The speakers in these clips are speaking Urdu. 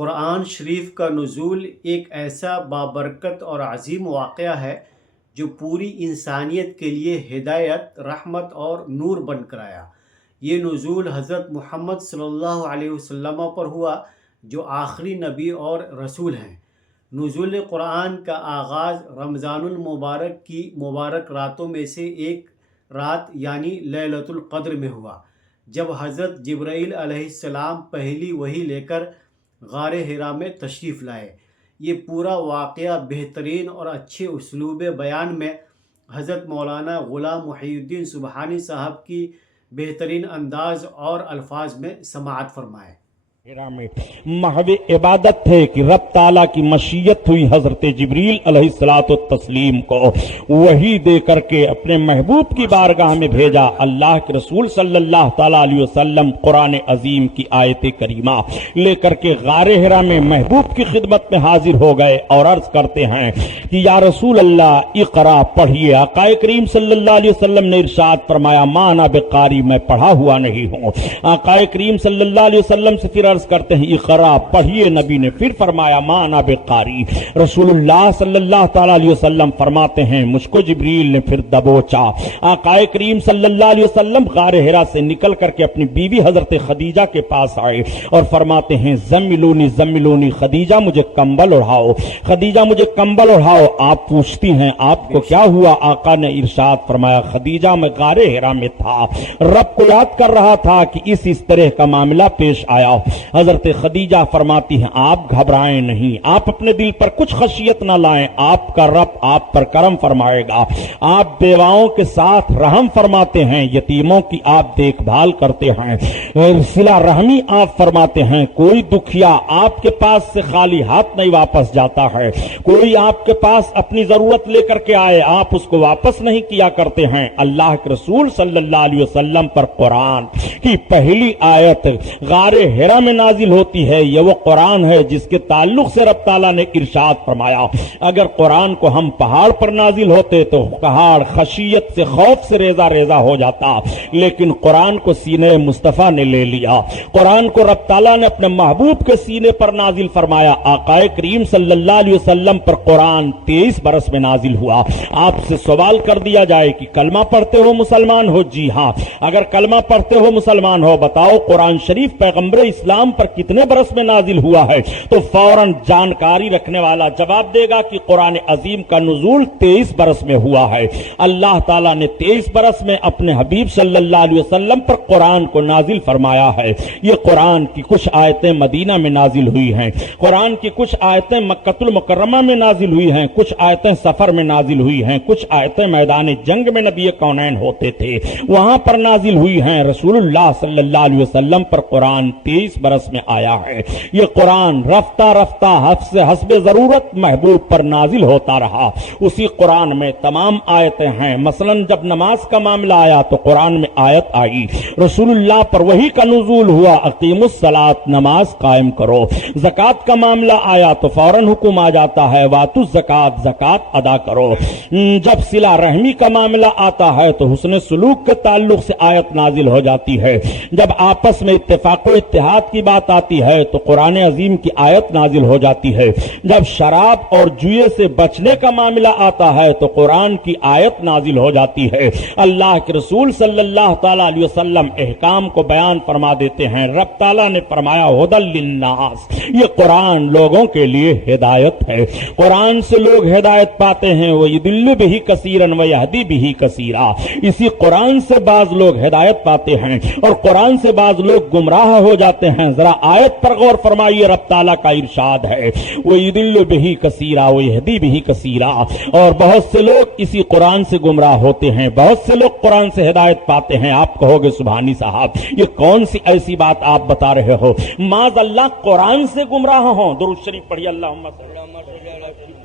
قرآن شریف کا نزول ایک ایسا بابرکت اور عظیم واقعہ ہے جو پوری انسانیت کے لیے ہدایت، رحمت اور نور بن کر آیا۔ یہ نزول حضرت محمد صلی اللہ علیہ وسلم پر ہوا جو آخری نبی اور رسول ہیں۔ نزول قرآن کا آغاز رمضان المبارک کی مبارک راتوں میں سے ایک رات یعنی لیلۃ القدر میں ہوا، جب حضرت جبرائیل علیہ السلام پہلی وحی لے کر غار حرا میں تشریف لائے۔ یہ پورا واقعہ بہترین اور اچھے اسلوب بیان میں حضرت مولانا غلام محی الدین سبحانی صاحب کی بہترین انداز اور الفاظ میں سماعت فرمائے۔ میں محو عبادت تھے کہ رب تعالیٰ کی مشیت ہوئی حضرت جبریل علیہ الصلوۃ والتسلیم کو وحی دے کر کے اپنے محبوب کی بارگاہ میں بھیجا۔ اللہ کے رسول صلی اللہ تعالیٰ علیہ وسلم قرآن عظیم کی آیت کریمہ لے کر کے غار حرا میں محبوب کی خدمت میں حاضر ہو گئے اور عرض کرتے ہیں کہ یا رسول اللہ اقرا پڑھیے۔ آقا کریم صلی اللہ علیہ وسلم نے ارشاد فرمایا ما انا بقاری، میں پڑھا ہوا نہیں ہوں۔ آقا کریم صلی اللہ علیہ وسلم سے پھر عرض کرتے ہیں اقرا پڑھیے، نبی نے پھر فرمایا ما انا بقاری۔ رسول اللہ صلی اللہ تعالی علیہ وسلم فرماتے ہیں مجھ کو جبریل نے پھر دبوچا۔ آقا کریم صلی اللہ علیہ وسلم غار حرا سے نکل کر کے اپنی بیوی حضرت خدیجہ کے پاس آئے اور فرماتے ہیں زملونی زملونی، خدیجہ مجھے کمبل اڑھاؤ، خدیجہ مجھے کمبل اڑھاؤ۔ آپ پوچھتی ہیں آپ کو کیا ہوا؟ آقا نے ارشاد فرمایا خدیجہ میں غار حرا میں تھا، رب کو یاد کر رہا تھا کہ اس طرح کا معاملہ پیش آیا۔ حضرت خدیجہ فرماتی ہیں آپ گھبرائیں نہیں، آپ اپنے دل پر کچھ خشیت نہ لائیں، آپ کا رب آپ پر کرم فرمائے گا۔ آپ بیواؤں کے ساتھ رحم فرماتے ہیں، یتیموں کی آپ دیکھ بھال کرتے ہیں، صلہ رحمی آپ فرماتے ہیں۔ کوئی دکھیا آپ کے پاس سے خالی ہاتھ نہیں واپس جاتا ہے، کوئی آپ کے پاس اپنی ضرورت لے کر کے آئے آپ اس کو واپس نہیں کیا کرتے ہیں۔ اللہ کے رسول صلی اللہ علیہ وسلم پر قرآن کی پہلی آیت غار حرا میں نازل ہوتی ہے، یہ وہ قرآن ہے جس کے تعلق سے رب تعالیٰ نے ارشاد فرمایا اگر قرآن کو ہم پہاڑ پر نازل ہوتے تو پہاڑ خشیت سے خوف سے ریزہ ریزہ ہو جاتا، لیکن قرآن کو سینے مصطفیٰ نے لے لیا۔ قرآن کو رب تعالیٰ نے اپنے محبوب کے سینے پر نازل فرمایا۔ آقا کریم صلی اللہ علیہ وسلم پر قرآن 23 برس میں نازل ہوا۔ آپ سے سوال کر دیا جائے کہ کلمہ پڑھتے ہو مسلمان ہو؟ جی ہاں۔ اگر کلمہ پڑھتے ہو مسلمان ہو بتاؤ قرآن شریف پیغمبر اسلام پر کتنے برس میں نازل ہوا ہے؟ تو فوراً جانکاری رکھنے والا جواب دے گا کہ قرآن عظیم کا نزول 23 برس میں ہوا ہے۔ اللہ تعالیٰ نے 23 برس میں اپنے حبیب صلی اللہ علیہ وسلم پر قرآن کو نازل فرمایا ہے۔ یہ قرآن کی کچھ آیتیں مدینہ میں نازل ہوئی ہیں، قرآن کی کچھ آیتیں مکہ المکرمہ میں نازل ہوئی ہیں، کچھ آیتیں سفر میں نازل ہوئی ہیں، کچھ آیتیں میدان جنگ میں نبی کونین ہوتے تھے وہاں پر نازل ہوئی ہیں۔ رسول اللہ صلی اللہ علیہ وسلم پر قرآن 23 برس میں آیا ہے۔ یہ قرآن رفتہ رفتہ حسب ضرورت محبوب پر نازل ہوتا رہا۔ اسی قرآن میں تمام آیتیں ہیں۔ مثلا جب نماز کا معاملہ آیا تو قرآن میں آیت آئی، رسول اللہ پر وحی کا نزول ہوا اقیموا الصلاۃ، نماز قائم کرو۔ زکوٰۃ کا معاملہ آیا تو فوراً حکم آ جاتا ہے واتوا الزکوٰۃ، زکوٰۃ ادا کرو۔ جب صلہ رحمی کا معاملہ آتا ہے تو حسن سلوک کے تعلق سے آیت نازل ہو جاتی ہے۔ جب آپس میں اتفاق و اتحاد کی بات آتی ہے تو قرآن عظیم کی آیت نازل ہو جاتی ہے۔ جب شراب اور جوئے سے بچنے کا معاملہ آتا ہے تو قرآن کی آیت نازل ہو جاتی ہے۔ اللہ کے رسول صلی اللہ تعالی علیہ وسلم احکام کو بیان فرما دیتے ہیں۔ رب تعالیٰ نے فرمایا ھدی للناس، یہ قرآن لوگوں کے لیے ہدایت ہے۔ قرآن سے لوگ ہدایت پاتے ہیں، وَیُضِلُّ بِہِ کثیرا وَیہدی بِہِ کثیرا، اسی قرآن سے بعض لوگ ہدایت پاتے ہیں اور قرآن سے بعض لوگ گمراہ ہو جاتے ہیں۔ ذرا آیت پر غور فرمائیے، رب تعالیٰ کا ارشاد ہے وَیُضِلُّ بِہِ کثیرا وَیہدی بِہِ کثیرا، اور بہت سے لوگ اسی قرآن سے گمراہ ہوتے ہیں، بہت سے لوگ قرآن سے ہدایت پاتے ہیں۔ آپ کہو گے سبحانی صاحب یہ کون سی ایسی بات آپ بتا رہے ہو؟ معاذ اللہ قرآن سے گمراہ ہوں۔ درود شریف پڑھیے، اللہم صلی اللہ علیہ وسلم۔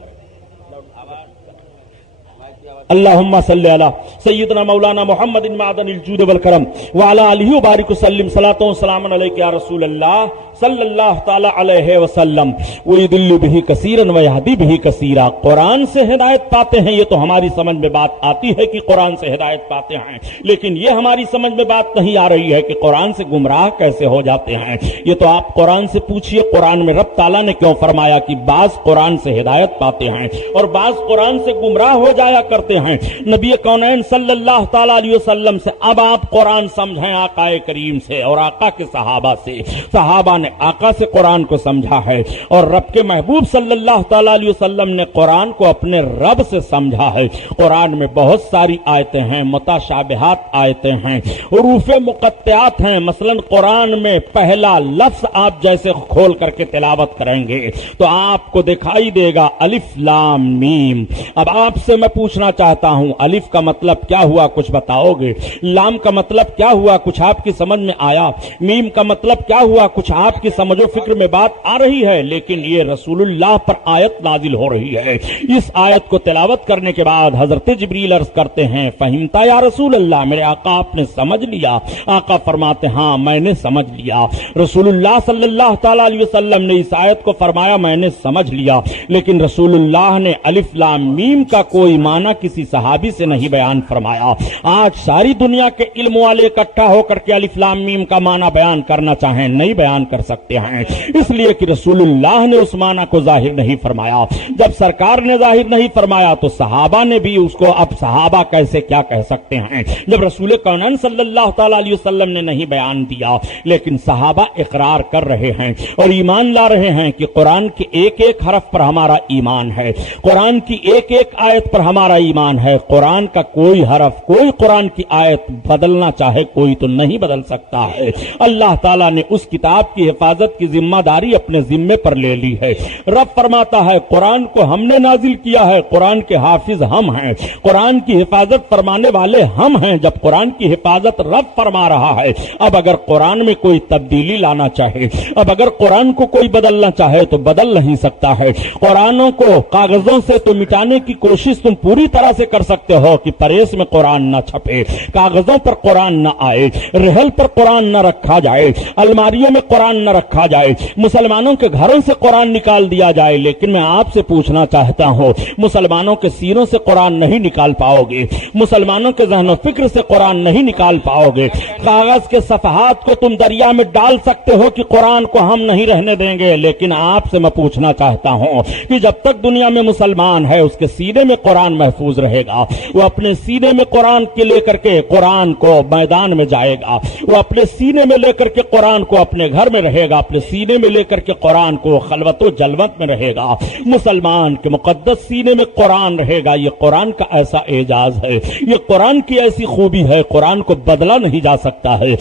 اللہم صلی علی سیدنا مولانا محمد معدن الجود والکرم وعلی آلہ وبارک وسلم صلاۃ و سلام علیک یا رسول اللہ صلی اللہ تعالی علیہ وسلم ویضل بہ کثیرا ویہدی بہ کثیرا. قرآن سے ہدایت پاتے ہیں، یہ تو ہماری سمجھ میں بات آتی ہے کہ قرآن سے ہدایت پاتے ہیں، لیکن یہ ہماری سمجھ میں بات نہیں آ رہی ہے کہ قرآن سے گمراہ کیسے ہو جاتے ہیں. یہ تو آپ قرآن سے پوچھئے قرآن میں رب تعالیٰ نے کیوں فرمایا کہ بعض قرآن سے ہدایت پاتے ہیں اور بعض قرآن سے گمراہ ہو جایا کرتے ہیں. نبی کونین صلی اللہ تعالیٰ علیہ وسلم سے اب آپ قرآن سمجھیں آقا کریم سے اور آقا کے صحابہ سے. صحابہ نے آقا سے قرآن کو سمجھا ہے اور رب کے محبوب صلی اللہ تعالیٰ علیہ وسلم نے قرآن کو اپنے رب سے سمجھا ہے. قرآن میں بہت ساری آیتیں ہیں، متشابہات آیتیں ہیں، حروف مقطعات ہیں. مثلا قرآن میں پہلا لفظ آپ جیسے کھول کر کے تلاوت کریں گے تو آپ کو دکھائی دے گا الف لام میم. اب آپ سے میں پوچھنا چاہتا ہوں الف کا مطلب کیا ہوا، کچھ بتاؤ گے؟ لام کا مطلب کیا ہوا، کچھ آپ کی سمجھ میں آیا؟ میم کا مطلب کیا ہوا، کچھ آپ کی سمجھ و فکر میں بات آ رہی ہے؟ لیکن یہ رسول اللہ پر آیت نازل ہو رہی ہے. اس آیت کو تلاوت کرنے کے بعد حضرت جبریل عرض کرتے ہیں فہمتا یا رسول اللہ، میرے آقا آپ نے سمجھ لیا؟ آقا فرماتے ہاں میں نے سمجھ لیا. رسول اللہ صلی اللہ تعالیٰ علیہ وسلم نے اس آیت کو فرمایا میں نے سمجھ لیا، لیکن رسول اللہ نے الف لام میم کا کوئی معنی کسی صحابی سے نہیں بیان فرمایا. آج ساری دنیا کے علم والے اکٹھا ہو کر کے الف لام میم کا معنی بیان کرنا چاہیں نہیں بیان کر سکتے ہیں، اس لیے کہ رسول اللہ نے اس معنی کو ظاہر نہیں فرمایا. جب سرکار نے ظاہر نہیں فرمایا تو صحابہ نے بھی اس کو اب صحابہ کیسے کیا کہہ سکتے ہیں جب رسول کونین صلی اللہ تعالیٰ علیہ وسلم نے نہیں بیان دیا. لیکن صحابہ اقرار کر رہے ہیں اور ایمان لا رہے ہیں کہ قرآن کے ایک ایک حرف پر ہمارا ایمان ہے، قرآن کی ایک ایک آیت پر ہمارا ایمان ہے. قرآن کا کوئی حرف، کوئی قرآن کی آیت بدلنا چاہے کوئی تو نہیں بدل سکتا ہے. اللہ تعالیٰ نے اس کتاب کی حفاظت کی ذمہ داری اپنے ذمے پر لے لی ہے. رب فرماتا ہے قرآن کو ہم نے نازل کیا ہے، قرآن کے حافظ ہم ہیں، قرآن کی حفاظت فرمانے والے ہم ہیں. جب قرآن کی حفاظت رب فرما رہا ہے، اب اگر قرآن میں کوئی تبدیلی لانا چاہے، اب اگر قرآن کو کوئی بدلنا چاہے تو بدل نہیں سکتا ہے. قرآنوں کو کاغذوں سے تو مٹانے کی کوشش تم پوری طرح سے کر سکتے ہو کہ پریس میں قرآن نہ چھپے، کاغذوں پر قرآن نہ آئے، رحل پر قرآن نہ رکھا جائے، الماریوں میں قرآن نہ رکھا جائے، مسلمانوں کے گھروں سے قرآن نکال دیا جائے. لیکن میں آپ سے پوچھنا چاہتا ہوں مسلمانوں کے سینوں سے قرآن نہیں نکال پاؤ گے، مسلمانوں کے ذہن و فکر سے قرآن نہیں نکال پاؤ گے. کاغذ کے صفحات کو تم دریا میں ڈال سکتے ہو کہ قرآن کو ہم نہیں رہنے دیں گے، لیکن آپ سے میں پوچھنا چاہتا ہوں کہ جب تک دنیا میں مسلمان ہے اس کے سینے میں قرآن محفوظ رہے گا. وہ اپنے سینے میں قرآن کے لے کر کے قرآن کو میدان میں جائے گا، وہ اپنے سینے میں لے کر کے قرآن کو اپنے گھر میں رہے گا، اپنے سینے میں لے کر کے قرآن کو خلوت و جلوت میں رہے گا. مسلمان کے مقدس سینے میں قرآن رہے گا. یہ قرآن کا ایسا اعجاز ہے، یہ قرآن کی ایسی خوبی ہے، قرآن کو بدلا نہیں جا سکتا ہے.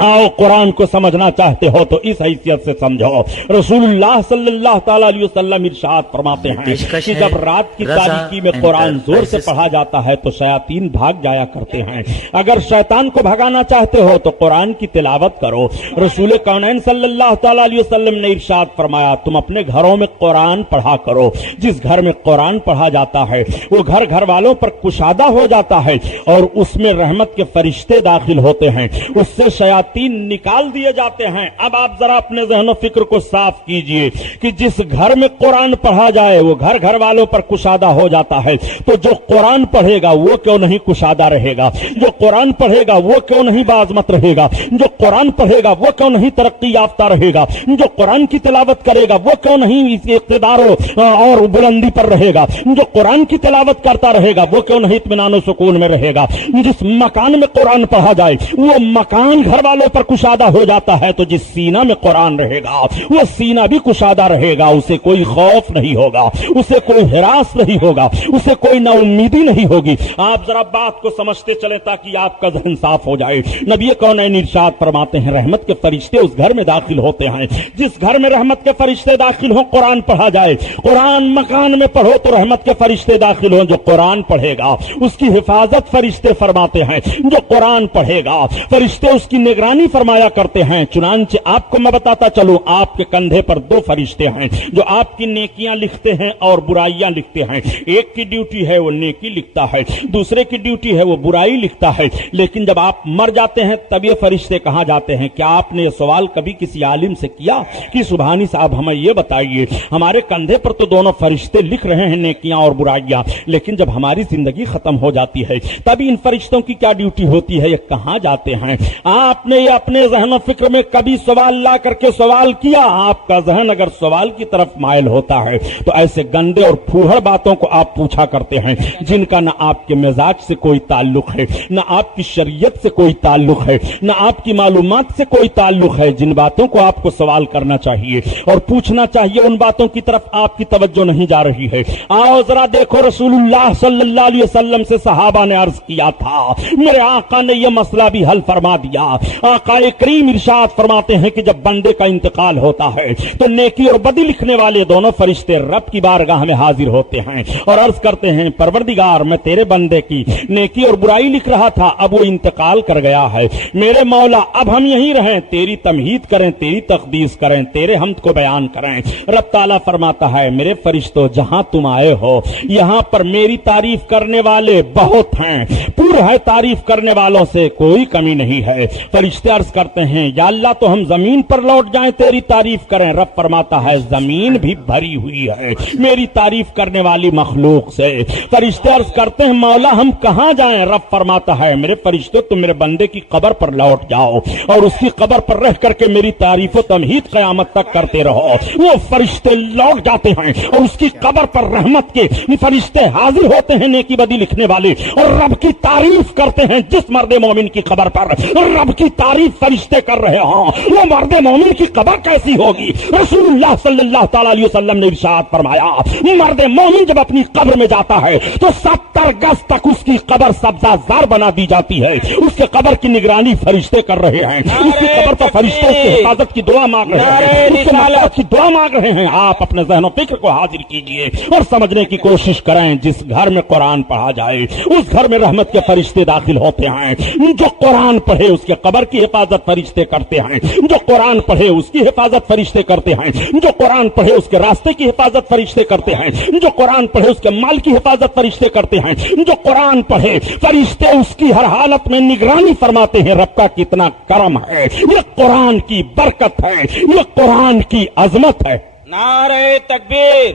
آؤ قرآن کو سمجھنا چاہتے ہو تو اس حیثیت سے سمجھو. رسول اللہ صلی اللہ تعالیٰ علیہ وسلم ارشاد فرماتے ہیں کہ جب رات کی تاریکی میں قرآن زور سے پڑھا جاتا ہے تو شیاطین بھاگ جایا کرتے ہیں. اگر شیطان کو بھگانا چاہتے ہو تو قرآن کی تلاوت کرو. رسول کونین صلی اللہ تعالیٰ علیہ وسلم نے ارشاد فرمایا تم اپنے گھروں میں قرآن پڑھا کرو. جس گھر میں قرآن پڑھا جاتا ہے وہ گھر گھر والوں پر کشادہ ہو جاتا ہے اور اس میں رحمت کے فرشتے داخل ہوتے ہیں، اس سے شیاطین نکال دیے جاتے ہیں. اب آپ ذرا اپنے ذہن و فکر کو صاف کیجئے کہ جس گھر میں قرآن پڑھا جائے وہ گھر گھر والوں پر کشادہ ہو جاتا ہے، تو جو قرآن پڑھے گا وہ کیوں نہیں کشادہ رہے گا؟ جو قرآن پڑھے گا وہ کیوں نہیں باعظمت رہے گا؟ جو قرآن پڑھے گا وہ کیوں نہیں ترقی یافتہ رہے گا؟ جو قرآن کی تلاوت کرے گا وہ کیوں نہیں اقتدار اور بلندی پر رہے گا؟ جو قرآن کی تلاوت کرتا رہے گا وہ کیوں نہیں اطمینان و سکون میں رہے گا؟ جس مکان میں قرآن پڑھا جائے وہ مکان گھر والوں پر کشادہ ہو جاتا ہے، تو جس سینہ میں قرآن رہے گا وہ سینہ بھی کشادہ رہے گا. اسے کوئی خوف نہیں ہوگا، اسے کوئی ہراس نہیں ہوگا، اسے کوئی نا امیدی نہیں ہوگی. آپ ذرا بات کو سمجھتے چلیں تاکہ آپ کا ذہن صاف ہو جائے. نبی کونین ارشاد فرماتے ہیں رحمت کے فرشتے اس گھر میں داخل ہوتے ہیں. جس گھر میں رحمت کے فرشتے داخل ہوں قرآن پڑھا جائے. قرآن مکان میں پڑھو تو رحمت کے فرشتے داخل ہوں. جو قرآن پڑھے گا اس کی حفاظت فرشتے فرماتے ہیں. جو قرآن پڑھے گا فرشتے اس کی نگرانی نگرانی فرمایا کرتے ہیں. چنانچہ آپ کو میں بتاتا چلوں, آپ کے کندھے پر 2 فرشتے ہیں جو آپ کی نیکیاں لکھتے ہیں اور برائیاں لکھتے ہیں. ایک کی ڈیوٹی ہے وہ نیکی لکھتا ہے, دوسرے کی ڈیوٹی ہے وہ برائی لکھتا ہے. لیکن جب آپ مر جاتے ہیں تب یہ فرشتے کہاں جاتے ہیں؟ کیا آپ نے یہ سوال کبھی کسی عالم سے کیا کہ سبحانی صاحب ہمیں یہ بتائیے, ہمارے کندھے پر تو دونوں فرشتے لکھ رہے ہیں نیکیاں اور برائیاں, لیکن جب ہماری زندگی ختم ہو جاتی ہے تب ان فرشتوں کی کیا ڈیوٹی ہوتی ہے, یہ کہاں جاتے ہیں؟ آپ نے یہ اپنے ذہن و فکر میں کبھی سوال لا کر کے سوال کیا؟ آپ کا ذہن اگر سوال کی طرف مائل ہوتا ہے تو ایسے گندے اور پھوہڑ باتوں کو آپ پوچھا کرتے ہیں جن کا نہ آپ کے مزاج سے کوئی تعلق ہے, نہ آپ کی شریعت سے کوئی تعلق ہے, نہ آپ کی معلومات سے کوئی تعلق ہے. جن باتوں کو آپ کو سوال کرنا چاہیے اور پوچھنا چاہیے ان باتوں کی طرف آپ کی توجہ نہیں جا رہی ہے. آؤ ذرا دیکھو, رسول اللہ صلی اللہ علیہ وسلم سے صحابہ نے عرض کیا تھا, میرے آقا نے یہ مسئلہ بھی حل فرما دیا. آقا کریم ارشاد فرماتے ہیں کہ جب بندے کا انتقال ہوتا ہے تو نیکی اور بدی لکھنے والے دونوں فرشتے رب کی بارگاہ میں حاضر ہوتے ہیں اور عرض کرتے ہیں, پروردگار میں تیرے بندے کی نیکی اور برائی لکھ رہا تھا, اب وہ انتقال کر گیا ہے, میرے مولا اب ہم یہیں رہیں, تیری تمہید کریں, تیری تقدیس کریں, تیرے حمد کو بیان کریں. رب تعالیٰ فرماتا ہے, میرے فرشتوں جہاں تم آئے ہو یہاں پر میری تعریف کرنے والے بہت ہیں, پورا ہے تعریف کرنے والوں سے کوئی کمی نہیں ہے. فرشتے عرض کرتے ہیں, یا اللہ تو ہم زمین پر لوٹ جائیں تیری تعریف کریں. رب فرماتا ہے, زمین بھی بھری ہوئی ہے میری تعریف کرنے والی مخلوق سے. فرشتے عرض کرتے ہیں, مولا ہم کہاں جائیں؟ رب فرماتا ہے, میرے فرشتے تم میرے بندے کی قبر پر لوٹ جاؤ اور اس کی قبر پر رہ کر کے میری تعریف و تمہید قیامت تک کرتے رہو. وہ فرشتے لوٹ جاتے ہیں اور اس کی قبر پر رحمت کے فرشتے حاضر ہوتے ہیں نیکی بدی لکھنے والے, اور رب کی تعریف کرتے ہیں. جس مرد مومن کی قبر پر رب کی تعریف فرشتے کر رہے ہوں وہ مرد مومن کی قبر کیسی ہوگی؟ رسول اللہ صلی اللہ تعالی علیہ وسلم نے ارشاد فرمایا, مرد مومن جب اپنی قبر میں جاتا ہے تو 70 گز تک اس کی قبر سبزہ زار بنا دی جاتی ہے. اس کے قبر کی نگرانی فرشتے کر رہے ہیں, اس کی قبر پر فرشتے اس کی حفاظت کی دعا مانگ رہے ہیں, اس کی مغفرت کی دعا مانگ رہے ہیں. آپ اپنے ذہن و فکر کو حاضر کیجئے اور سمجھنے کی کوشش کریں, جس گھر میں قرآن پڑھا جائے اس گھر میں رحمت کے فرشتے داخل ہوتے ہیں. جو قرآن پڑھے اس کے قبر کی حفاظت فرشتے کرتے ہیں, جو قرآن پڑھے اس کی حفاظت فرشتے کرتے ہیں, جو قرآن پڑھے اس کے راستے کی حفاظت فرشتے کرتے ہیں, جو قرآن پڑھے اس کے مال کی حفاظت فرشتے کرتے ہیں, جو قرآن پڑھے فرشتے اس کی ہر حالت میں نگرانی فرماتے ہیں. رب کا کتنا کرم ہے, یہ قرآن کی برکت ہے, یہ قرآن کی عظمت ہے. نعرہ تکبیر,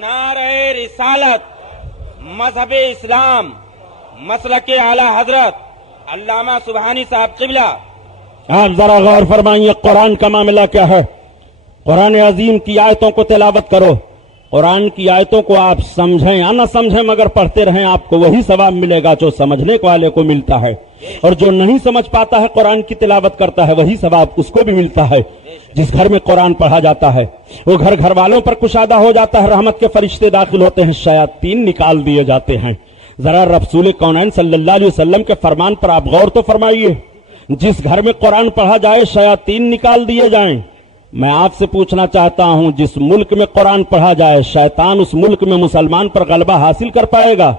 نعرہ رسالت, مذہب اسلام, مسلک اعلی حضرت علامہ سبحانی صاحب قبلہ. آپ ذرا غور فرمائیے, قرآن کا معاملہ کیا ہے؟ قرآن عظیم کی آیتوں کو تلاوت کرو, قرآن کی آیتوں کو آپ سمجھیں یا نہ سمجھیں مگر پڑھتے رہیں, آپ کو وہی ثواب ملے گا جو سمجھنے والے کو ملتا ہے, اور جو نہیں سمجھ پاتا ہے قرآن کی تلاوت کرتا ہے وہی ثواب اس کو بھی ملتا ہے. جس گھر میں قرآن پڑھا جاتا ہے وہ گھر گھر والوں پر کشادہ ہو جاتا ہے, رحمت کے فرشتے داخل ہوتے ہیں, شیاطین نکال دیے جاتے ہیں. ذرا رسول کونین صلی اللہ علیہ وسلم کے فرمان پر آپ غور تو فرمائیے, جس گھر میں قرآن پڑھا جائے شیاطین نکال دیے جائیں. میں آپ سے پوچھنا چاہتا ہوں, جس ملک میں قرآن پڑھا جائے شیطان اس ملک میں مسلمان پر غلبہ حاصل کر پائے گا؟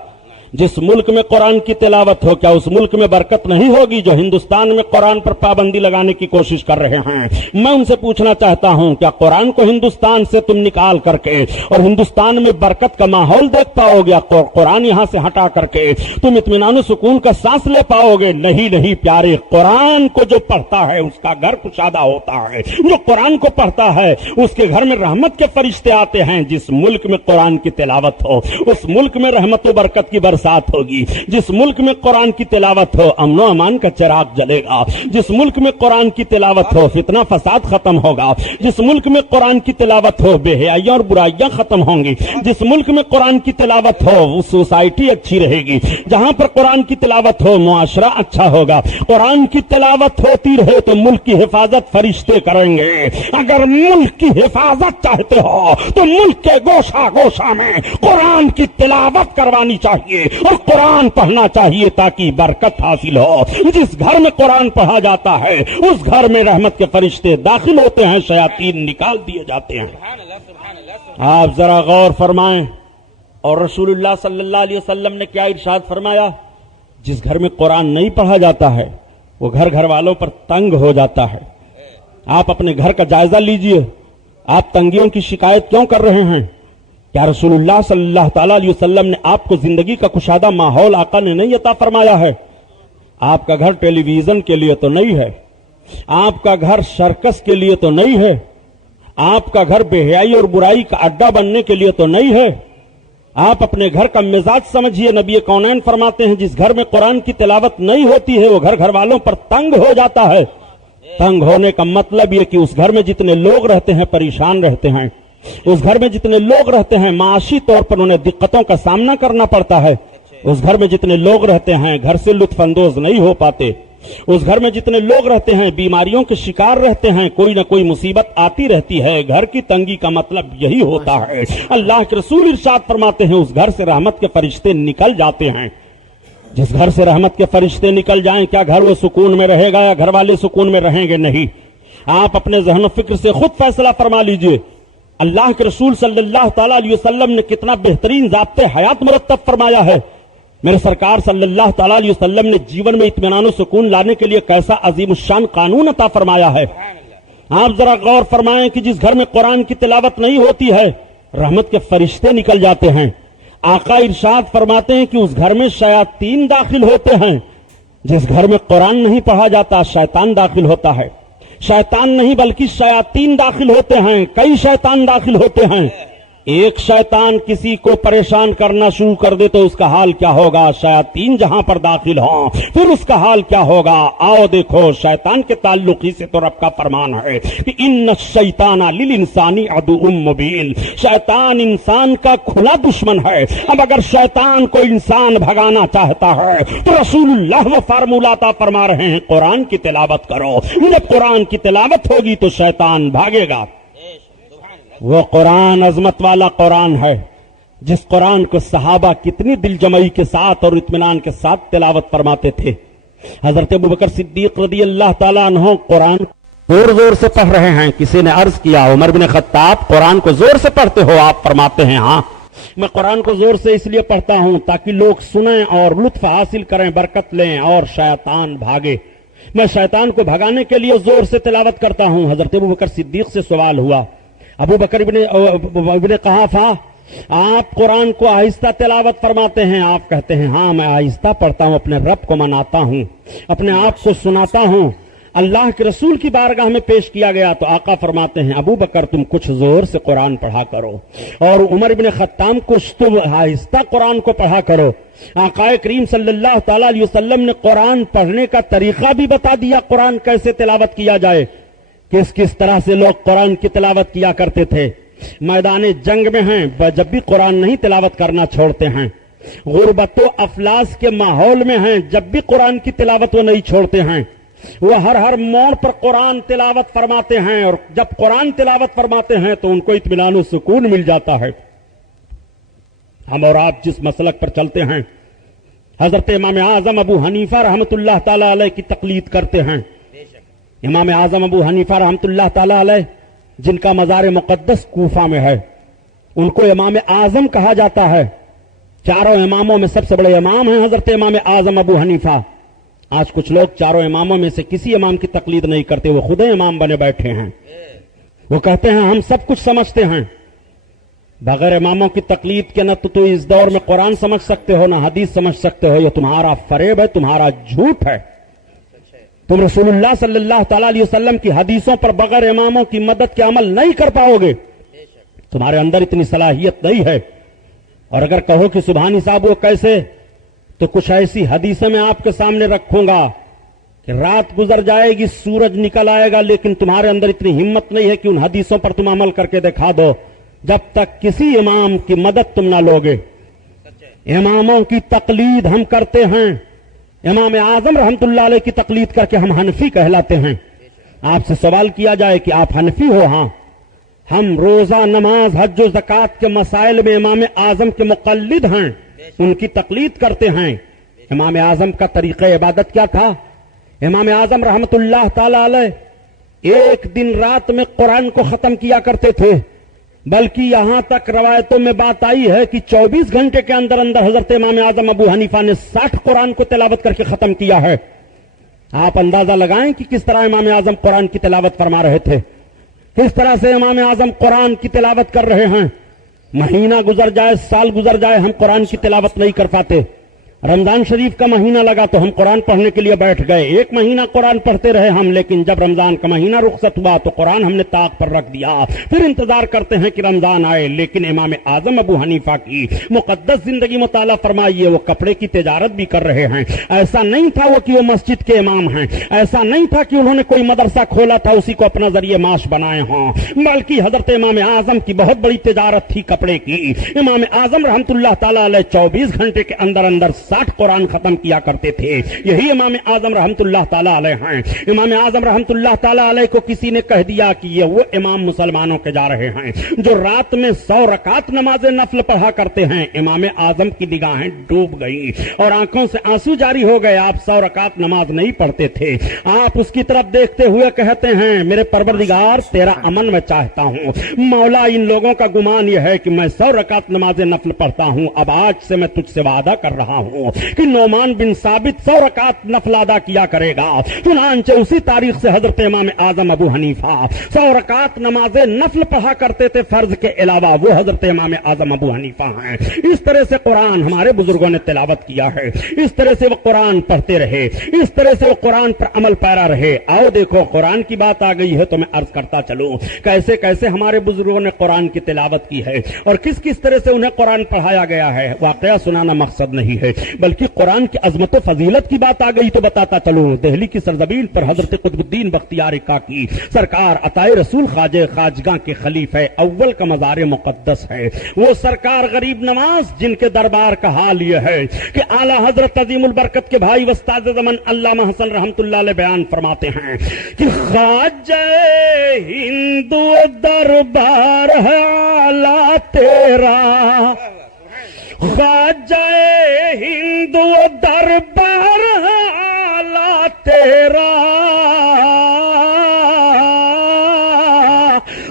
جس ملک میں قرآن کی تلاوت ہو کیا اس ملک میں برکت نہیں ہوگی؟ جو ہندوستان میں قرآن پر پابندی لگانے کی کوشش کر رہے ہیں, میں ان سے پوچھنا چاہتا ہوں, کیا قرآن کو ہندوستان سے تم نکال کر کے اور ہندوستان میں برکت کا ماحول دیکھ پاؤ گے؟ قرآن یہاں سے ہٹا کر کے تم اطمینان و سکون کا سانس لے پاؤ گے؟ نہیں نہیں پیارے, قرآن کو جو پڑھتا ہے اس کا گھر کشادہ ہوتا ہے, جو قرآن کو پڑھتا ہے اس کے گھر میں رحمت کے فرشتے آتے ہیں. جس ملک میں قرآن کی تلاوت ہو اس ملک میں رحمت و برکت کی برسات ہوگی. جس ملک میں قرآن کی تلاوت ہو امن و امان کا چراغ جلے گا. جس ملک میں قرآن کی تلاوت ہو فتنہ فساد ختم ہوگا. جس ملک میں قرآن کی تلاوت ہو بے حیائیاں اور برائیاں ختم ہوں گی. جس ملک میں قرآن کی تلاوت ہو وہ سوسائٹی اچھی رہے گی. جہاں پر قرآن کی تلاوت ہو معاشرہ اچھا ہوگا. قرآن کی تلاوت ہوتی رہے تو ملک کی حفاظت فرشتے کریں گے. اگر ملک کی حفاظت چاہتے ہو تو ملک کے گوشہ گوشہ میں قرآن کی تلاوت کروانی چاہیے اور قرآن پڑھنا چاہیے تاکہ برکت حاصل ہو. جس گھر میں قرآن پڑھا جاتا ہے اس گھر میں رحمت کے فرشتے داخل ہوتے ہیں, شیاطین نکال دیے جاتے ہیں. آپ ذرا غور فرمائیں. اور رسول اللہ صلی اللہ علیہ وسلم نے کیا ارشاد فرمایا؟ جس گھر میں قرآن نہیں پڑھا جاتا ہے وہ گھر والوں پر تنگ ہو جاتا ہے. آپ اپنے گھر کا جائزہ لیجئے, آپ تنگیوں کی شکایت کیوں کر رہے ہیں؟ کیا رسول اللہ صلی اللہ تعالی علیہ وسلم نے آپ کو زندگی کا کشادہ ماحول آقا نے نہیں عطا فرمایا ہے؟ آپ کا گھر ٹیلی ویژن کے لیے تو نہیں ہے, آپ کا گھر سرکس کے لیے تو نہیں ہے, آپ کا گھر بے حیائی اور برائی کا اڈا بننے کے لیے تو نہیں ہے. آپ اپنے گھر کا مزاج سمجھیے. نبی کونین فرماتے ہیں جس گھر میں قرآن کی تلاوت نہیں ہوتی ہے وہ گھر والوں پر تنگ ہو جاتا ہے. تنگ ہونے کا مطلب یہ کہ اس گھر میں جتنے لوگ رہتے ہیں پریشان رہتے ہیں, اس گھر میں جتنے لوگ رہتے ہیں معاشی طور پر انہیں دقتوں کا سامنا کرنا پڑتا ہے, اس گھر میں جتنے لوگ رہتے ہیں گھر سے لطف اندوز نہیں ہو پاتے, اس گھر میں جتنے لوگ رہتے ہیں بیماریوں کے شکار رہتے ہیں, کوئی نہ کوئی مصیبت آتی رہتی ہے. گھر کی تنگی کا مطلب یہی ہوتا ہے. اللہ کے رسول ارشاد فرماتے ہیں اس گھر سے رحمت کے فرشتے نکل جاتے ہیں. جس گھر سے رحمت کے فرشتے نکل جائیں کیا گھر وہ سکون میں رہے گا یا گھر والے سکون میں رہیں گے؟ نہیں. آپ اپنے ذہن و فکر سے خود فیصلہ فرما لیجئے. اللہ کے رسول صلی اللہ تعالی علیہ وسلم نے کتنا بہترین ضابطے حیات مرتب فرمایا ہے. میرے سرکار صلی اللہ تعالی علیہ وسلم نے جیون میں اطمینان و سکون لانے کے لیے کیسا عظیم الشان قانون عطا فرمایا ہے. آپ ذرا غور فرمائیں کہ جس گھر میں قرآن کی تلاوت نہیں ہوتی ہے رحمت کے فرشتے نکل جاتے ہیں. آقا ارشاد فرماتے ہیں کہ اس گھر میں شیاطین داخل ہوتے ہیں. جس گھر میں قرآن نہیں پڑھا جاتا شیطان داخل ہوتا ہے. شیطان نہیں بلکہ شیاطین داخل ہوتے ہیں. کئی شیطان داخل ہوتے ہیں. ایک شیطان کسی کو پریشان کرنا شروع کر دے تو اس کا حال کیا ہوگا؟ شیاطین جہاں پر داخل ہوں پھر اس کا حال کیا ہوگا؟ آؤ دیکھو. شیطان کے تعلق ہی سے تو رب کا فرمان ہے کہ ان الشیطان للانسان عدو مبین. شیطان انسان کا کھلا دشمن ہے. اب اگر شیطان کو انسان بھگانا چاہتا ہے تو رسول اللہ وہ فارمولہ عطا فرما رہے ہیں قرآن کی تلاوت کرو. جب قرآن کی تلاوت ہوگی تو شیطان بھاگے گا. وہ قرآن عظمت والا قرآن ہے جس قرآن کو صحابہ کتنی دل جمعی کے ساتھ اور اطمینان کے ساتھ تلاوت فرماتے تھے. حضرت ابوبکر صدیق رضی اللہ تعالیٰ عنہ قرآن زور زور سے پڑھ رہے ہیں. کسی نے عرض کیا عمر بن خطاب قرآن کو زور سے پڑھتے ہو؟ آپ فرماتے ہیں ہاں میں قرآن کو زور سے اس لیے پڑھتا ہوں تاکہ لوگ سنیں اور لطف حاصل کریں, برکت لیں اور شیطان بھاگے. میں شیطان کو بھگانے کے لیے زور سے تلاوت کرتا ہوں. حضرت ابوبکر صدیق سے سوال ہوا ابو بکر ابن قحافہ آپ قرآن کو آہستہ تلاوت فرماتے ہیں؟ آپ کہتے ہیں ہاں میں آہستہ پڑھتا ہوں, اپنے رب کو مناتا ہوں, اپنے آپ کو سناتا ہوں. اللہ کے رسول کی بارگاہ میں پیش کیا گیا تو آقا فرماتے ہیں ابو بکر تم کچھ زور سے قرآن پڑھا کرو اور عمر بن خطاب کچھ تم آہستہ قرآن کو پڑھا کرو. آقا کریم صلی اللہ تعالی علیہ وسلم نے قرآن پڑھنے کا طریقہ بھی بتا دیا, قرآن کیسے تلاوت کیا جائے, کس طرح سے لوگ قرآن کی تلاوت کیا کرتے تھے. میدان جنگ میں ہیں جب بھی قرآن نہیں تلاوت کرنا چھوڑتے ہیں. غربت و افلاس کے ماحول میں ہیں جب بھی قرآن کی تلاوت وہ نہیں چھوڑتے ہیں. وہ ہر موڑ پر قرآن تلاوت فرماتے ہیں اور جب قرآن تلاوت فرماتے ہیں تو ان کو اطمینان و سکون مل جاتا ہے. ہم اور آپ جس مسلک پر چلتے ہیں حضرت امام اعظم ابو حنیفہ رحمۃ اللہ تعالی علیہ کی تقلید کرتے ہیں. امام اعظم ابو حنیفہ رحمۃ اللہ تعالی علیہ جن کا مزار مقدس کوفہ میں ہے ان کو امام اعظم کہا جاتا ہے. چاروں اماموں میں سب سے بڑے امام ہیں حضرت امام اعظم ابو حنیفہ. آج کچھ لوگ چاروں اماموں میں سے کسی امام کی تقلید نہیں کرتے, وہ خود امام بنے بیٹھے ہیں. وہ کہتے ہیں ہم سب کچھ سمجھتے ہیں. بغیر اماموں کی تقلید کے نہ تو اس دور میں قرآن سمجھ سکتے ہو نہ حدیث سمجھ سکتے ہو. یہ تمہارا فریب ہے, تمہارا جھوٹ ہے. تم رسول اللہ صلی اللہ تعالی علیہ وسلم کی حدیثوں پر بغیر اماموں کی مدد کے عمل نہیں کر پاؤ گے. تمہارے اندر اتنی صلاحیت نہیں ہے. اور اگر کہو کہ سبحانی صاحب وہ کیسے, تو کچھ ایسی حدیثیں میں آپ کے سامنے رکھوں گا کہ رات گزر جائے گی سورج نکل آئے گا لیکن تمہارے اندر اتنی ہمت نہیں ہے کہ ان حدیثوں پر تم عمل کر کے دکھا دو جب تک کسی امام کی مدد تم نہ لوگے. اماموں کی تقلید ہم کرتے ہیں. امام اعظم رحمت اللہ علیہ کی تقلید کر کے ہم حنفی کہلاتے ہیں. آپ سے سوال کیا جائے کہ آپ حنفی ہو؟ ہاں. ہم روزہ, نماز, حج و زکوٰۃ کے مسائل میں امام اعظم کے مقلد ہیں, ان کی تقلید کرتے ہیں. امام اعظم کا طریقہ عبادت کیا تھا؟ امام اعظم رحمت اللہ تعالی علیہ ایک دن رات میں قرآن کو ختم کیا کرتے تھے, بلکہ یہاں تک روایتوں میں بات آئی ہے کہ 24 گھنٹے کے اندر اندر حضرت امام اعظم ابو حنیفہ نے 60 قرآن کو تلاوت کر کے ختم کیا ہے. آپ اندازہ لگائیں کہ کس طرح امام اعظم قرآن کی تلاوت فرما رہے تھے، کس طرح سے امام اعظم قرآن کی تلاوت کر رہے ہیں. مہینہ گزر جائے، سال گزر جائے، ہم قرآن کی تلاوت نہیں کر پاتے. رمضان شریف کا مہینہ لگا تو ہم قرآن پڑھنے کے لیے بیٹھ گئے، ایک مہینہ قرآن پڑھتے رہے ہم، لیکن جب رمضان کا مہینہ رخصت ہوا تو قرآن ہم نے طاق پر رکھ دیا. پھر انتظار کرتے ہیں کہ رمضان آئے. لیکن امام اعظم ابو حنیفہ کی مقدس زندگی مطالعہ فرمائیے، وہ کپڑے کی تجارت بھی کر رہے ہیں. ایسا نہیں تھا وہ کہ وہ مسجد کے امام ہیں، ایسا نہیں تھا کہ انہوں نے کوئی مدرسہ کھولا تھا اسی کو اپنا ذریعہ معاش بنائے ہوں، بلکہ حضرت امام اعظم کی بہت بڑی تجارت تھی کپڑے کی. امام اعظم رحمت اللہ تعالی علیہ 24 گھنٹے کے اندر اندر 60 قرآن ختم کیا کرتے تھے. یہی امام اعظم رحمت اللہ تعالی علیہ ہیں. امام اعظم رحمت اللہ تعالی علیہ کو کسی نے کہہ دیا کہ یہ وہ امام مسلمانوں کے جا رہے ہیں جو رات میں 100 رکعت نماز نفل پڑھا کرتے ہیں. امام اعظم کی نگاہیں ڈوب گئی اور آنکھوں سے آنسو جاری ہو گئے. آپ 100 رکعت نماز نہیں پڑھتے تھے. آپ اس کی طرف دیکھتے ہوئے کہتے ہیں میرے پروردگار تیرا امن میں چاہتا ہوں. مولا ان لوگوں کا گمان یہ ہے کہ میں 100 رکعت نماز نفل پڑھتا ہوں، اب آج سے میں تجھ سے وعدہ کر رہا ہوں کہ نعمان بن ثابت 100 رکعت نفل ادا کیا کرے گا. چنانچہ اسی تاریخ سے حضرت امام اعظم ابو حنیفہ 100 رکعت نماز نفل پڑھا کرتے تھے فرض کے علاوہ. وہ حضرت امام اعظم ابو حنیفہ ہیں. اس طرح سے قرآن ہمارے بزرگوں نے تلاوت کیا ہے، اس طرح سے وہ قرآن پڑھتے رہے، اس طرح سے وہ قرآن پر عمل پیرا رہے. آؤ دیکھو قرآن کی بات آ گئی ہے تو میں عرض کرتا چلوں کیسے کیسے ہمارے بزرگوں نے قرآن کی تلاوت کی ہے اور کس کس طرح سے انہیں قرآن پڑھایا گیا ہے. واقعہ سنانا مقصد نہیں ہے بلکہ قرآن کی عظمت و فضیلت کی بات آ گئی تو بتاتا چلوں. دہلی کی سرزمین پر حضرت قطب الدین بختیار کاکی سرکار عطائے رسول خواجہ خواجگاں کے خلیفہ اول کا مزار مقدس ہے. وہ سرکار غریب نواز جن کے دربار کا حال یہ ہے کہ اعلی حضرت عظیم البرکت کے بھائی وستاد زمن علامہ حسن رحمت اللہ علیہ بیان فرماتے ہیں کہ خواجہ ہندو دربار ہے اعلی تیرا، خواجہ ہندو دربار اعلی تیرا،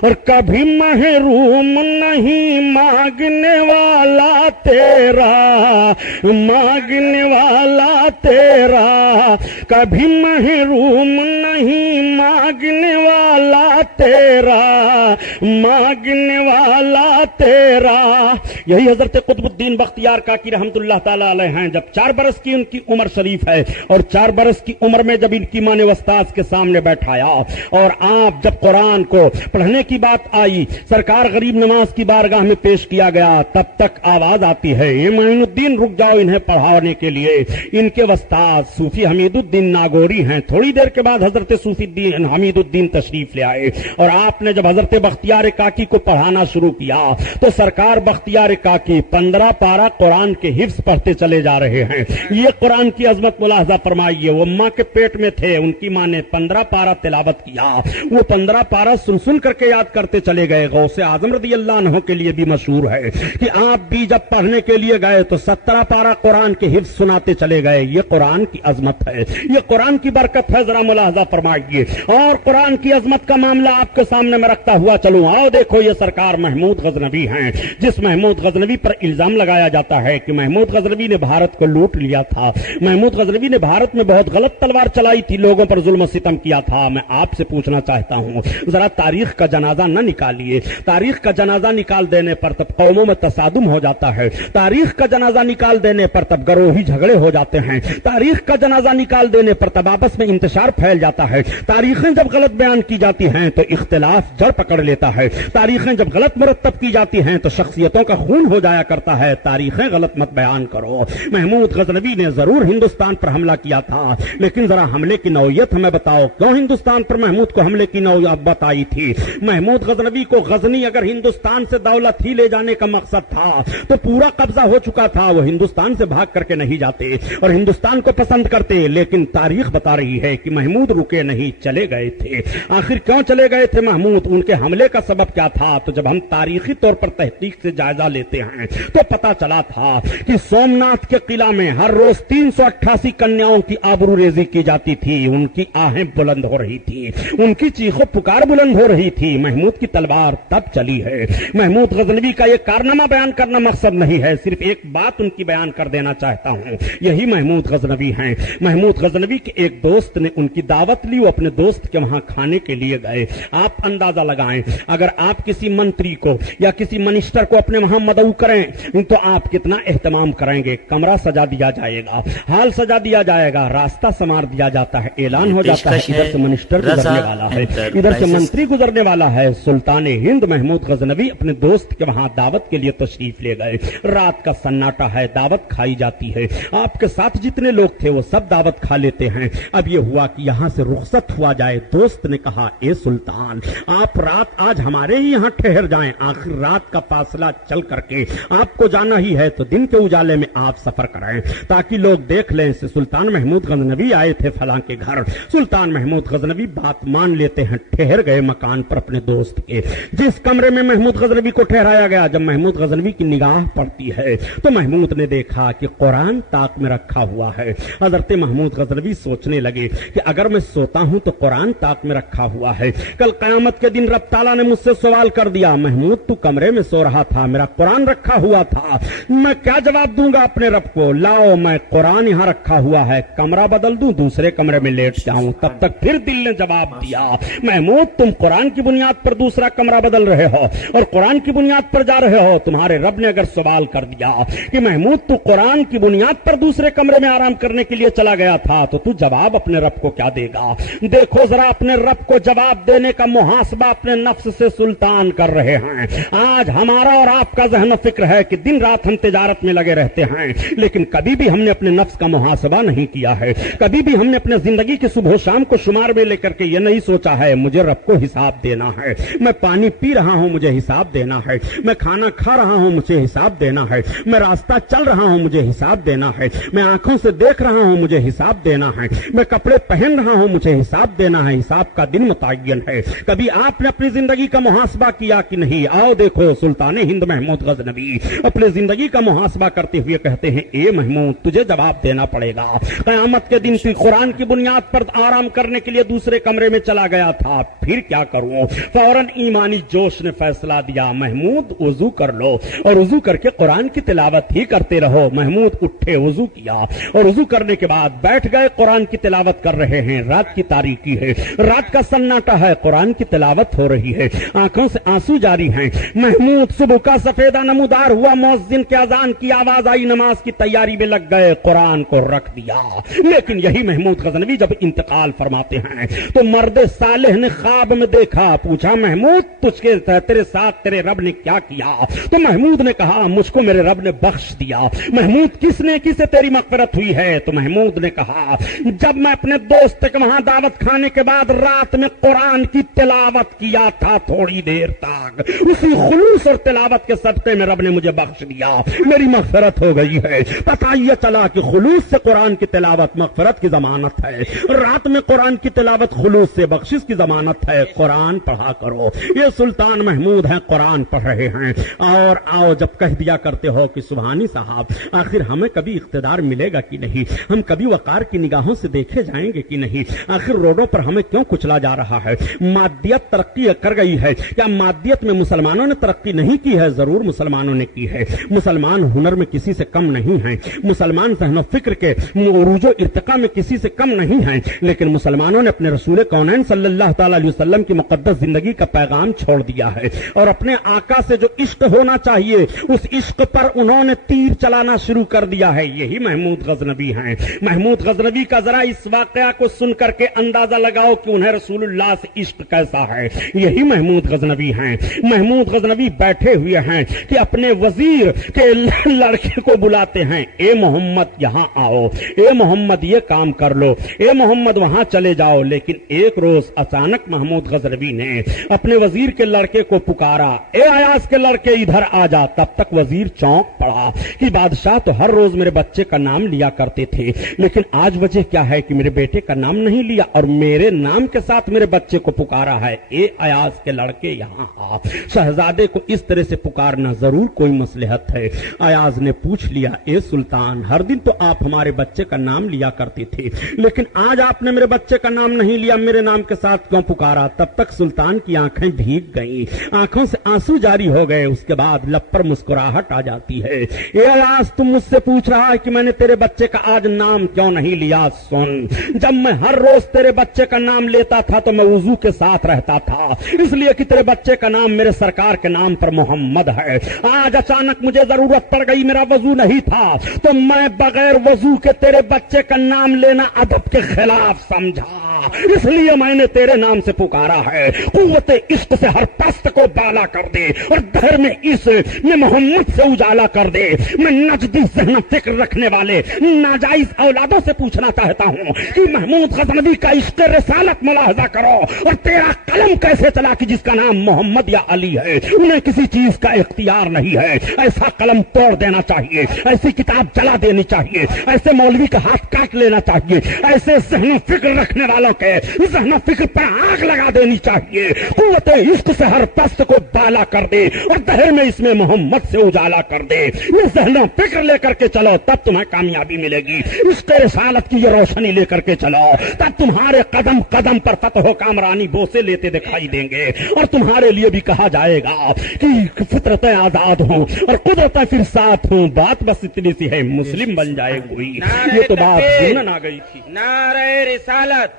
اور کبھی محروم نہیں مانگنے والا تیرا، مانگنے والا تیرا، کبھی محروم نہیں مانگنے والا تیرا، مانگنے والا تیرا. یہی حضرت قطب الدین بختیار کاکی رحمت اللہ تعالی علیہ ہیں. جب 4 برس کی ان کی عمر شریف ہے اور 4 برس کی عمر میں جب ان کی ماں نے استاذ کے سامنے بیٹھایا اور آپ جب قرآن کو پڑھنے کی بات آئی سرکار غریب نواز کی بارگاہ میں پیش کیا گیا تب تک آواز آتی ہے یہ معین الدین رک جاؤ انہیں پڑھانے کے لیے. ان کے استاذ صوفی حمید الدین ناگوری ہیں. تھوڑی دیر کے بعد حضرت صوفی الدین حمید الدین تشریف لے آئے اور آپ نے جب حضرت بختیار کاکی کو پڑھانا شروع کیا تو سرکار بختیار کاکی 15 پارہ قرآن کے حفظ پڑھتے چلے جا رہے ہیں. یہ قرآن کی عظمت ملاحظہ فرمائیے. وہ ماں کے پیٹ میں تھے، ان کی ماں نے 15 پارہ تلاوت کیا. وہ 15 پارہ سن سن کر کے یاد کرتے چلے گئے. غوث اعظم رضی اللہ عنہ کے لیے بھی مشہور ہے کہ آپ بھی جب پڑھنے کے لیے گئے تو 17 پارہ قرآن کے حفظ سناتے چلے گئے. یہ قرآن کی عظمت ہے، یہ قرآن کی برکت ہے. ذرا ملاحظہ فرمائیے. اور قرآن کی عظمت کا معاملہ آپ کے سامنے میں رکھتا ہوا چلوں. آؤ دیکھو یہ سرکار محمود غزنوی ہیں جس محمود غزنوی پر الزام لگایا جاتا ہے کہ محمود غزنوی نے بھارت کو لوٹ لیا تھا، محمود غزنوی نے بھارت میں بہت غلط تلوار چلائی تھی، لوگوں پر ظلم و ستم کیا تھا. میں آپ سے پوچھنا چاہتا ہوں ذرا تاریخ کا جنازہ نہ نکالیے. تاریخ کا جنازہ نکال دینے پر تب قوموں میں تصادم ہو جاتا ہے. تاریخ کا جنازہ نکال دینے پر تب گروہی جھگڑے ہو جاتے ہیں. تاریخ کا جنازہ نکال دینے پر تب آپس میں انتشار پھیل جاتا ہے. تاریخیں جب غلط بیان کی جاتی ہیں تو اختلاف جڑ پکڑ لیتا ہے. تاریخیں جب غلط مرتب کی جاتی ہیں تو شخصیتوں کا خون ہو جایا کرتا ہے. تاریخیں غلط مت بیان کرو. محمود غزنوی نے ضرور ہندوستان پر حملہ کیا تھا لیکن ذرا حملے کی نوعیت ہمیں بتاؤ. کیوں ہندوستان پر محمود کو حملے کی نوعیت بتائی تھی؟ محمود غزنوی کو غزنی اگر ہندوستان سے دولت ہی لے جانے کا مقصد تھا تو پورا قبضہ ہو چکا تھا. وہ ہندوستان سے بھاگ کر کے نہیں جاتے اور ہندوستان کو پسند کرتے. لیکن تاریخ بتا رہی ہے کہ محمود رکے نہیں، چلے گئے تھے. آخر کیوں چلے گئے تھے محمود؟ ان کے حملے کا سبب کیا تھا؟ تو جب ہم تاریخی طور پر تحقیق سے جائزہ لیتے ہیں تو پتا چلا تھا کہ سومناتھ کے قلعہ میں ہر روز 388 کنیاؤں کی آبرو ریزی کی جاتی تھی، ان کی آہیں بلند ہو رہی تھی، ان کی چیخ و پکار بلند ہو رہی تھی۔ محمود کی تلوار تب چلی ہے۔ محمود غزنوی کا یہ کارنامہ بیان کرنا مقصد نہیں ہے، صرف ایک بات ان کی بیان کر دینا چاہتا ہوں، یہی محمود غزنوی ہیں۔ محمود غزنوی کے ایک دوست نے ان کی دعوت لی، وہ اپنے دوست کے وہاں کھانے کے لیے گئے۔ آپ اندازہ لگائیں اگر آپ کسی منتری کو یا کسی منسٹر کو اپنے وہاں مدعو کریں تو آپ کتنا اہتمام کریں گے۔ کمرہ سجا دیا جائے گا، ہال سجا دیا جائے گا، راستہ سنوار دیا جاتا ہے، اعلان ہو جاتا ہے ادھر سے منسٹر گزرنے والا ہے، ادھر سے منتری گزرنے والا ہے۔ سلطان ہند محمود غزنوی اپنے دوست کے وہاں دعوت کے لیے تشریف لے گئے۔ رات کا سناٹا ہے، دعوت کھائی جاتی ہے، آپ کے ساتھ جتنے لوگ تھے وہ سب دعوت کھا لیتے ہیں۔ اب یہ ہوا کہ یہاں سے رخصت ہوا جائے۔ دوست نے کہا اے سلطان آپ رات آج ہمارے ہی یہاں ٹھہر جائیں، آخر رات کا فاصلہ چل کر کے آپ کو جانا ہی ہے تو دن کے اجالے میں آپ سفر کرائیں تاکہ لوگ دیکھ لیں سے سلطان محمود غزنوی آئے تھے فلاں کے گھر۔ سلطان محمود غزنوی بات مان لیتے ہیں، ٹھہر گئے مکان پر اپنے دوست کے۔ جس کمرے میں محمود غزنوی کو ٹھہرایا گیا، جب محمود غزنوی کی نگاہ پڑتی ہے تو محمود نے دیکھا کہ قرآن طاق میں رکھا ہوا ہے۔ حضرت محمود غزنوی سوچنے لگے کہ اگر میں سوتا ہوں تو قرآن طاق میں رکھا ہوا ہے، کل قیامت کے دن رب تعالیٰ نے مجھ سے سوال کر دیا محمود تو کمرے میں سو رہا تھا، میرا قرآن رکھا ہوا تھا، میں کیا جواب دوں گا اپنے رب کو؟ لاؤ میں قرآن یہاں رکھا ہوا ہے، کمرہ بدل دوں، دوسرے کمرے میں لیٹ جاؤں؟ تب تک پھر دل نے جواب دیا محمود تم قرآن کی بنیاد پر دوسرا کمرہ بدل رہے ہو اور قرآن کی بنیاد پر جا رہے ہو۔ تمہارے رب نے اگر سوال کر دیا کہ محمود تو قرآن کی بنیاد پر دوسرے کمرے میں آرام کرنے کے لیے چلا گیا تھا تو تو جواب اپنے رب کو کیا دے گا؟ دیکھو ذرا اپنے رب کو جواب دینے کا محاسبہ اپنے نفس سے سلطان کر رہے ہیں۔ آج ہمارا اور آپ کا ذہن و فکر ہے کہ دن رات ہم تجارت میں لگے رہتے ہیں، لیکن کبھی بھی ہم نے اپنے نفس کا محاسبہ نہیں کیا ہے، کبھی بھی ہم نے اپنے زندگی کی صبح و شام کو شمار میں لے کر کے یہ نہیں سوچا ہے مجھے رب کو حساب دینا ہے، میں پانی پی رہا ہوں مجھے حساب دینا ہے، میں کھانا کھا رہا ہوں مجھے حساب دینا ہے، میں راستہ چل رہا ہوں مجھے حساب دینا ہے، میں آنکھوں سے دیکھ رہا ہوں مجھے حساب دینا ہے، میں کپڑے پہن رہا ہوں مجھے حساب دینا ہے، حساب کا دن متعین ہے۔ کبھی آپ نے اپنی زندگی کا محاسبہ کیا کہ نہیں؟ آؤ دیکھو سلطان ہند محمود غزنوی اپنے زندگی کا محاسبہ کرتے ہوئے کہتے ہیں اے محمود تجھے جواب دینا پڑے گا، قیامت کے دن تو قرآن کی بنیاد پر آرام کرنے کے لیے دوسرے کمرے میں چلا گیا تھا، پھر کیا کروں؟ فوراً ایمانی جوش نے فیصلہ دیا محمود وضو کر لو اور وضو کر کے قرآن کی تلاوت ہی کرتے رہو۔ محمود اٹھے، وضو کیا اور وضو کرنے کے بعد بیٹھ گئے، قرآن کی تلاوت کر رہے ہیں۔ رات کی تاریکی ہے، رات کا سناٹا ہے، قرآن کی تلاوت ہو رہی ہے، آنکھوں سے آنسو جاری ہیں۔ محمود صبح کا سفیدہ نمودار ہوا، مؤذن کے اذان کی آواز آئی، نماز کی تیاری میں لگ گئے، قرآن کو رکھ دیا۔ لیکن یہی محمود غزنوی جب انتقال فرماتے ہیں تو مرد صالح نے خواب میں دیکھا، پوچھا محمود تجھ کے تیرے ساتھ تیرے رب نے کیا کیا؟ تو محمود نے کہا مجھ کو میرے رب نے بخش دیا۔ محمود کس نے کسے تیری مغفرت ہوئی ہے؟ تو محمود نے کہا جب میں اپنے دوست کے وہاں دعوت کھانے کے بعد رات میں قرآن کی تلاوت کیا تھا تھوڑی دیر تک، اسی خلوص اور تلاوت کے صدقے میں رب نے مجھے بخش دیا، میری مغفرت ہو گئی ہے۔ پتہ یہ چلا کہ خلوص سے قرآن کی تلاوت مغفرت کی ضمانت ہے، رات میں قرآن کی تلاوت خلوص سے بخشش کی ضمانت ہے۔ قرآن پڑھا کرو، یہ سلطان محمود ہیں، قرآن پڑھ رہے ہیں۔ اور آؤ جب کہہ دیا کرتے ہو کہ سبحانی صاحب آخر ہمیں کبھی اقتدار ملے گا کہ نہیں، ہم کبھی وقار کی نگاہوں سے دیکھے جائیں گے کہ نہیں، آخر روڈوں پر ہمیں کیوں کچلا جا رہا ہے؟ مادیت ترقی کر گئی ہے، کیا مادیت میں مسلمانوں نے ترقی نہیں کی ہے؟ ضرور مسلمانوں نے کی ہے۔ مسلمان ہنر میں کسی سے کم نہیں ہیں، مسلمان ذہن و فکر کے عروج و ارتقاء میں کسی سے کم نہیں ہیں، لیکن مسلمانوں نے اپنے رسول کونین صلی اللہ تعالی علیہ وسلم کی مقدس زندگی کا پیغام چھوڑ دیا ہے، اور اپنے آقا سے جو عشق ہونا چاہیے اس عشق پر انہوں نے تیر چلانا شروع کر دیا ہے۔ یہی محمود غزنوی ہیں۔ محمود غزنوی کا ذرا اس واقعہ کو سن کر کے اندازہ لگاؤ کہ انہیں رسول اللہ سے عشق کیسا ہے۔ یہی محمود غزنوی ہیں۔ محمود غزنوی بیٹھے ہوئے ہیں کہ اپنے وزیر کے لڑکے کو بلاتے ہیں، اے محمد یہاں آؤ، اے محمد یہ کام کر لو، اے محمد وہاں چلے جاؤ۔ لیکن ایک روز اچانک محمود غزنوی نے اپنے وزیر کے لڑکے کو پکارا، اے ایاز کے لڑکے ادھر آ جا۔ تب تک وزیر چونک پڑا کہ بادشاہ تو ہر روز میرے بچے کا نام لیا کرتے تھے، لیکن آج وجہ کیا ہے کہ میرے بیٹے کا نام نہیں لیا اور میرے نام کے ساتھ میرے بچے کو پکارا ہے؟ اے ایاز کے لڑکے یہاں آ۔ شہزادے کو اس طرح سے پکارنا ضرور کوئی مصلحت ہے۔ ایاز نے پوچھ لیا، اے سلطان، ہر دن تو آپ ہمارے بچے کا نام لیا کرتے تھے، لیکن آج آپ نے میرے بچے کا نام نہیں لیا، میرے نام کے ساتھ کیوں پکارا؟ تب تک سلطان کی آنکھیں بھیگ گئیں، آنکھوں سے آنسو جاری ہو گئے، اس کے بعد لب پر مسکراہٹ آ جاتی ہے۔ اے ایاز، تم مجھ سے پوچھ رہا ہے کہ میں نے تیرے بچے کا آج نام کیوں نہیں لیا؟ سن، جب میں ہر روز تیرے بچے کا نام لیتا تھا تو میں وضو کے ساتھ رہتا تھا، اس لیے کہ تیرے بچے کا نام میرے سرکار کے نام پر محمد ہے۔ آج اچانک مجھے ضرورت پڑ گئی، میرا وضو نہیں تھا، تو میں بغیر وضو کے تیرے بچے کا نام لینا ادب کے خلاف سمجھا، اس لیے میں نے تیرے نام سے پکارا ہے۔ قوت عشق سے ہر پست کو بالا کر دے اور دہر میں اس میں محمد سے اجالا کر دے۔ میں نجدی ذہن فکر رکھنے والے ناجائز اولادوں سے پوچھنا چاہتا ہوں کہ محمود غزنوی کا عشق رسالت ملاحظہ کرو اور تیرا قلم کیسے چلا کہ جس کا نام محمد یا علی ہے، انہیں کسی چیز کا اختیار نہیں ہے۔ ایسا قلم توڑ دینا چاہیے، ایسی کتاب جلا دینی چاہیے، ایسے مولوی کا ہاتھ کاٹ لینا چاہیے، ایسے ذہن و فکر رکھنے والوں کے ذہن و فکر پر آگ لگا دینی چاہیے۔ قوت عشق سے ہر پست کو بالا کر دے اور دہر میں اس میں محمد سے اجالا کر دے۔ یہ ذہن و فکر لے کر کے چلو، تب تمہیں کامیابی ملے گی۔ عشق رسالت کی یہ روشنی لے کر کے چلو، تب تمہارے قدم قدم پر فتح و کامرانی بوسے لیتے دکھائی دیں گے، اور تمہارے لیے بھی کہا جائے گا کہ فطرتیں آزاد ہوں اور قدرتیں پھر ساتھ ہوں۔ بات بس اتنی سی ہے، مسلم بن جائے کوئی۔ یہ تو بات سنن آ گئی تھی۔ نعرہ رسالت،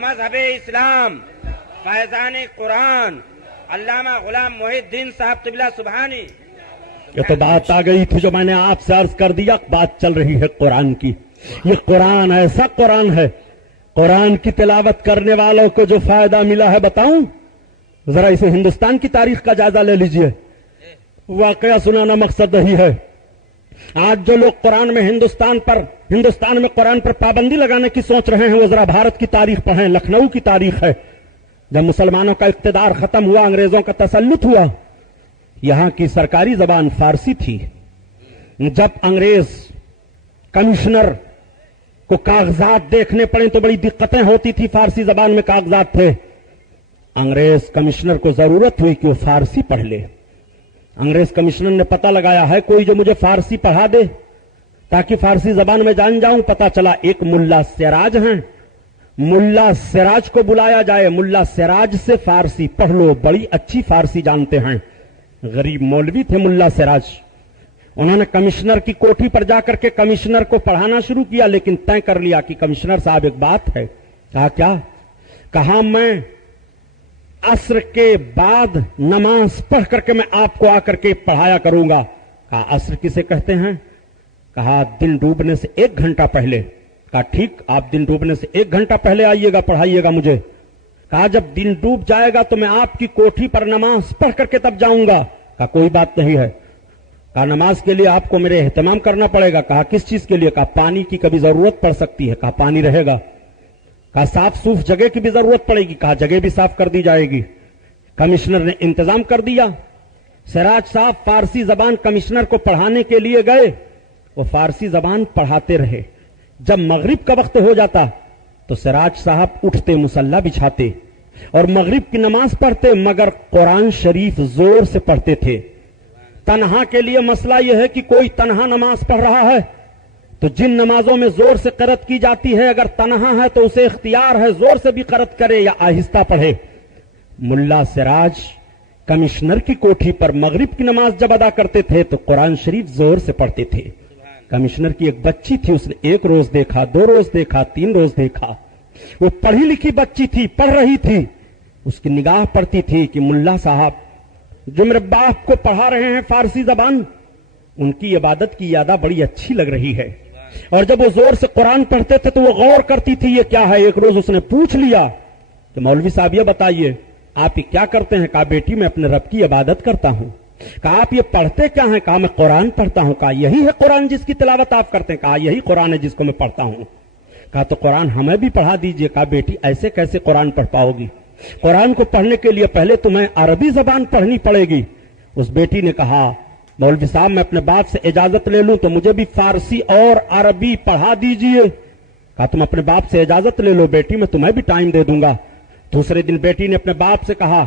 مذہب اسلام، فیضان قرآن، علامہ غلام محی الدین صاحب قبلہ سبحانی۔ یہ تو بات آ گئی تھی جو میں نے آپ سے عرض کر دیا، بات چل رہی ہے قرآن کی۔ یہ قرآن ایسا قرآن ہے، قرآن کی تلاوت کرنے والوں کو جو فائدہ ملا ہے بتاؤں؟ ذرا اسے ہندوستان کی تاریخ کا جائزہ لے لیجئے، واقعہ سنانا مقصد نہیں ہے۔ آج جو لوگ قرآن میں ہندوستان میں قرآن پر پابندی لگانے کی سوچ رہے ہیں، وہ ذرا بھارت کی تاریخ پڑھیں، لکھنؤ کی تاریخ ہے۔ جب مسلمانوں کا اقتدار ختم ہوا، انگریزوں کا تسلط ہوا، یہاں کی سرکاری زبان فارسی تھی۔ جب انگریز کمشنر کو کاغذات دیکھنے پڑے تو بڑی دقتیں ہوتی تھی، فارسی زبان میں کاغذات تھے۔ انگریز کمشنر کو ضرورت ہوئی کہ وہ فارسی پڑھ لے۔ انگریز کمشنر نے پتہ لگایا ہے کوئی جو مجھے فارسی پڑھا دے تاکہ فارسی زبان میں جان جاؤں۔ پتہ چلا ایک ملا سراج ہیں، ملا سراج کو بلایا جائے، ملا سراج سے فارسی پڑھ لو، بڑی اچھی فارسی جانتے ہیں۔ غریب مولوی تھے ملا سراج، انہوں نے کمشنر کی کوٹھی پر جا کر کے کمشنر کو پڑھانا شروع کیا، لیکن طے کر لیا کہ کمشنر صاحب ایک بات ہے۔ کہا کیا؟ کہا میں عصر کے بعد نماز پڑھ کر کے میں آپ کو آ کر کے پڑھایا کروں گا۔ کہا عصر کسے کہتے ہیں؟ کہا دن ڈوبنے سے 1 گھنٹہ پہلے۔ کہا ٹھیک، آپ دن ڈوبنے سے 1 گھنٹہ پہلے آئیے گا، پڑھائیے گا مجھے۔ کہا جب دن ڈوب جائے گا تو میں آپ کی کوٹھی پر نماز پڑھ کر کے تب جاؤں گا۔ کہا کوئی بات نہیں ہے۔ کہا نماز کے لیے آپ کو میرے اہتمام کرنا پڑے گا۔ کہا کس چیز کے لیے؟ کہا پانی کی کبھی ضرورت پڑ سکتی ہے۔ کہا پانی رہے گا۔ کہا صاف سوف جگہ کی بھی ضرورت پڑے گی۔ کہا جگہ بھی صاف کر دی جائے گی۔ کمشنر نے انتظام کر دیا۔ سراج صاحب فارسی زبان کمشنر کو پڑھانے کے لیے گئے، وہ فارسی زبان پڑھاتے رہے۔ جب مغرب کا وقت ہو جاتا تو سراج صاحب اٹھتے، مصلی بچھاتے اور مغرب کی نماز پڑھتے، مگر قرآن شریف زور سے پڑھتے تھے۔ تنہا کے لیے مسئلہ یہ ہے کہ کوئی تنہا نماز پڑھ رہا ہے تو جن نمازوں میں زور سے قرأت کی جاتی ہے، اگر تنہا ہے تو اسے اختیار ہے زور سے بھی قرأت کرے یا آہستہ پڑھے۔ ملا سراج کمشنر کی کوٹھی پر مغرب کی نماز جب ادا کرتے تھے تو قرآن شریف زور سے پڑھتے تھے۔ کمشنر کی ایک بچی تھی، اس نے 1 روز دیکھا، 2 روز دیکھا، 3 روز دیکھا۔ وہ پڑھی لکھی بچی تھی، پڑھ رہی تھی، اس کی نگاہ پڑتی تھی کہ ملا صاحب جو میرے باپ کو پڑھا رہے ہیں فارسی زبان، ان کی عبادت کی یادہ بڑی اچھی لگ رہی ہے، اور جب وہ زور سے قرآن پڑھتے تھے تو وہ غور کرتی تھی یہ کیا ہے۔ ایک روز اس نے پوچھ لیا کہ مولوی صاحب یہ بتائیے آپ یہ کیا کرتے ہیں؟ کہا بیٹی میں اپنے رب کی عبادت کرتا ہوں۔ کہا آپ یہ پڑھتے کیا ہیں؟ کہا میں قرآن پڑھتا ہوں۔ کہا یہی ہے قرآن جس کی تلاوت آپ کرتے ہیں؟ کہا یہی قرآن ہے جس کو میں پڑھتا ہوں۔ کہا تو قرآن ہمیں بھی پڑھا دیجئے۔ کہا بیٹی ایسے کیسے قرآن پڑھ پاؤ گی؟ قرآن کو پڑھنے کے لیے پہلے تمہیں عربی زبان پڑھنی پڑے گی۔ اس بیٹی نے کہا مولوی صاحب میں اپنے باپ سے اجازت لے لوں تو مجھے بھی فارسی اور عربی پڑھا دیجئے۔ کہا تم اپنے باپ سے اجازت لے لو بیٹی، میں تمہیں بھی ٹائم دے دوں گا۔ دوسرے دن بیٹی نے اپنے باپ سے کہا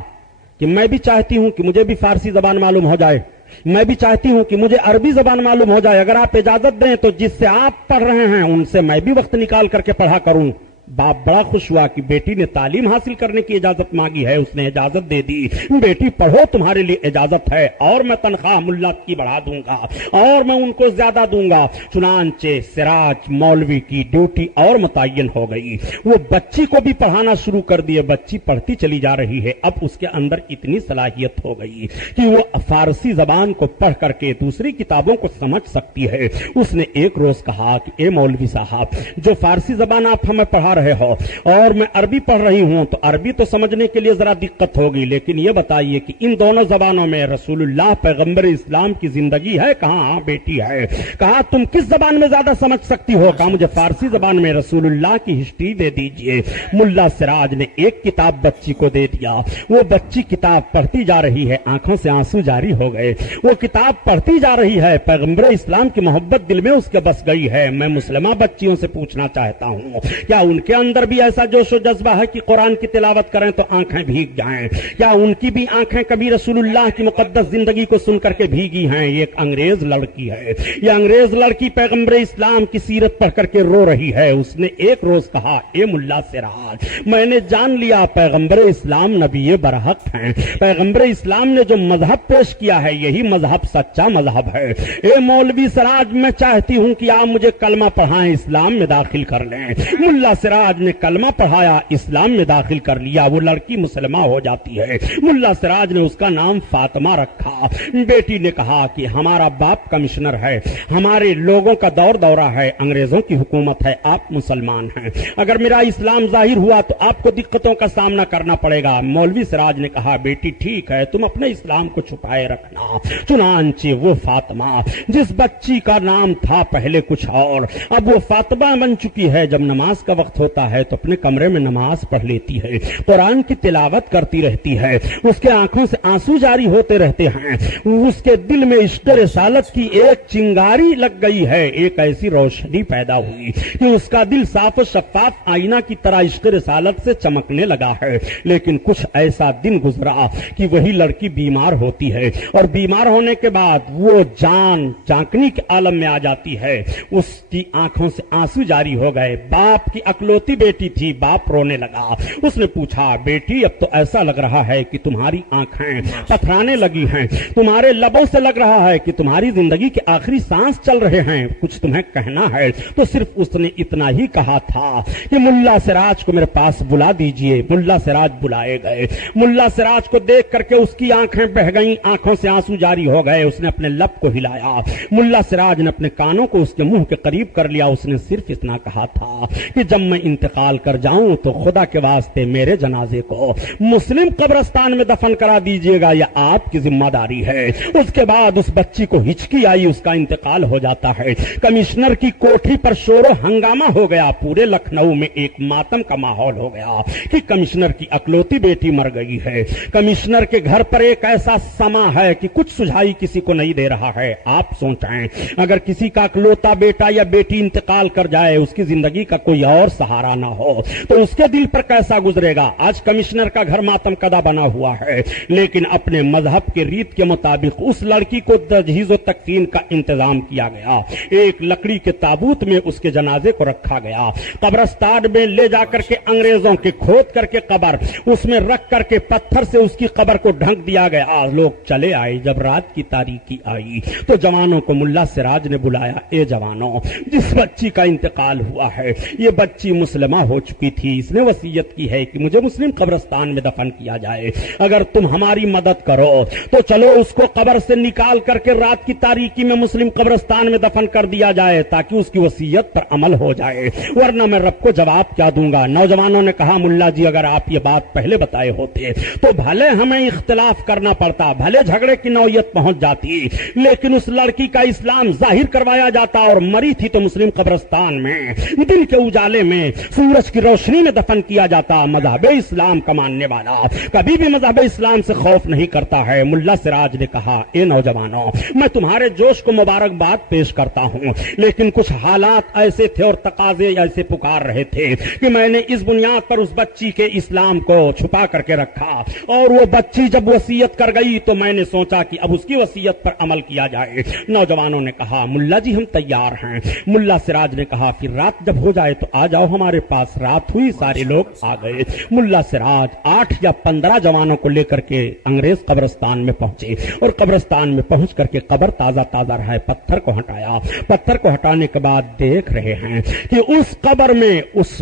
کہ میں بھی چاہتی ہوں کہ مجھے بھی فارسی زبان معلوم ہو جائے، میں بھی چاہتی ہوں کہ مجھے عربی زبان معلوم ہو جائے، اگر آپ اجازت دیں تو جس سے آپ پڑھ رہے ہیں ان سے میں بھی وقت نکال کر کے پڑھا کروں۔ باپ بڑا خوش ہوا کہ بیٹی نے تعلیم حاصل کرنے کی اجازت مانگی ہے، اس نے اجازت دے دی۔ بیٹی پڑھو، تمہارے لیے اجازت ہے، اور میں تنخواہ ملا کی بڑھا دوں گا اور میں ان کو زیادہ دوں گا۔ چنانچہ سراج مولوی کی ڈیوٹی اور متعین ہو گئی، وہ بچی کو بھی پڑھانا شروع کر دیے۔ بچی پڑھتی چلی جا رہی ہے، اب اس کے اندر اتنی صلاحیت ہو گئی کہ وہ فارسی زبان کو پڑھ کر کے دوسری کتابوں کو سمجھ سکتی ہے۔ اس نے ایک روز کہا کہ اے مولوی صاحب، جو فارسی زبان آپ ہمیں پڑھا رہے ہو اور میں عربی پڑھ رہی ہوں، تو عربی تو سمجھنے کے لیے ذرا دقت ہوگی، لیکن یہ بتائیے کہ ان دونوں زبانوں میں رسول اللہ پیغمبر اسلام کی زندگی ہے کہاں؟ ہاں بیٹی ہے۔ کہا تم کس زبان میں زیادہ سمجھ سکتی ہو؟ کہا مجھے فارسی زبان میں رسول اللہ کی ہسٹری دے دیجئے۔ ملا سراج نے ایک کتاب بچی کو دے دیا، وہ بچی کتاب پڑھتی جا رہی ہے، آنکھوں سے آنسو جاری ہو گئے۔ وہ کتاب پڑھتی جا رہی ہے، پیغمبر اسلام کی محبت دل میں اس کے بس گئی ہے۔ میں مسلمہ بچیوں سے پوچھنا چاہتا ہوں، کیا ان کے اندر بھی ایسا جوش و جذبہ ہے کہ قرآن کی تلاوت کریں تو آنکھیں بھیگ جائیں؟ کیا ان کی بھی آنکھیں کبھی رسول اللہ کی مقدس زندگی کو سن کر کے بھیگی ہیں؟ یہ ایک انگریز لڑکی ہے، یہ انگریز لڑکی پیغمبر اسلام کی سیرت پڑھ کر کے رو رہی ہے۔ اس نے ایک روز کہا، اے ملا سراج، میں نے جان لیا پیغمبر اسلام نبی برحق ہیں، پیغمبر اسلام نے جو مذہب پیش کیا ہے یہی مذہب سچا مذہب ہے۔ اے مولوی سراج، میں چاہتی ہوں کہ آپ مجھے کلمہ پڑھائیں، اسلام میں داخل کر لیں۔ ملا سراج نے کلمہ پڑھایا، اسلام میں داخل کر لیا، وہ لڑکی مسلمہ ہو جاتی ہے۔ ملا سراج نے اس کا نام فاطمہ رکھا۔ بیٹی نے کہا کہ ہمارا باپ کمشنر ہے، ہمارے لوگوں کا دور دورہ ہے، انگریزوں کی حکومت ہے، آپ مسلمان ہیں، اگر میرا اسلام ظاہر ہوا تو آپ کو دقتوں کا سامنا کرنا پڑے گا۔ مولوی سراج نے کہا، بیٹی ٹھیک ہے، تم اپنے اسلام کو چھپائے رکھنا۔ چنانچہ وہ فاطمہ جس بچی کا نام تھا پہلے کچھ اور، اب وہ فاطمہ بن چکی ہے۔ جب نماز کا وقت ہوتا ہے تو اپنے کمرے میں نماز پڑھ لیتی ہے، قرآن کی تلاوت کرتی رہتی ہے، اس کے آنکھوں سے آنسو جاری ہوتے رہتے ہیں، اس کے دل میں عشق رسالت کی ایک چنگاری لگ گئی ہے، ایک ایسی روشنی پیدا ہوئی کہ اس کا دل صاف و شفاف آئینہ کی طرح عشق رسالت سے چمکنے لگا ہے۔ لیکن کچھ ایسا دن گزرا کہ وہی لڑکی بیمار ہوتی ہے، اور بیمار ہونے کے بعد وہ جان چاکنی کے عالم میں آ جاتی ہے، اس کی آنکھوں سے آنسو جاری ہو گئے۔ باپ کی اکلوتی بیٹی تھی، باپ رونے لگا۔ اس نے پوچھا، بیٹی اب تو ایسا لگ رہا ہے کہ تمہاری آنکھیں پتھرانے لگی ہیں، تمہارے لبوں سے لگ رہا ہے کہ تمہاری زندگی کے آخری سانس چل رہے ہیں، کچھ تمہیں کہنا ہے؟ تو صرف اس نے اتنا ہی کہا تھا کہ ملا سراج کو میرے پاس بلا دیجئے۔ ملا سراج بلائے گئے، ملا سراج کو دیکھ کر کے اس کی آنکھیں بہ گئیں، آنکھوں سے آنسو جاری ہو گئے۔ اس نے اپنے لب کو ہلایا، ملا سراج نے اپنے کانوں کو اس کے منہ کے قریب کر لیا۔ اس نے صرف اتنا کہا تھا کہ جب میں انتقال کر جاؤں تو خدا کے واسطے میرے جنازے کو مسلم قبرستان میں دفن کرا دیجئے گا، یہ آپ کی ذمہ داری ہے۔ اس کے بعد اس بچی کو ہچکی آئی، اس کا انتقال ہو جاتا ہے۔ کمشنر کی کوٹھی پر شور و ہنگامہ ہو گیا، پورے لکھنؤ میں ایک ماتم کا ماحول ہو گیا کہ کمشنر کی اکلوتی بیٹی مر گئی ہے۔ کمشنر کے گھر پر ایک ایسا سما ہے کہ کچھ سجھائی کسی کو نہیں دے رہا ہے۔ آپ سوچیں، اگر کسی کا اکلوتا بیٹا یا بیٹی انتقال کر جائے، اس کی زندگی کا کوئی اور سہارا نہ ہو، تو اس کے دل پر کیسا گزرے گا؟ آج کمشنر کا گھر ماتم کدا بنا ہوا ہے، لیکن اپنے مذہب کے ریت کے مطابق اس لڑکی کو تجہیز و تکفین کا انتظام کیا گیا۔ ایک لکڑی کے تابوت میں اس کے جنازے کو رکھا گیا، قبرستان میں لے جا کر کے انگریزوں کے کھود کر کے قبر اس میں رکھ کر کے پتھر سے اس کی قبر کو ڈھک دیا گیا۔ لوگ چلے آئے، جب رات کی تاریکی آئی تو جوانوں کو ملا سراج نے بلایا، اے جوانوں، جس بچی کا انتقال ہوا ہے یہ بچی مسلمہ ہو چکی تھی، اس نے وصیت کی ہے کہ مجھے مسلم قبرستان میں دفن کیا جائے، اگر تم ہماری مدد کرو تو چلو اس کو قبر سے نکال کر کے رات کی تاریکی میں مسلم قبرستان میں دفن کر دیا جائے تاکہ اس کی وصیت پر عمل ہو جائے، ورنہ میں رب کو جواب کیا دوں گا۔ نوجوانوں نے کہا، ملا جی اگر آپ یہ بات پہلے بتائے ہوتے تو بھلے ہمیں اختلاف کرنا پڑتا، بھلے جھگڑے کی نوعیت پہنچ جاتی، لیکن اس لڑکی کا اسلام ظاہر کروایا جاتا، اور مری تھی تو مسلم قبرستان میں دن کے اجالے میں سورج کی روشنی میں دفن کیا جاتا۔ مذہب اسلام کا ماننے والا کبھی بھی مذہب اسلام سے خوف نہیں کرتا ہے۔ ملا سراج نے کہا اے نوجوانوں، میں تمہارے جوش کو مبارکباد پیش کرتا ہوں، لیکن کچھ حالات ایسے تھے اور تقاضے ایسے پکار رہے تھے کہ میں نے اس بنیاد پر اس بچی کے اسلام کو چھپا کر کے رکھا، اور وہ بچی جب وصیت کر گئی تو میں نے سوچا کہ اب اس کی وصیت پر عمل کیا جائے۔ نوجوانوں نے کہا ملا جی ہم تیار ہیں۔ ملا سراج نے کہا پھر رات جب ہو جائے تو آ جاؤ ہمارے پاس۔ رات ہوئی، سارے لوگ آ گئے۔ ملا سراج 8 یا 15 جوانوں کو لے کر کے انگریز قبرستان میں پہنچے، اور قبرستان میں پہنچ کر کے قبر تازہ تازہ رہا ہے، پتھر کو ہٹایا۔ پتھر کو ہٹانے کے بعد دیکھ رہے ہیں کہ اس قبر میں اس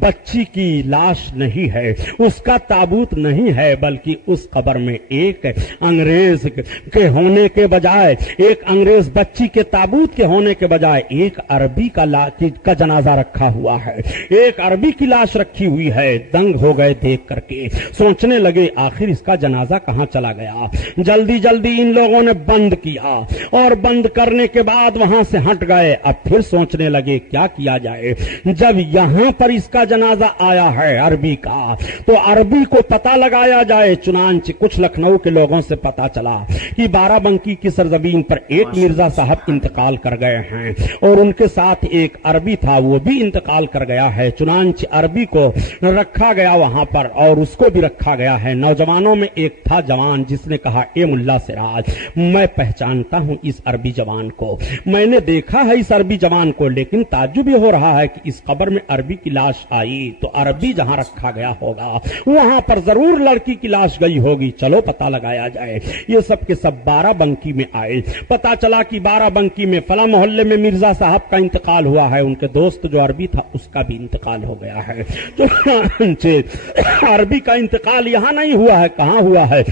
بچی کی لاش نہیں ہے، اس کا تابوت نہیں ہے، بلکہ اس قبر میں ایک انگریز کے ہونے کے بجائے، ایک انگریز بچی کے تابوت کے ہونے کے بجائے ایک عربی کا جنازہ رکھا ہوا ہے، ایک عربی کی لاش رکھی ہوئی ہے۔ دنگ ہو گئے دیکھ کر کے، سوچنے لگے آخر اس کا جنازہ کہاں چلا گیا۔ جلدی جلدی ان لوگوں نے بند کیا، اور بند کرنے کے بعد وہاں سے ہٹ گئے۔ اب پھر سوچنے لگے کیا کیا جائے۔ جب یہاں پر اس کا جنازہ آیا ہے عربی کا، تو عربی کو پتہ لگایا جائے۔ چنانچہ کچھ لکھنؤ کے لوگوں سے پتہ چلا کہ بارہ بنکی کی سرزمین پر ایک مرزا صاحب انتقال کر گئے ہیں، اور ان کے ساتھ ایک عربی تھا، وہ بھی انتقال کر گیا ہے۔ چنانچہ عربی کو رکھا گیا وہاں پر، اور اس کو بھی رکھا گیا ہے۔ نوجوانوں میں ایک تھا جوان جس نے کہا اے ملا سراج، میں پہچانتا ہوں اس عربی جوان کو، میں نے دیکھا ہے اس عربی جوان کو، لیکن تعجب یہ ہو رہا ہے کہ اس قبر میں عربی کی لاش آئی تو عربی جہاں رکھا گیا ہوگا وہاں پر ضرور لڑکی کی لاش گئی ہوگی، چلو پتہ لگایا جائے۔ یہ سب کے سب بارہ بنکی میں آئے۔ پتہ چلا کہ بارہ بنکی میں فلاں محلے میں مرزا صاحب کا انتقال ہوا ہے، ان کے دوست جو عربی تھا اس کا بھی انتقال ہو گیا ہے۔ عربی کا انتقال یہاں نہیں ہوا ہے، کہاں ہوا ہے؟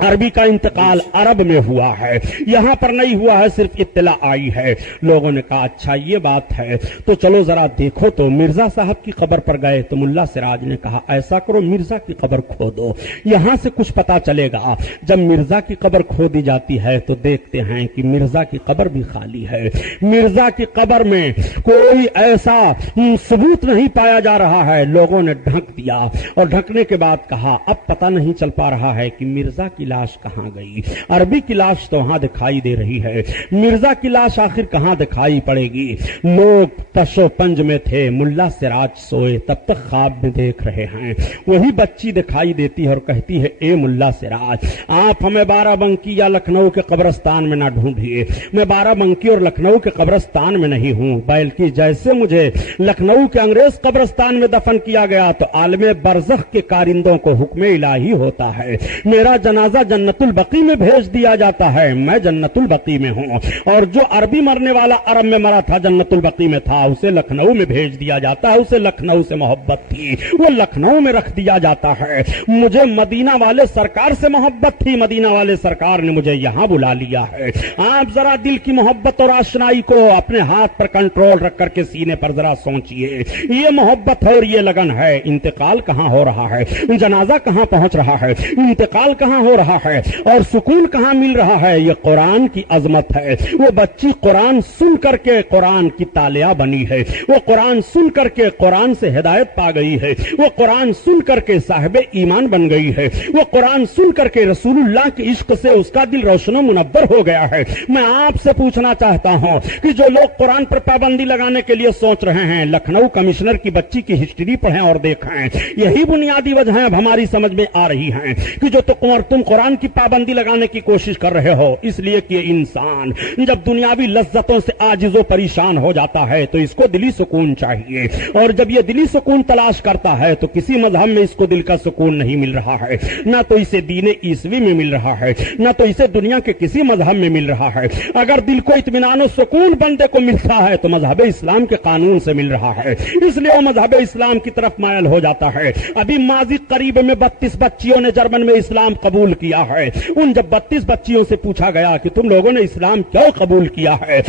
عربی کا انتقال عرب میں ہوا ہے، یہاں پر نہیں ہوا ہے، صرف اطلاع آئی ہے۔ لوگوں نے کہا اچھا یہ بات ہے تو چلو ذرا دیکھو تو۔ مرزا صاحب کی قبر پر گئے تو ملا سراج نے کہا ایسا کرو مرزا کی قبر کھودو، یہاں سے کچھ پتا چلے گا۔ جب مرزا کی قبر کھودی جاتی ہے تو دیکھتے ہیں کہ مرزا کی قبر بھی خالی ہے، مرزا کی قبر میں کوئی ایسا ثبوت نہیں پایا جا رہا ہے۔ لوگوں نے ڈھک دیا، اور ڈھکنے کے بعد کہا اب پتہ نہیں چل پا رہا ہے کہ مرزا کی لاش کہاں گئی۔ عربی کی لاش تو وہاں دکھائی دے رہی ہے، مرزا کی لاش آخر کہاں دکھائی پڑے گی۔ لوگ تش و پنج میں تھے، ملا سراج سوئے تب تک خواب میں دیکھ رہے ہیں، وہی بچی دکھائی دیتی ہے اور کہتی ہے اے ملا سراج، آپ ہمیں بارہ بنکی یا لکھنؤ کے قبرستان میں نہ ڈھونڈیے، میں بارہ بنکی اور لکھنؤ کے قبرستان میں نہیں ہوں، بلکہ جیسے مجھے لکھنؤ کے انگریز قبرستان میں دفن کیا گیا تو عالم برزخ کے کارندوں کو حکم الہی ہوتا ہے، میرا جنازہ جنت البقی میں بھیج دیا جاتا ہے، میں جنت البقی میں ہوں، اور جو عربی مرنے والا عرب میں مرا تھا جنت البقی میں تھا، اسے لکھنؤ میں بھیج دیا جاتا ہے، اسے لکھنؤ سے محبت تھی، وہ لکھنؤ میں رکھ دیا جاتا ہے، مجھے مدینہ والے سرکار سے محبت تھی، مدینہ والے سرکار نے مجھے یہاں بلا لیا ہے۔ آپ ذرا دل کی محبت اور آشنائی کو اپنے ہاتھ پر کنٹرول رکھ کر کے سینے پر ذرا سوچئے، یہ محبت ہے اور یہ لگن ہے۔ انتقال کہاں ہو رہا ہے، جنازہ کہاں پہنچ رہا ہے، انتقال کہاں ہو رہا ہے، اور سکون کہاں مل رہا ہے؟ یہ قرآن کی عظمت ہے۔ وہ بچی قرآن سن کر کے قرآن کی تالیہ بنی ہے، وہ قرآن سن کر کے قرآن سے ہدایت پا گئی ہے، وہ قرآن سن کر کے صاحب ایمان بن گئی ہے، وہ قرآن سن کر کے رسول اللہ کے عشق سے اس کا دل روشن و منور ہو گیا ہے۔ میں آپ سے پوچھنا چاہتا ہوں کہ جو لوگ قرآن پر پابندی لگانے کے لیے سوچ رہے ہیں، لکھنؤ کمشنر کی بچی کی ہسٹری پڑھیں اور دیکھیں، یہی بنیادی وجہیں اب ہماری سمجھ میں آ رہی ہیں کہ جو تم قرآن کی پابندی لگانے کی کوشش کر رہے ہو، اس لیے کہ انسان جب دنیاوی لذتوں سے عاجز و پریشان ہو جاتا ہے تو اس کو دلی سکون چاہیے، اور جب یہ دلی سکون تلاش کرتا ہے تو کسی مذہب میں اس کو دل کا سکون نہیں مل رہا ہے، نہ تو اسے دین عیسوی میں مل رہا ہے، نہ تو اسے دنیا کے کسی مذہب میں مل رہا ہے۔ اگر دل کو اطمینان و سکون بندے کو ملتا ہے تو مذہب اسلام کے قانون سے مل رہا ہے، اس لیے وہ مذہب اسلام کی طرف مائل ہو جاتا ہے۔ ابھی ماضی قریب میں 32 بچیوں نے جرمن میں اسلام قبول کیا ہے۔ ان جب 32 بچیوں سے پوچھا گیا کہ تم لوگوں نے اسلام کیوں قبول کیا ہے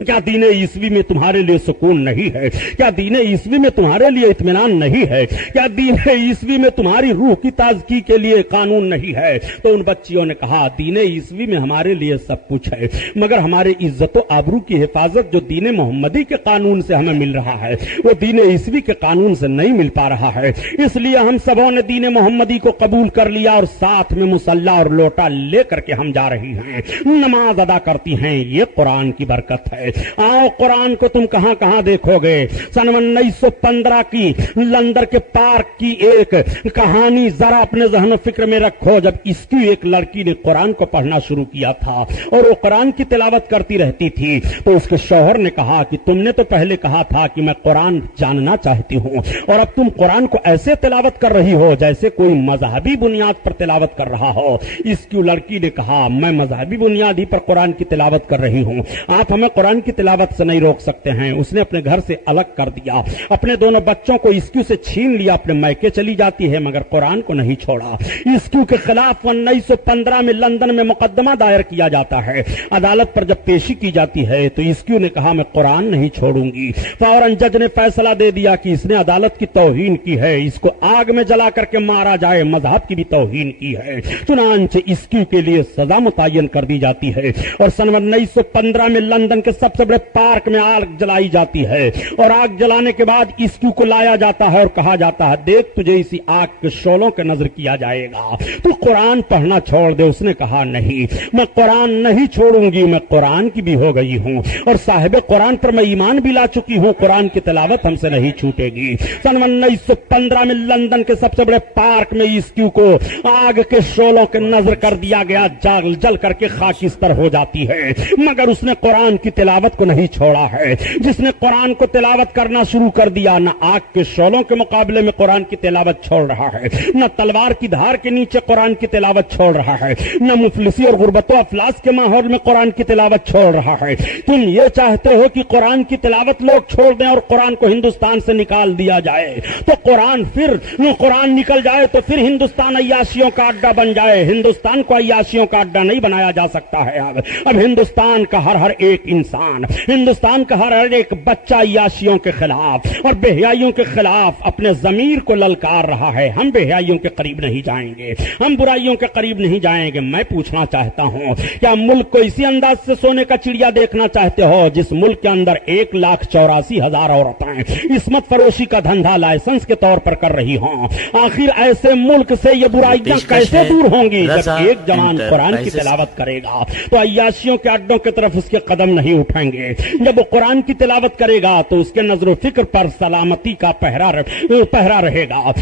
کیا دین عیسوی میں تمہارے لیے سکون نہیں ہے؟ کیا دین عیسوی میں تمہارے لیے اطمینان نہیں ہے؟ کیا دین عیسوی میں تمہاری روح کی تازگی کے لیے قانون نہیں ہے؟ تو ان بچیوں نے کہا دین عیسوی میں ہمارے لیے سب کچھ ہے، مگر ہمارے عزت و آبرو کی حفاظت جو دین محمدی کے قانون سے ہمیں مل رہا ہے وہ دین عیسوی کے قانون سے نہیں مل پا رہا ہے، اس لیے ہم سبوں نے دین محمدی کو قبول کر لیا اور ساتھ میں مصلی اور لوٹا لے کر کے ہم جا رہی ہیں، نماز ادا کرتی ہیں۔ یہ قرآن کی برکت ہے۔ آؤ قرآن کو تم کہاں کہاں دیکھو گے۔ سن 1915 کی لندن کے پارک کی ایک کہانی ذرا اپنے ذہن و فکر میں رکھو، جب اس کی ایک لڑکی نے قرآن کو پڑھنا شروع کیا تھا اور وہ قرآن کی تلاوت کرتی رہتی تھی، تو اس کے شوہر نے کہا کہ تم نے تو پہلے کہا تھا کہ میں قرآن جاننا چاہتی ہوں اور اب تم قرآن کو ایسے تلاوت کر رہی ہو جیسے کوئی مذہبی بنیاد پر تلاوت کر رہا ہو۔ اس کی لڑکی نے کہا میں مذہبی بنیاد ہی پر قرآن کی تلاوت کر رہی ہوں، آپ ہمیں قرآن کی تلاوت سے نہیں روک سکتے ہیں۔ اس نے اپنے گھر سے الگ کر دیا، اپنے دونوں بچوں کو اسکیو سے چھین لیا، اپنے میکے چلی جاتی ہے مگر قرآن کو نہیں چھوڑا۔ اسکیو کے خلاف 1915 میں لندن میں مقدمہ دائر کیا جاتا ہے۔ عدالت پر جب پیشی کی جاتی ہے تو اسکیو نے کہا میں قرآن نہیں چھوڑوں گی۔ فوراً جج نے فیصلہ دے دیا کہ اس نے عدالت کی توہین کی ہے، اس کو آگ میں جلا کر کے مارا جائے، مذہب کی بھی توہین کی ہے۔ چنانچہ اسکیو کے لیے سزا متعین کر دی جاتی ہے اور سن 1915 میں لندن کے سب سے بڑے پارک میں آگ جلائی جاتی ہے اور آگ جلانے کے بعد اسکیو کو لایا جاتا ہے اور کہا جاتا ہے دیکھ تجھے اسی آگ کے شعلوں کے نظر کیا جائے گا، تو قرآن پڑھنا چھوڑ دے۔ اس نے کہا نہیں، میں قرآن نہیں چھوڑوں گی، میں قرآن کی بھی ہو گئی ہوں اور صاحب قرآن پر میں ایمان بھی لا چکی ہوں، قرآن کی تلاوت ہم سے نہیں چھوٹے گی۔ سن 1915 میں لندن کے سب سے بڑے پارک میں اسکیو کو آگ کے شعلوں کے نظر کر دیا گیا، جل کر کے خاکستر ہو جاتی ہے، مگر اس نے قرآن کی تلاوت کو نہیں چھوڑا ہے۔ جس نے قرآن کو تلاوت کرنا شروع کر دیا، نہ آگ کے شعلوں کے مقابلے میں قرآن کی تلاوت چھوڑ رہا ہے، نہ تلوار کی دھار کے نیچے قرآن کی تلاوت چھوڑ رہا ہے، نہ مفلسی اور غربت و افلاس کے ماحول میں قرآن کی تلاوت چھوڑ رہا ہے۔ تم یہ چاہتے ہو کہ قرآن کی تلاوت لوگ چھوڑ دیں اور قرآن کو ہندوستان سے نکال دیا جائے، تو قرآن نکل جائے تو پھر ہندوستان عیاشیوں کا اڈا بن جائے۔ ہندوستان کو عیاشیوں کا اڈا نہیں بنایا جا سکتا ہے۔ اب ہندوستان کا ہر ایک انسان، ہندوستان کا ہر ایک بچہ عیاشیوں کے خلاف اور بے حیائیوں کے خلاف اپنے ضمیر کو للکار رہا ہے۔ ہم بے حیائیوں کے قریب نہیں جائیں گے، ہم برائیوں کے قریب نہیں جائیں گے۔ میں پوچھنا چاہتا ہوں کیا ملک کو اسی انداز سے سونے کا چڑیا دیکھنا چاہتے ہو جس ملک کے اندر 1,84,000 عورتیں عصمت فروشی کا دھندا لائسنس کے طور پر کر رہی ہوں؟ آخر ایسے ملک سے یہ برائیاں کیسے دور ہوں گی؟ جب ایک جوان قرآن کی تلاوت کرے گا تو عیاشیوں کے اڈوں کی طرف اس کے قدم نہیں اٹھیں گے۔ جب وہ قرآن کی تلاوت کرے گا تو اس کے نظر و فکر پر سلامتی کا پہرا رہے گا۔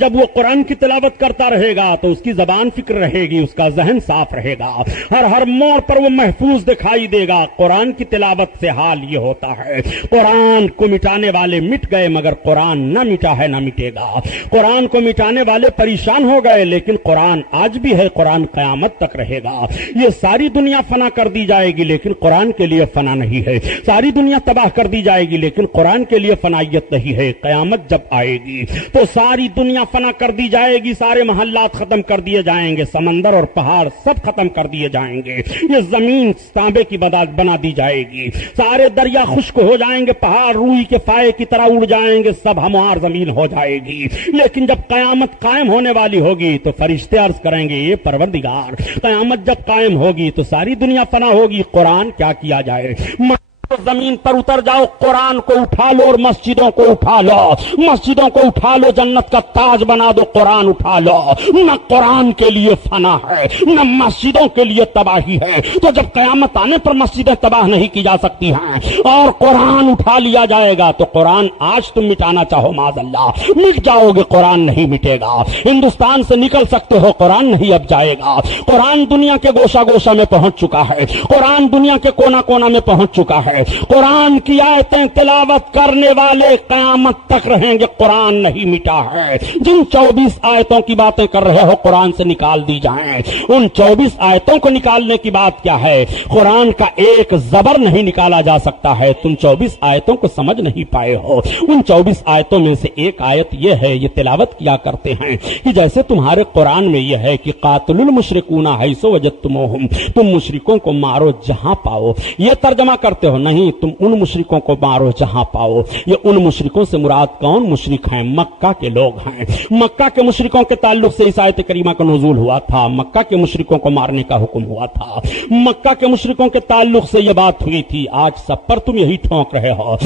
جب وہ قرآن کی تلاوت کرتا رہے گا تو اس کی زبان فکر رہے گی، اس کا ذہن صاف رہے گا، ہر موڑ پر وہ محفوظ دکھائی دے گا۔ قرآن کی تلاوت سے حال یہ ہوتا ہے، قرآن کو مٹانے والے مٹ گئے مگر قرآن نہ مٹا ہے، نہ مٹے گا۔ قرآن کو مٹانے والے پریشان ہو گئے لیکن قرآن آج بھی ہے، قرآن قیامت تک رہے گا۔ یہ ساری دنیا فنا کر دی جائے گی لیکن قرآن کے لیے فنا نہیں ہے، ساری دنیا تباہ کر دی جائے گی لیکن قرآن کے لیے فنائیت نہیں ہے۔ قیامت جب آئے گی تو ساری دنیا فنا کر دی جائے گی، سارے محلات ختم کر دیے جائیں گے، سمندر اور پہاڑ سب ختم کر دیے جائیں گے، یہ زمین تانبے کی بنا دی جائے گی، سارے دریا خشک ہو جائیں گے، پہاڑ روئی کے فائے کی طرح اڑ جائیں گے، سب ہموار زمین ہو جائے گی۔ لیکن جب قیامت قائم ہونے والی ہوگی تو فرشتے عرض کریں گے یہ پروردگار، قیامت جب قائم ہوگی تو ساری دنیا فنا ہوگی، قرآن کیا کیا جائے؟ زمین پر اتر جاؤ، قرآن کو اٹھا لو اور مسجدوں کو اٹھا لو، مسجدوں کو اٹھا لو، جنت کا تاج بنا دو، قرآن اٹھا لو۔ نہ قرآن کے لیے فنا ہے نہ مسجدوں کے لیے تباہی ہے، تو جب قیامت آنے پر مسجدیں تباہ نہیں کی جا سکتی ہیں اور قرآن اٹھا لیا جائے گا تو قرآن آج تم مٹانا چاہو معاذ اللہ مٹ جاؤ گے، قرآن نہیں مٹے گا۔ ہندوستان سے نکل سکتے ہو، قرآن نہیں اب جائے گا۔ قرآن دنیا کے گوشہ گوشہ میں پہنچ چکا ہے، قرآن دنیا کے کونا کونا میں پہنچ چکا ہے۔ قرآن کی آیتیں تلاوت کرنے والے قیامت تک رہیں گے، قرآن نہیں مٹا ہے۔ جن 24 آیتوں کی باتیں کر رہے ہو قرآن سے نکال دی جائیں، ان 24 آیتوں کو نکالنے کی بات کیا ہے؟ قرآن کا ایک زبر نہیں نکالا جا سکتا ہے، تم 24 آیتوں کو سمجھ نہیں پائے ہو۔ ان 24 آیتوں میں سے ایک آیت یہ ہے، یہ تلاوت کیا کرتے ہیں کہ جیسے تمہارے قرآن میں یہ ہے کہ قاتل المشرکون حیث وجدتموہم، تم مشرکوں کو مارو جہاں پاؤ، یہ ترجمہ کرتے ہو، نہیں نہیں تم ان مشرکوں کو مارو جہاں پاؤ. یہ ان مشرکوں سے مراد کون مشرک ہیں؟ مکہ کے لوگ ہیں. مکہ کے مشرکوں کے تعلق سے اس آیت کریمہ کا نزول ہوا تھا. مکہ کے مشرکوں کو مارنے کا حکم ہوا تھا. مکہ کے مشرکوں کے تعلق سے یہ بات ہوئی تھی. آج سب پر تم یہی ٹھونک رہے ہو.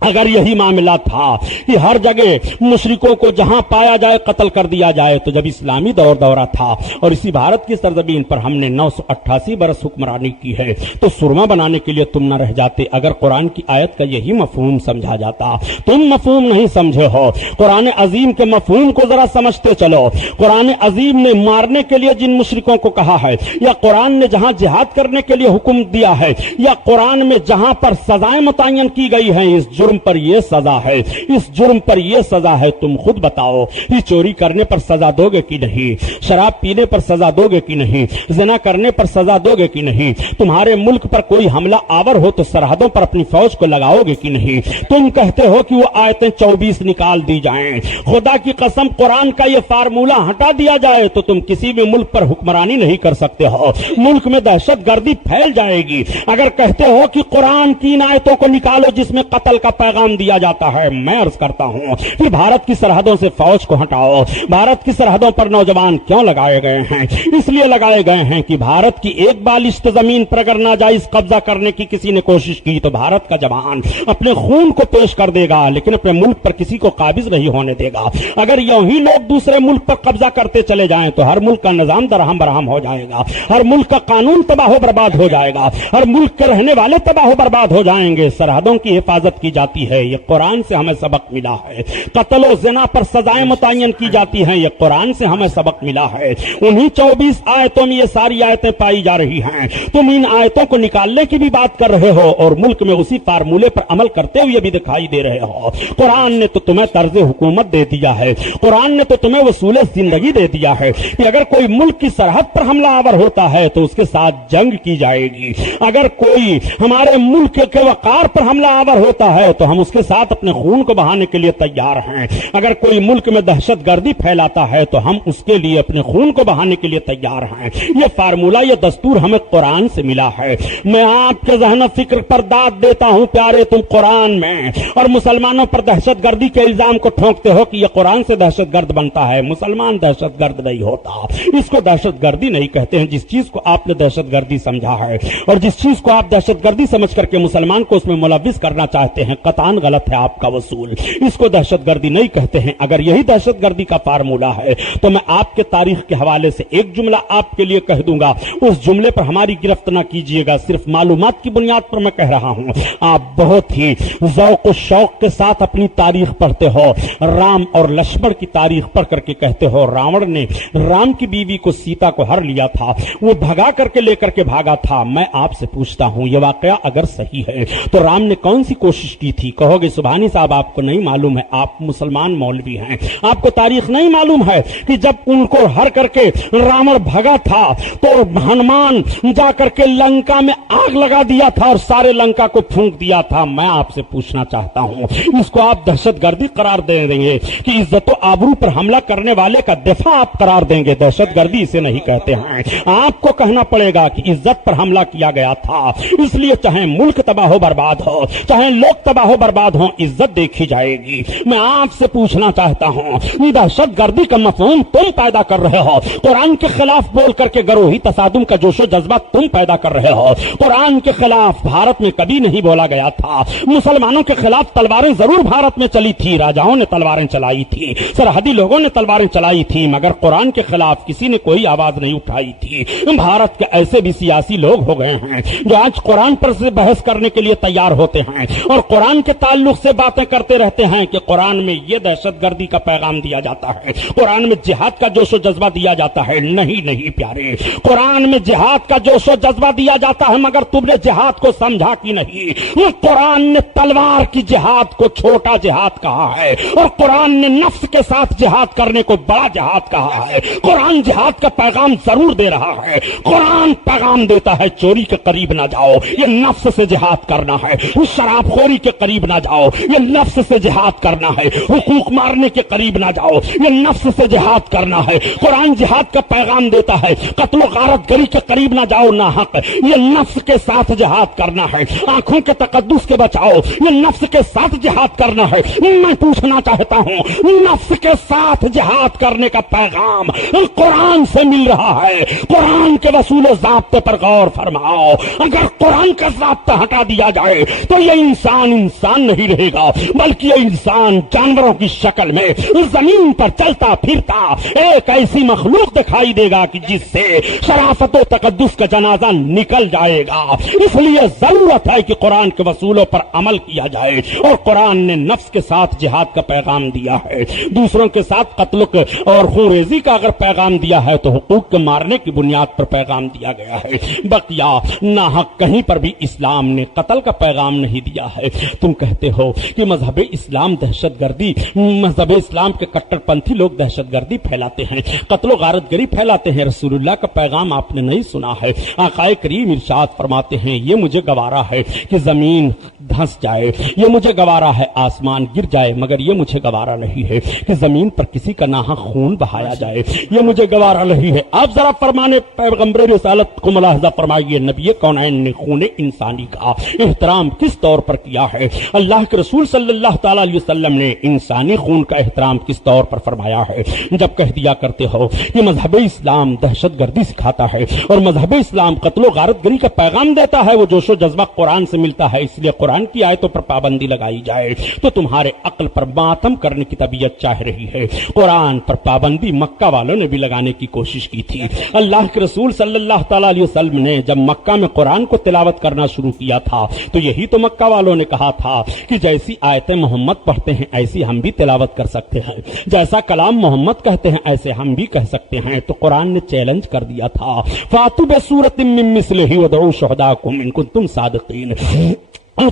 اگر یہی معاملہ تھا کہ ہر جگہ مشرکوں کو جہاں پایا جائے قتل کر دیا جائے، تو جب اسلامی دورہ تھا اور اسی بھارت کی سرزمین پر ہم نے 988 برس حکمرانی کی ہے، تو سرما بنانے کے لیے تم نہ رہ جاتے اگر قرآن کی آیت کا یہی مفہوم سمجھا جاتا. تم مفہوم نہیں سمجھے ہو. قرآن عظیم کے مفہوم کو ذرا سمجھتے چلو. قرآن عظیم نے مارنے کے لیے جن مشرکوں کو کہا ہے، یا قرآن نے جہاں جہاد کرنے کے لیے حکم دیا ہے، یا قرآن میں جہاں پر سزائیں متعین کی گئی ہیں، اس جرم پر یہ سزا ہے، اس جرم پر یہ سزا ہے، تم خود بتاؤ. یہ چوری کرنے پر سزا دو گے کہ نہیں؟ شراب پینے پر سزا دو گے کہ نہیں؟ زنا کرنے پر سزا دو گے کہ نہیں؟ تمہارے ملک پر کوئی حملہ آور ہو تو سرحدوں پر اپنی فوج کو لگاؤ گے کہ نہیں؟ تم کہتے ہو کہ وہ آیتیں 24 نکال دی جائیں. خدا کی قسم قرآن کا یہ فارمولہ ہٹا دیا جائے تو تم کسی بھی ملک پر حکمرانی نہیں کر سکتے ہو. ملک میں دہشت گردی پھیل جائے گی. اگر کہتے ہو کہ قرآن کی ان آیتوں کو نکالو جس میں قتل کا پیغام دیا جاتا ہے، میں عرض کرتا ہوں کہ بھارت کی سرحدوں سے فوج کو ہٹاؤ. بھارت کی سرحدوں پر نوجوان کیوں لگائے گئے ہیں؟ اس لیے لگائے گئے ہیں کہ بھارت کی ایک بالشت زمین پر اگر ناجائز قبضہ کرنے کی کسی نے کوشش کی تو بھارت کا جوان اپنے خون کو پیش کر دے گا، لیکن اپنے ملک پر کسی کو قابض نہیں ہونے دے گا. اگر یوں ہی لوگ دوسرے ملک پر قبضہ کرتے چلے جائیں تو ہر ملک کا نظام درہم برہم ہو جائے گا. ہر ملک کا قانون تباہ و برباد ہو جائے گا. ہر ملک کے رہنے والے تباہ و برباد ہو جائیں گے. سرحدوں کی حفاظت کی جاتی ہے، یہ قرآن سے ہمیں سبق ملا ہے. قتل و زنا پر سزائیں متعین کی جاتی ہیں، یہ قرآن سے ہمیں سبق ملا ہے. انہی 24 آیتوں میں یہ ساری آیتیں پائی جا رہی ہیں. تم ان آیتوں کو نکالنے کی بھی بات کر رہے ہو اور ملک میں اسی فارمولے پر عمل کرتے ہوئے بھی دکھائی دے رہے ہو. قرآن نے تو تمہیں طرز حکومت دے دیا ہے. قرآن نے تو تمہیں وصول زندگی دے دیا ہے کہ اگر کوئی ملک کی سرحد پر حملہ آور ہوتا ہے تو اس کے ساتھ جنگ کی جائے گی. اگر کوئی ہمارے ملک کے وقار پر حملہ آور ہوتا ہے تو ہم اس کے ساتھ اپنے خون کو بہانے کے لیے تیار ہیں. اگر کوئی ملک میں دہشت گردی پھیلاتا ہے تو ہم اس کے لیے اپنے خون کو بہانے کے لیے تیار ہیں. یہ فارمولہ، یہ دستور ہمیں قرآن سے ملا ہے. میں آپ کے ذہن و فکر پر داد دیتا ہوں پیارے، تم قرآن میں اور مسلمانوں پر دہشت گردی کے الزام کو ٹھونکتے ہو کہ یہ قرآن سے دہشت گرد بنتا ہے. مسلمان دہشت گرد نہیں ہوتا. اس کو دہشت گردی نہیں کہتے ہیں. جس چیز کو آپ نے دہشت گردی سمجھا ہے اور جس چیز کو آپ دہشت گردی سمجھ کر کے مسلمان کو اس میں ملوث کرنا چاہتے ہیں، قطعاً غلط ہے آپ کا وصول. اس کو دہشت گردی نہیں کہتے ہیں. اگر یہی دہشت گردی کا فارمولہ ہے تو میں آپ کے تاریخ کے حوالے سے ایک جملہ آپ کے لیے کہہ دوں گا. اس جملے پر ہماری گرفت نہ کیجیے گا، صرف معلومات کی بنیاد پر میں کہہ رہا ہوں. آپ بہت ہی ذوق و شوق کے ساتھ اپنی تاریخ پڑھتے ہو. رام اور لکشمن کی تاریخ پڑھ کر کے کہتے ہو راون نے رام کی بیوی کو سیتا کو ہر لیا تھا، وہ بھگا کر کے لے کر کے بھاگا تھا. میں آپ سے پوچھتا ہوں یہ واقعہ اگر صحیح ہے تو رام نے کون سی کوشش کی تھی؟ کہو گے سبحانی صاحب آپ کو نہیں معلوم ہے، آپ مسلمان مولوی ہیں، آپ کو تاریخ نہیں معلوم ہے کہ جب ان کو ہر کر کے راون بھگا تھا تو ہنومان جا کر کے لنکا میں آگ لگا دیا تھا اور سارے لنکا کو پھونک دیا تھا. میں آپ سے پوچھنا چاہتا ہوں اس کو آپ دہشت گردی قرار دے دیں گے کہ عزت و آبرو پر حملہ کرنے والے کا دفاع آپ قرار دیں گے؟ دہشت گردی اسے نہیں کہتے ہیں. آپ کو کہنا پڑے گا کہ عزت پر حملہ کیا گیا تھا، اس لیے چاہے ملک تباہ و برباد ہو، چاہے لوگ تباہ و برباد ہوں، عزت دیکھی جائے گی. میں آپ سے پوچھنا چاہتا ہوں دہشت گردی کا مفہوم تم پیدا کر رہے ہو. قرآن کے خلاف بول کر کے گروہی تصادم کا جوش و جذبہ تم پیدا کر رہے ہو. قرآن کے خلاف بھارت میں کبھی نہیں بولا گیا تھا. مسلمانوں کے خلاف تلواریں ضرور بھارت میں چلی تھی، راجاؤں نے تلواریں چلائی تھی، سرحدی لوگوں نے تلواریں چلائی تھی، مگر قرآن کے خلاف کسی نے کوئی آواز نہیں اٹھائی تھی. بھارت کے ایسے بھی سیاسی لوگ ہو گئے ہیں جو آج قرآن پر سے بحث کرنے کے لیے تیار ہوتے ہیں اور قرآن کے تعلق سے باتیں کرتے رہتے ہیں کہ قرآن میں یہ دہشت گردی کا پیغام دیا جاتا ہے، قرآن میں جہاد کا جوش و جذبہ دیا جاتا ہے. نہیں پیارے، قرآن میں جہاد کا جوش و جذبہ دیا جاتا ہے مگر تم نے جہاد کو سمجھا کی نہیں. قرآن نے تلوار کی جہاد کو چھوٹا جہاد کہا ہے اور قرآن نے نفس کے ساتھ جہاد کرنے کو بڑا جہاد کہا ہے. قرآن جہاد کا پیغام ضرور دے رہا ہے. قرآن پیغام دیتا ہے چوری کے قریب نہ جاؤ، یہ نفس سے جہاد کرنا ہے، شراب خوری کے قریب نہ جاؤ، یہ نفس سے جہاد کرنا ہے، حقوق مارنے کے قریب نہ جاؤ، یہ نفس سے جہاد کرنا ہے۔ قرآن جہاد کا پیغام دیتا ہے، قتل و غارت گری کے قریب نہ جاؤ ناحق، یہ نفس کے ساتھ جہاد کرنا ہے۔ آنکھوں کے تقدس کے بچاؤ، یہ نفس کے ساتھ جہاد کرنا ہے۔ میں پوچھنا چاہتا ہوں، نفس کے ساتھ جہاد کرنے کا پیغام قرآن سے مل رہا ہے۔ قرآن کے اصول و ضابطے پر غور فرماؤ۔ اگر قرآن کا ضابطہ ہٹا دیا جائے تو یہ انسان نہیں رہے گا، بلکہ یہ انسان جانوروں کی شکل میں زمین پر چلتا پھرتا ایک ایسی مخلوق دکھائی دے گا کہ جس سے شرافت و تقدس کا جنازہ نکل جائے گا۔ اس لیے ضرورت ہے کہ قرآن کے اصولوں پر عمل کیا جائے، اور قرآن نے نفس کے ساتھ جہاد کا پیغام دیا ہے۔ دوسروں کے ساتھ قتل اور خونریزی کا اگر پیغام دیا ہے تو حقوق کے مارنے کی بنیاد پر پیغام دیا گیا ہے۔ بقیہ ناحق کہیں پر بھی اسلام نے قتل کا پیغام نہیں دیا ہے۔ تم کہتے ہو کہ مذہب اسلام دہشت گردی، مذہب اسلام کے کٹر پنتھی لوگ دہشت گردی پھیلاتے ہیں، قتل و غارت گری پھیلاتے ہیں۔ رسول اللہ کا پیغام آپ نے نہیں سنا ہے۔ آقا کریم ارشاد فرماتے ہیں، یہ مجھے گوارا ہے کہ زمین دھنس جائے، یہ مجھے گوارا ہے آسمان گر جائے، مگر یہ مجھے گوارا نہیں ہے کہ زمین پر کسی کا ناحق خون بہایا جائے، یہ مجھے گوارا نہیں ہے۔ آپ ذرا فرمانے پیغمبر رسالت کو ملاحظہ فرمائیے، نبی کونین نے خون انسانی کا احترام کس طور پر کیا ہے؟ اللہ کے رسول صلی اللہ تعالی علیہ وسلم نے انسانی خون کا احترام کس طور پر فرمایا ہے؟ جب کہہ دیا کرتے ہو کہ مذہب اسلام دہشت گردی سکھاتا ہے اور مذہب اسلام قتل و غارت گری کا پیغام دیتا ہے، وہ جوش و جذبہ قرآن سے ملتا ہے، اس لیے قرآن کی آیتوں پر پابندی لگائی جائے، تو تمہارے عقل پر ماتم کرنے کی طبیعت چاہ رہی ہے۔ قرآن پر پابندی مکہ والوں نے بھی لگانے کی کوشش کی تھی۔ اللہ کے رسول صلی اللہ تعالی علیہ وسلم نے جب مکہ میں قرآن کو تلاوت کرنا شروع کیا تھا تو یہی تو مکہ والوں نے کہا تھا کہ جیسی آیتیں محمد پڑھتے ہیں ایسی ہم بھی تلاوت کر سکتے ہیں، جیسا کلام محمد کہتے ہیں ایسے ہم بھی کہہ سکتے ہیں۔ تو قرآن نے چیلنج کر دیا تھا، فاتوا بسورۃ من مثلہ وادعوا شہداءکم ان کنتم صادقین،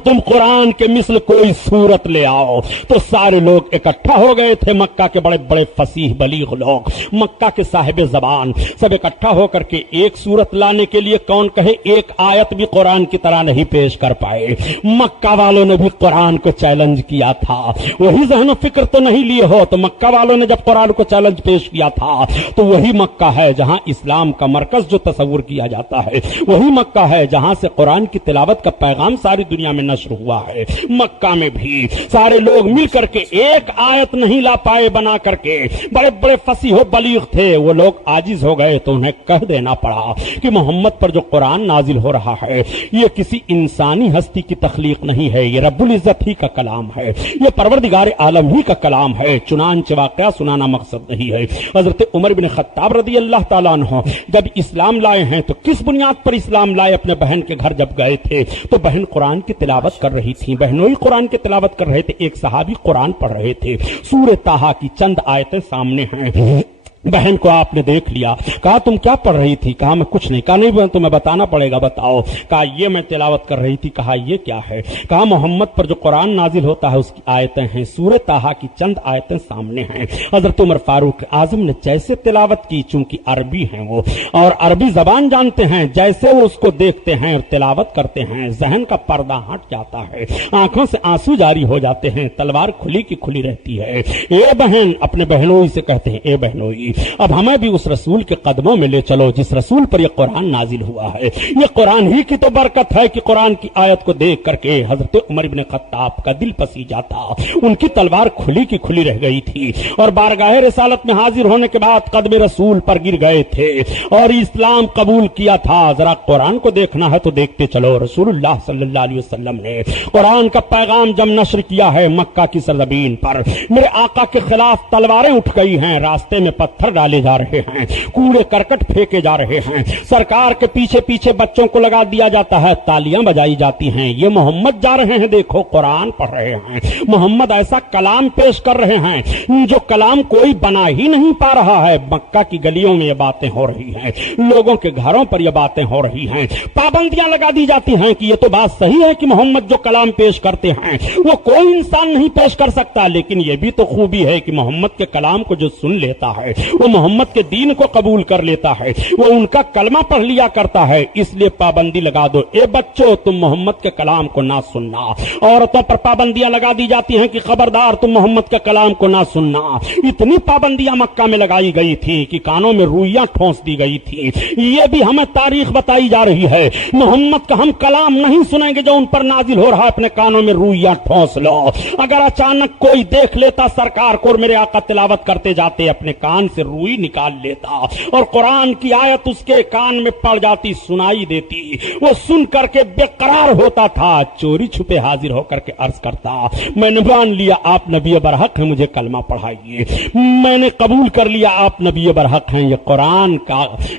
تم قرآن کے مثل کوئی صورت لے آؤ۔ تو سارے لوگ اکٹھا ہو گئے تھے، مکہ کے بڑے بڑے فصیح بلیغ لوگ، مکہ کے صاحب زبان، سب اکٹھا ہو کر کے ایک صورت لانے کے لیے کون کہے ایک آیت بھی قرآن کی طرح نہیں پیش کر پائے۔ مکہ والوں نے بھی قرآن کو چیلنج کیا تھا۔ وہی ذہن و فکر تو نہیں لیے ہو، تو مکہ والوں نے جب قرآن کو چیلنج پیش کیا تھا تو وہی مکہ ہے جہاں اسلام کا مرکز جو تصور کیا جاتا ہے، وہی مکہ ہے جہاں سے قرآن کی تلاوت کا پیغام ساری دنیا میں نشر ہوا ہے۔ مکہ میں بھی سارے لوگ مل کر کے ایک آیت نہیں لا پائے بنا کر کے، بڑے بڑے فصیح و بلیغ تھے، وہ لوگ عاجز ہو گئے تو انہیں کہہ دینا پڑا کہ محمد پر جو قرآن نازل ہو رہا ہے یہ کسی انسانی ہستی کی تخلیق نہیں ہے، یہ رب العزت ہی کا کلام ہے، یہ پروردگار عالم ہی کا کلام ہے، چنانچہ واقعہ سنانا مقصد نہیں ہے۔ حضرت عمر بن خطاب رضی اللہ تعالیٰ عنہ جب اسلام لائے ہیں تو کس بنیاد پر اسلام لائے؟ اپنے بہن کے گھر جب گئے تھے تو بہن قرآن کی تلاوت کر رہی تھی، بہنوئی قرآن کی تلاوت کر رہے تھے، ایک صحابی قرآن پڑھ رہے تھے، سورہ طٰہٰ کی چند آیتیں سامنے ہیں۔ بہن کو آپ نے دیکھ لیا، کہا تم کیا پڑھ رہی تھی؟ کہا میں کچھ نہیں۔ کہا نہیں تمہیں بتانا پڑے گا، بتاؤ۔ کہا یہ میں تلاوت کر رہی تھی۔ کہا یہ کیا ہے؟ کہا محمد پر جو قرآن نازل ہوتا ہے اس کی آیتیں ہیں، سورہ طٰہٰ کی چند آیتیں سامنے ہیں۔ حضرت عمر فاروق اعظم نے جیسے تلاوت کی، چونکہ عربی ہیں وہ اور عربی زبان جانتے ہیں، جیسے وہ اس کو دیکھتے ہیں اور تلاوت کرتے ہیں ذہن کا پردہ ہٹ جاتا ہے، آنکھوں سے آنسو جاری ہو جاتے ہیں، تلوار کھلی کی کھلی رہتی ہے۔ اے بہن، اپنے بہنوئی سے کہتے ہیں اے بہنوئی، اب ہمیں بھی اس رسول کے قدموں میں لے چلو جس رسول پر یہ قرآن نازل ہوا ہے۔ یہ قرآن ہی کی تو برکت ہے کہ قرآن کی آیت کو دیکھ کر کے حضرت عمر بن خطاب کا دل پسیجا تھا، ان کی تلوار کھلی کی کھلی رہ گئی تھی اور بارگاہ رسالت میں حاضر ہونے کے بعد قدم رسول پر گر گئے تھے اور اسلام قبول کیا تھا۔ ذرا قرآن کو دیکھنا ہے تو دیکھتے چلو۔ رسول اللہ صلی اللہ علیہ وسلم نے قرآن کا پیغام جب نشر کیا ہے مکہ کی سرزمین پر، میرے آقا کے خلاف تلواریں اٹھ گئی ہیں، راستے میں پتھر ڈالے جا رہے ہیں، کوڑے کرکٹ پھینکے جا رہے ہیں، سرکار کے پیچھے پیچھے بچوں کو لگا دیا جاتا ہے، تالیاں بجائی جاتی ہیں، یہ محمد جا رہے ہیں، دیکھو قرآن پڑھ رہے ہیں، محمد ایسا کلام پیش کر رہے ہیں جو کلام کوئی بنا ہی نہیں پا رہا ہے۔ مکہ کی گلیوں میں یہ باتیں ہو رہی ہیں، لوگوں کے گھروں پر یہ باتیں ہو رہی ہیں، پابندیاں لگا دی جاتی ہیں کہ یہ تو بات صحیح ہے کہ محمد جو کلام پیش کرتے ہیں وہ کوئی انسان نہیں پیش کر سکتا، لیکن یہ بھی تو خوبی ہے کہ محمد کے کلام کو جو سن لیتا ہے وہ محمد کے دین کو قبول کر لیتا ہے, وہ ان کا کلمہ پڑھ لیا کرتا ہے, اس لیے پابندی لگا دو. اے بچوں تم محمد کے کلام کو نہ سننا. عورتوں پر پابندیاں لگا دی جاتی ہیں کہ خبردار تم محمد کے کلام کو نہ سننا. اتنی پابندیاں مکہ میں لگائی گئی تھی کہ کانوں میں روئیاں ٹھونس دی گئی تھی. یہ بھی ہمیں تاریخ بتائی جا رہی ہے, محمد کا ہم کلام نہیں سنیں گے جو ان پر نازل ہو رہا ہے, اپنے کانوں میں روئیاں ٹھونس لو. اگر اچانک کوئی دیکھ لیتا سرکار کو اور میرے آقا تلاوت کرتے جاتے, اپنے کان سے روئی نکال لیتا اور قرآن کی آیت اس کے کان میں پڑ جاتی, سنائی دیتی, وہ سن کر کے بے قرار ہوتا تھا, چوری چھپے حاضر ہو کر کے عرض کرتا میں نے مان لیا آپ نبی برحق ہیں, مجھے کلمہ پڑھائیے, میں نے قبول کر لیا آپ نبی برحق ہیں. یہ قرآن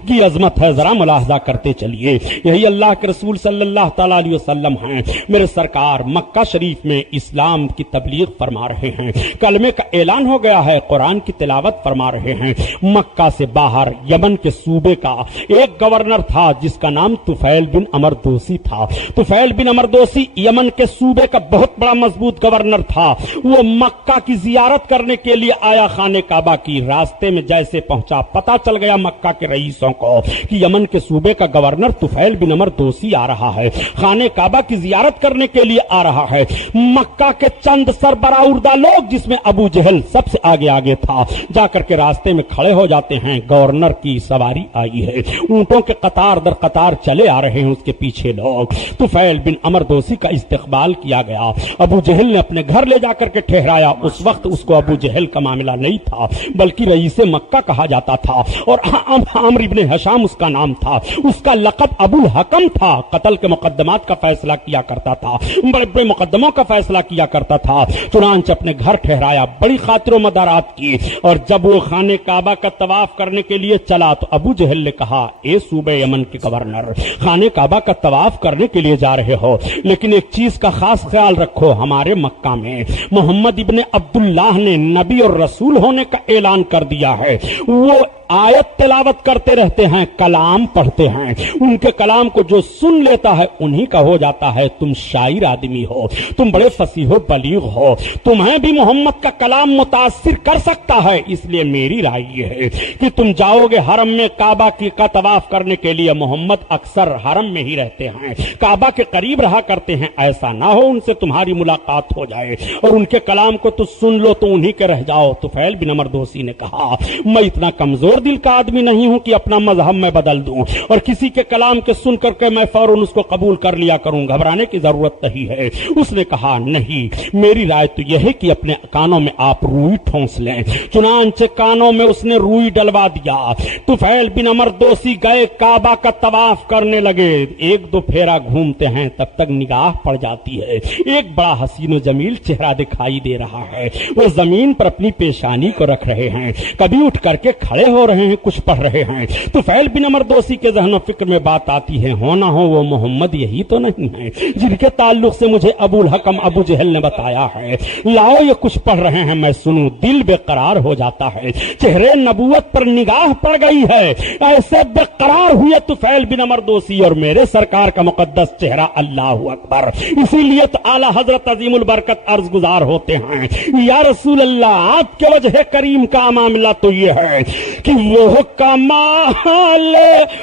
کی عظمت ہے, ذرا ملاحظہ کرتے چلیے. یہی اللہ کے رسول صلی اللہ تعالی علیہ وسلم ہیں. میرے سرکار مکہ شریف میں اسلام کی تبلیغ فرما رہے ہیں, کلمے کا اعلان ہو گیا ہے, قرآن کی تلاوت فرما رہے ہیں. مکہ سے باہر یمن کے صوبے کا ایک گورنر تھا جس کا نام طفیل بن عمر دوسی تھا. طفیل بن عمر دوسی یمن کے صوبے کا بہت بڑا مضبوط گورنر تھا. وہ مکہ کی زیارت کرنے کے لیے آیا خانہ کعبہ کی. راستے میں جیسے پہنچا پتا چل گیا مکہ کے رئیسوں کو کہ یمن کے صوبے کا گورنر طفیل بن عمر دوسی آ رہا ہے, خانہ کعبہ کی زیارت کرنے کے لیے آ رہا ہے. مکہ کے چند سربراہ لوگ جس میں ابو جہل سب سے آگے تھا, جا کر کے راستے میں کھڑے ہو جاتے ہیں. گورنر کی سواری آئی ہے, اونٹوں کے قطار در قطار چلے آ رہے ہیں, اس کے پیچھے لوگ. طفیل بن عمر دوسی کا استقبال کیا گیا. ابو جہل نے اپنے گھر لے جا کر کے ٹھہرایا. اس وقت اس کو ابو جہل کا معاملہ نہیں تھا بلکہ رئیس مکہ کہا جاتا تھا, اور عامر ابن حشام اس کا نام تھا. اس کا لقب ابو الحکم تھا. قتل کے مقدمات کا فیصلہ کیا کرتا تھا, بڑے بڑے مقدموں کا فیصلہ کیا کرتا تھا. چنانچہ اپنے گھر ٹھہرایا, بڑی خاطر و مدارات کی, اور جب وہ خانہ کعبہ کا طواف کرنے کے لیے چلا تو ابو جہل نے کہا اے صوبے یمن کے گورنر, خانہ کعبہ کا طواف کرنے کے لیے جا رہے ہو, لیکن ایک چیز کا خاص خیال رکھو, ہمارے مکہ میں محمد ابن عبداللہ نے نبی اور رسول ہونے کا اعلان کر دیا ہے. وہ آیت تلاوت کرتے رہتے ہیں, کلام پڑھتے ہیں, ان کے کلام کو جو سن لیتا ہے انہی کا ہو جاتا ہے. تم شاعر آدمی ہو, تم بڑے فصیح و بلیغ ہو, تمہیں بھی محمد کا کلام متاثر کر سکتا ہے. اس لیے میری رائے یہ ہے کہ تم جاؤ گے حرم میں کعبہ کا طواف کرنے کے لیے. محمد اکثر حرم میں ہی رہتے ہیں, کعبہ کے قریب رہا کرتے ہیں, ایسا نہ ہو ان سے تمہاری ملاقات ہو جائے اور ان کے کلام کو تو سن لو تو انہی کے رہ جاؤ. طفیل بن عمر دوسی نے کہا میں اتنا کمزور دل کا آدمی نہیں ہوں کہ اپنا مذہب میں بدل دوں اور کسی کے کلام کے سن کر کے میں فوراً اس کو قبول کر لیا کروں, گھبرانے کی ضرورت نہیں ہے. اس نے کہا نہیں, میری رائے تو یہ ہے کہ اپنے کانوں میں آپ روئی ٹھونس لیں. چنانچہ کانوں میں اس نے روئی ڈلوا دیا. طفیل بن عمر دوسی گئے, کعبہ کا طواف کرنے لگے. ایک دو پھیرا گھومتے ہیں تب تک نگاہ پڑ جاتی ہے, ایک بڑا حسین و جمیل چہرہ دکھائی دے رہا ہے. وہ زمین پر اپنی پیشانی کو رکھ رہے ہیں, کبھی اٹھ کر کے کھڑے ہو رہے ہیں, کچھ پڑھ رہے ہیں. طفیل بن عمر دوسی کے ذہن و فکر میں بات آتی ہے, ہونا ہو وہ محمد یہی تو نہیں ہے جن کے تعلق سے مجھے ابو الحکم ابو جہل نے بتایا ہے. لاؤ یہ کچھ پڑھ رہے ہیں, میں سنوں. دل بے قرار ہو جاتا ہے, چہرے نبوت پر نگاہ پڑ گئی ہے. ایسے بے قرار ہوئے طفیل بن عمر دوسی اور میرے سرکار کا مقدس چہرہ. اللہ اکبر. اسی لیے تو اعلی حضرت عظیم البرکت عرض گزار ہوتے ہیں, یا رسول اللہ آپ کے وجہ کریم کا معاملہ تو یہ ہے کہ وہ کمال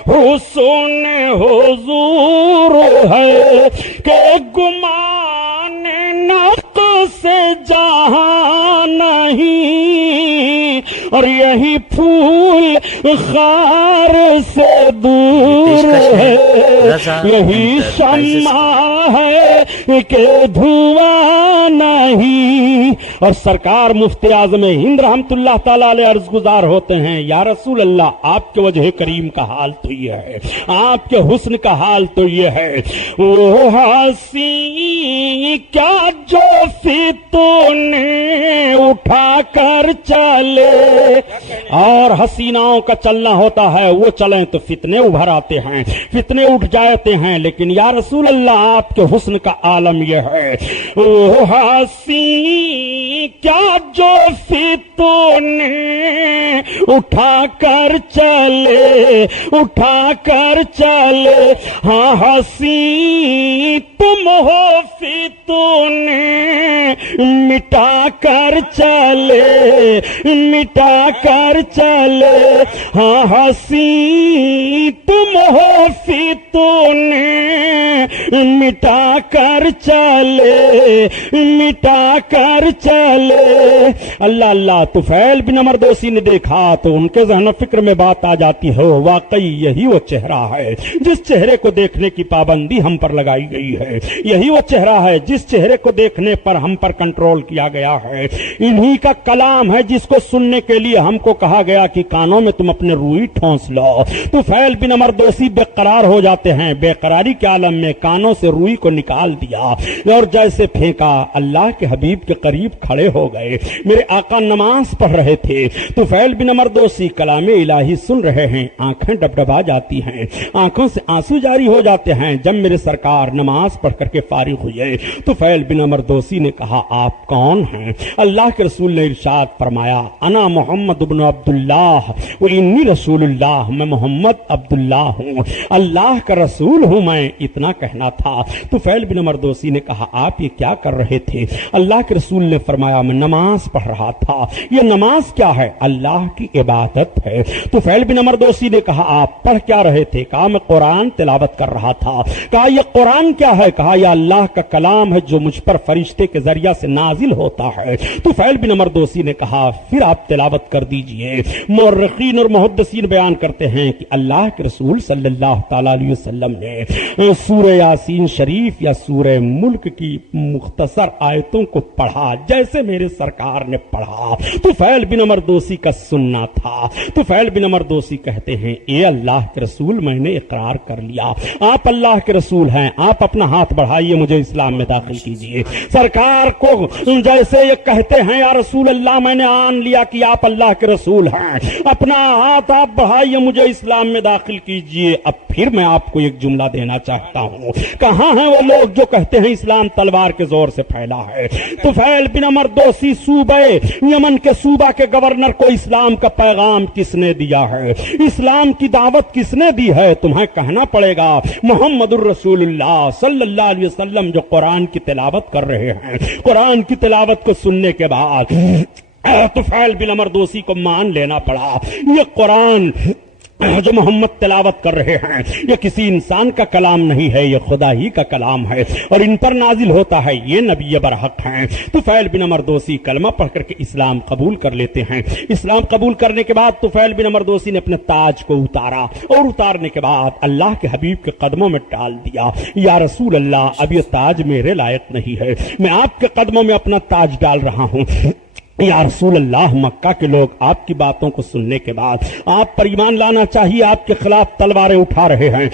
حسن حضور ہے کہ گمان نقص جہاں نہیں, اور یہی پھول خار سے دور ہے, یہی شمع ہے کہ دھواں نہیں. اور سرکار مفتی اعظم ہند رحمت اللہ تعالی علیہ عرض گزار ہوتے ہیں, یا رسول اللہ آپ کے وجہ کریم کا حال تو یہ ہے, آپ کے حسن کا حال تو یہ ہے, وہ ہنسی کیا جو فتنے اٹھا کر چلے. اور حسیناؤں کا چلنا ہوتا ہے, وہ چلیں تو فتنے ابھر آتے ہیں, فتنے اٹھ جاتے ہیں. لیکن یا رسول اللہ آپ کے حسن کا عالم یہ ہے, وہ ہنسی کیا جو فتنے اٹھا کر چلے, اٹھا کر چلے. ہاں ہنسی تم ہو فتنے مٹا کر چلے مٹا کر چلے ہاں ہنسی تم ہو فی تو نے مٹا کر چلے مٹا کر چلے اللہ اللہ طفیل بن عمر دوسی نے دیکھا تو ان کے ذہن و فکر میں بات آ جاتی ہے واقعی یہی وہ چہرہ ہے جس چہرے کو دیکھنے کی پابندی ہم پر لگائی گئی ہے یہی وہ چہرہ ہے جس چہرے کو دیکھنے پر ہم پر کنٹرول کیا گیا ہے انہی کا کلام ہے جس کو سننے کے لیے ہم کو کہا گیا کہ کانوں میں تم اپنے روئی ٹھونس لو طفیل بن عمر دوسی بے قرار ہو جاتے ہیں بے قراری کے عالم میں کانوں سے روئی کو نکال دیا اور جیسے پھینکا اللہ کے حبیب کے قریب کھڑے ہو گئے میرے آقا نماز پڑھ رہے تھے طفیل بن عمر دوسی کلام الہی سن رہے ہیں آنکھیں ڈبڈبا جاتی ہیں آنکھوں سے آنسو جاری ہو جاتے ہیں جب میرے سرکار نماز پڑھ کر کے فارغ ہوئے طفیل بن عمر دوسی نے کہا آپ کون ہیں اللہ کے رسول نے ارشاد فرمایا انا محمد بن عبداللہ و انی رسول اللہ میں محمد عبداللہ ہوں اللہ کا رسول ہوں میں اتنا کہنا تھا طفیل بن عمر دوسی نے کہا آپ یہ کیا کر رہے تھے اللہ کے رسول نے فرمایا میں نماز پڑھ رہا تھا یہ نماز کیا ہے اللہ کی عبادت ہے طفیل بن عمر دوسی نے کہا آپ پڑھ کیا رہے تھے کہا میں قرآن تلاوت کر رہا تھا کہا یہ قرآن کیا ہے کہا یہ اللہ کا کلام ہے جو مجھ پر فرشتے کے ذریعہ سے نازل ہوتا ہے طفیل بن عمر دوسی نے کہا پھر آپ تلاوت کر دیجئے مورخین اور محدثین بیان کرتے ہیں کہ اللہ کے رسول صلی اللہ تعالی علیہ وسلم نے سورہ یاسین شریف یا سورہ ملک کی مختصر آیتوں کو پڑھا جیسے میرے سرکار نے پڑھا طفیل بن عمر دوسی کا سننا تھا طفیل بن عمر دوسی کہتے ہیں اے اللہ کے رسول میں نے اقرار کر لیا آپ اللہ کے رسول ہیں آپ اپنا ہاتھ بڑھائیے مجھے اسلام میں داخل کیجئے سرکار کو جیسے یہ کہتے ہیں یا رسول اللہ میں نے آن لیا کہ آپ اللہ کے رسول ہیں اپنا ہاتھ آپ بڑھائیے مجھے اسلام میں داخل کیجئے اب پھر میں آپ کو ایک جملہ دینا چاہتا ہوں کہاں ہیں وہ لوگ جو کہتے ہیں اسلام تلوار کے زور سے پھیلا ہے طفیل بن عمر دوسی صوبہ یمن کے صوبہ کے گورنر کو اسلام کا پیغام کس نے دیا ہے اسلام کی دعوت کس نے دی ہے تمہیں کہنا پڑے گا محمد الرسول اللہ صلی اللہ علیہ وسلم جو قرآن کی تلاوت کر رہے ہیں قرآن کی تلاوت کو سننے کے بعد طفیل بن عمر دوسی کو مان لینا پڑا یہ قرآن جو محمد تلاوت کر رہے ہیں یہ کسی انسان کا کلام نہیں ہے یہ خدا ہی کا کلام ہے اور ان پر نازل ہوتا ہے یہ نبی برحق ہیں طفیل بن عمر دوسی کلمہ پڑھ کر کے اسلام قبول کر لیتے ہیں اسلام قبول کرنے کے بعد طفیل بن عمر دوسی نے اپنے تاج کو اتارا اور اتارنے کے بعد اللہ کے حبیب کے قدموں میں ڈال دیا یا رسول اللہ اب یہ تاج میرے لائق نہیں ہے میں آپ کے قدموں میں اپنا تاج ڈال رہا ہوں یا رسول اللہ مکہ کے لوگ آپ کی باتوں کو سننے کے بعد آپ پر ایمان لانا چاہیے آپ کے خلاف تلواریں اٹھا رہے ہیں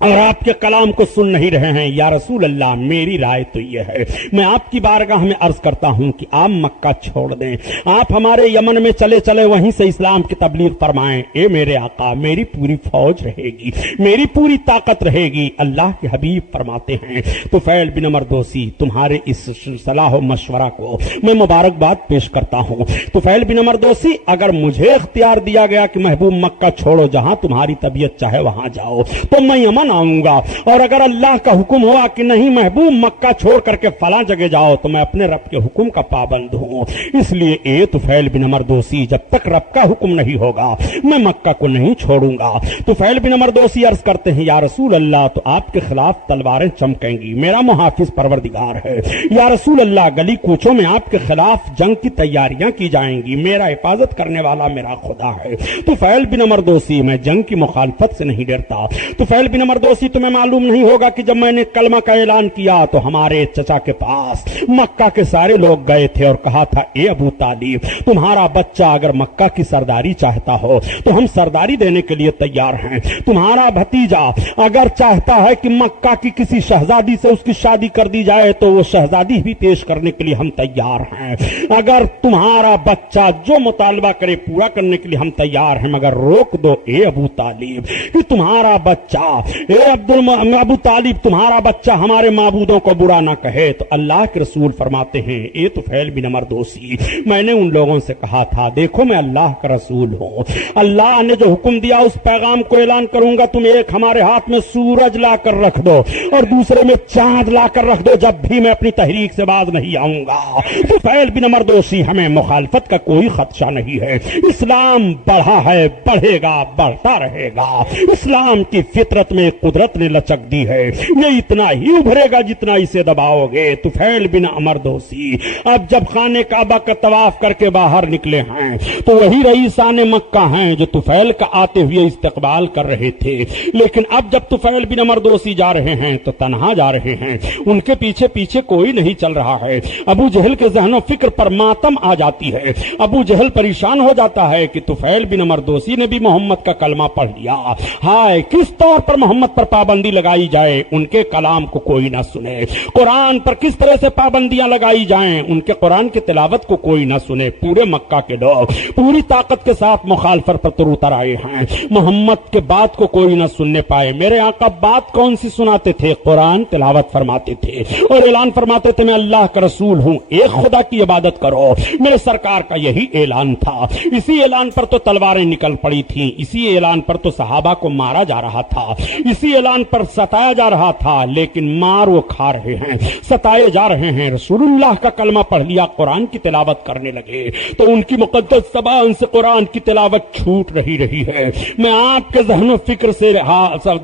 اور آپ کے کلام کو سن نہیں رہے ہیں یا رسول اللہ میری رائے تو یہ ہے میں آپ کی بارگاہ میں عرض کرتا ہوں کہ آپ مکہ چھوڑ دیں آپ ہمارے یمن میں چلے چلے وہیں سے اسلام کی تبلیغ فرمائیں اے میرے آقا میری پوری فوج رہے گی میری پوری طاقت رہے گی اللہ کے حبیب فرماتے ہیں طفیل بن عمر دوسی تمہارے اس صلاح و مشورہ کو میں مبارکباد پیش کرتا ہوں طفیل بن عمر دوسی اگر مجھے اختیار دیا گیا کہ محبوب مکہ چھوڑو جہاں تمہاری طبیعت چاہے وہاں جاؤ تو میں یمن آؤں گا اور اگر اللہ کا حکم ہوا کہ نہیں محبوب مکہ چھوڑ کر کے فلاں جگہ جاؤ تو میں اپنے رب کے حکم کا پابند ہوں اس لیے اے طفیل بن عمر دوسی جب تک رب کا حکم نہیں ہوگا میں مکہ کو نہیں چھوڑوں گا طفیل بن عمر دوسی عرض کرتے ہیں یا رسول اللہ تو آپ کے خلاف تلواریں چمکیں گی میرا محافظ پروردگار ہے یا رسول اللہ گلی کوچوں میں آپ کے خلاف جنگ کی تیاریاں کی جائیں گی میرا حفاظت کرنے والا میرا خدا ہے طفیل بن عمر دوسی میں جنگ کی مخالفت سے نہیں ڈرتا طفیل بن عمر دوسی تمہیں معلوم نہیں ہوگا کہ جب میں نے کلمہ کا اعلان کیا تو ہمارے چچا کے پاس مکہ کے سارے لوگ گئے تھے اور کہا تھا اے ابو طالب تمہارا بچہ اگر مکہ کی سرداری چاہتا ہو تو ہم سرداری دینے کے لیے تیار ہیں تمہارا بھتیجا اگر چاہتا ہے کہ مکہ کی کسی شہزادی سے اس کی شادی کر دی جائے تو وہ شہزادی بھی پیش کرنے کے لیے ہم تیار ہیں اگر تمہارا بچہ جو مطالبہ کرے پورا کرنے کے لیے ہم تیار ہیں مگر روک دو اے ابو طالب کہ تمہارا بچہ ابو طالب تمہارا بچہ ہمارے معبودوں کو برا نہ کہے. تو اللہ کے رسول فرماتے ہیں اے طفیل بن عمر دوسی، میں نے ان لوگوں سے کہا تھا دیکھو میں اللہ کا رسول ہوں، اللہ نے جو حکم دیا اس پیغام کو اعلان کروں گا. تم ایک ہمارے ہاتھ میں سورج لا کر رکھ دو اور دوسرے میں چاند لا کر رکھ دو، جب بھی میں اپنی تحریک سے باز نہیں آؤں گا. طفیل بن عمر دوسی ہمیں مخالفت کا کوئی خدشہ نہیں ہے. اسلام بڑھا ہے، بڑھے گا، بڑھتا رہے گا. اسلام کی فطرت میں قدرت نے لچک دی ہے، یہ اتنا ہی ابھرے گا جتنا اسے دباؤ گے. طفیل بن عمر دوسی اب جب خانہ کعبہ کا طواف کر کے باہر نکلے ہیں تو وہی رئیسان مکہ ہیں جو طفیل کا آتے ہوئے استقبال کر رہے تھے. لیکن اب جب طفیل بن عمر دوسی جا رہے ہیں تو تنہا جا رہے ہیں، ان کے پیچھے پیچھے کوئی نہیں چل رہا ہے. ابو جہل کے ذہن و فکر پر ماتم آ جاتی ہے. ابو جہل پریشان ہو جاتا ہے کہ طفیل بن عمر دوسی نے بھی محمد کا کلمہ پڑھ لیا. ہائے کس طور پر محمد پر پابندی لگائی جائے، ان کے کلام کو کوئی نہ سنے. قرآن پر کس طرح سے پابندیاں لگائی جائیں، ان کے قرآن کی تلاوت کو کوئی نہ سنے. پورے مکہ کے لوگ پوری طاقت کے ساتھ مخالفت پر تر اتر آئے ہیں، محمد کے بات کو کوئی نہ سننے پائے. میرے آقا بات کون سی سناتے تھے؟ قرآن تلاوت فرماتے تھے اور اعلان فرماتے تھے میں اللہ کا رسول ہوں، ایک خدا کی عبادت کرو. میرے سرکار کا یہی اعلان تھا. اسی اعلان پر تو تلواریں نکل پڑی تھیں، اسی اعلان پر تو صحابہ کو مارا جا رہا تھا، اسی اعلان پر ستایا جا رہا تھا. لیکن مار وہ کھا رہے ہیں، ستائے جا رہے ہیں. رسول اللہ کا کلمہ پڑھ لیا، قرآن کی تلاوت کرنے لگے تو ان کی مقدس زبان سے قرآن کی تلاوت چھوٹ رہی ہے. میں آپ کے ذہن و فکر سے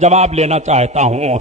جواب لینا چاہتا ہوں،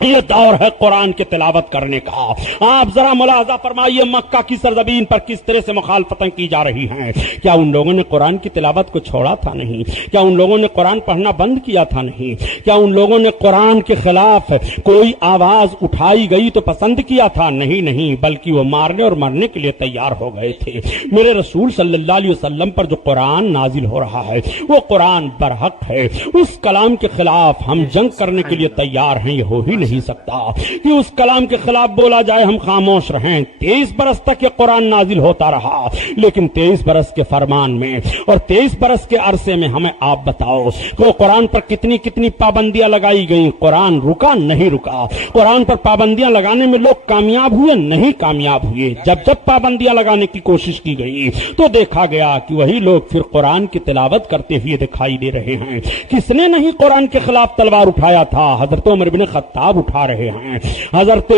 یہ دور ہے قرآن کی تلاوت کرنے کا. آپ ذرا ملاحظہ فرمائیے مکہ کی سرزمین پر کس طرح سے مخالفتیں کی جا رہی ہیں. کیا ان لوگوں نے قرآن کی تلاوت کو چھوڑا تھا؟ نہیں. کیا ان لوگوں نے قرآن پڑھنا بند کیا تھا؟ نہیں. کیا ان لوگوں نے قرآن کے خلاف کوئی آواز اٹھائی گئی تو پسند کیا تھا؟ نہیں، بلکہ وہ مارنے اور مرنے کے لیے تیار ہو گئے تھے. میرے رسول صلی اللہ علیہ وسلم پر جو قرآن نازل ہو رہا ہے وہ قرآن برحق ہے. اس کلام کے خلاف ہم جنگ کرنے کے لیے تیار ہیں. یہ ہو ہی نہیں سکتا کہ اس کلام کے خلاف بولا جائے ہم خاموش رہیں. 23 برس تک یہ قرآن نازل ہوتا رہا، لیکن 23 برس کے فرمان میں اور 23 برس کے عرصے میں ہمیں آپ بتاؤ کہ قرآن پر کتنی پابندیاں لگائی گئیں. قرآن رکا نہیں رکا. قرآن پر پابندیاں لگانے میں لوگ کامیاب ہوئے نہیں کامیاب ہوئے. جب پابندیاں لگانے کی کوشش کی گئی تو دیکھا گیا کہ وہی لوگ پھر قرآن کی تلاوت کرتے ہوئے دکھائی دے رہے ہیں. کس نے نہیں قرآن کے خلاف تلوار اٹھایا تھا؟ حضرت عمر بن خطاب اٹھا رہے ہیں، حضرت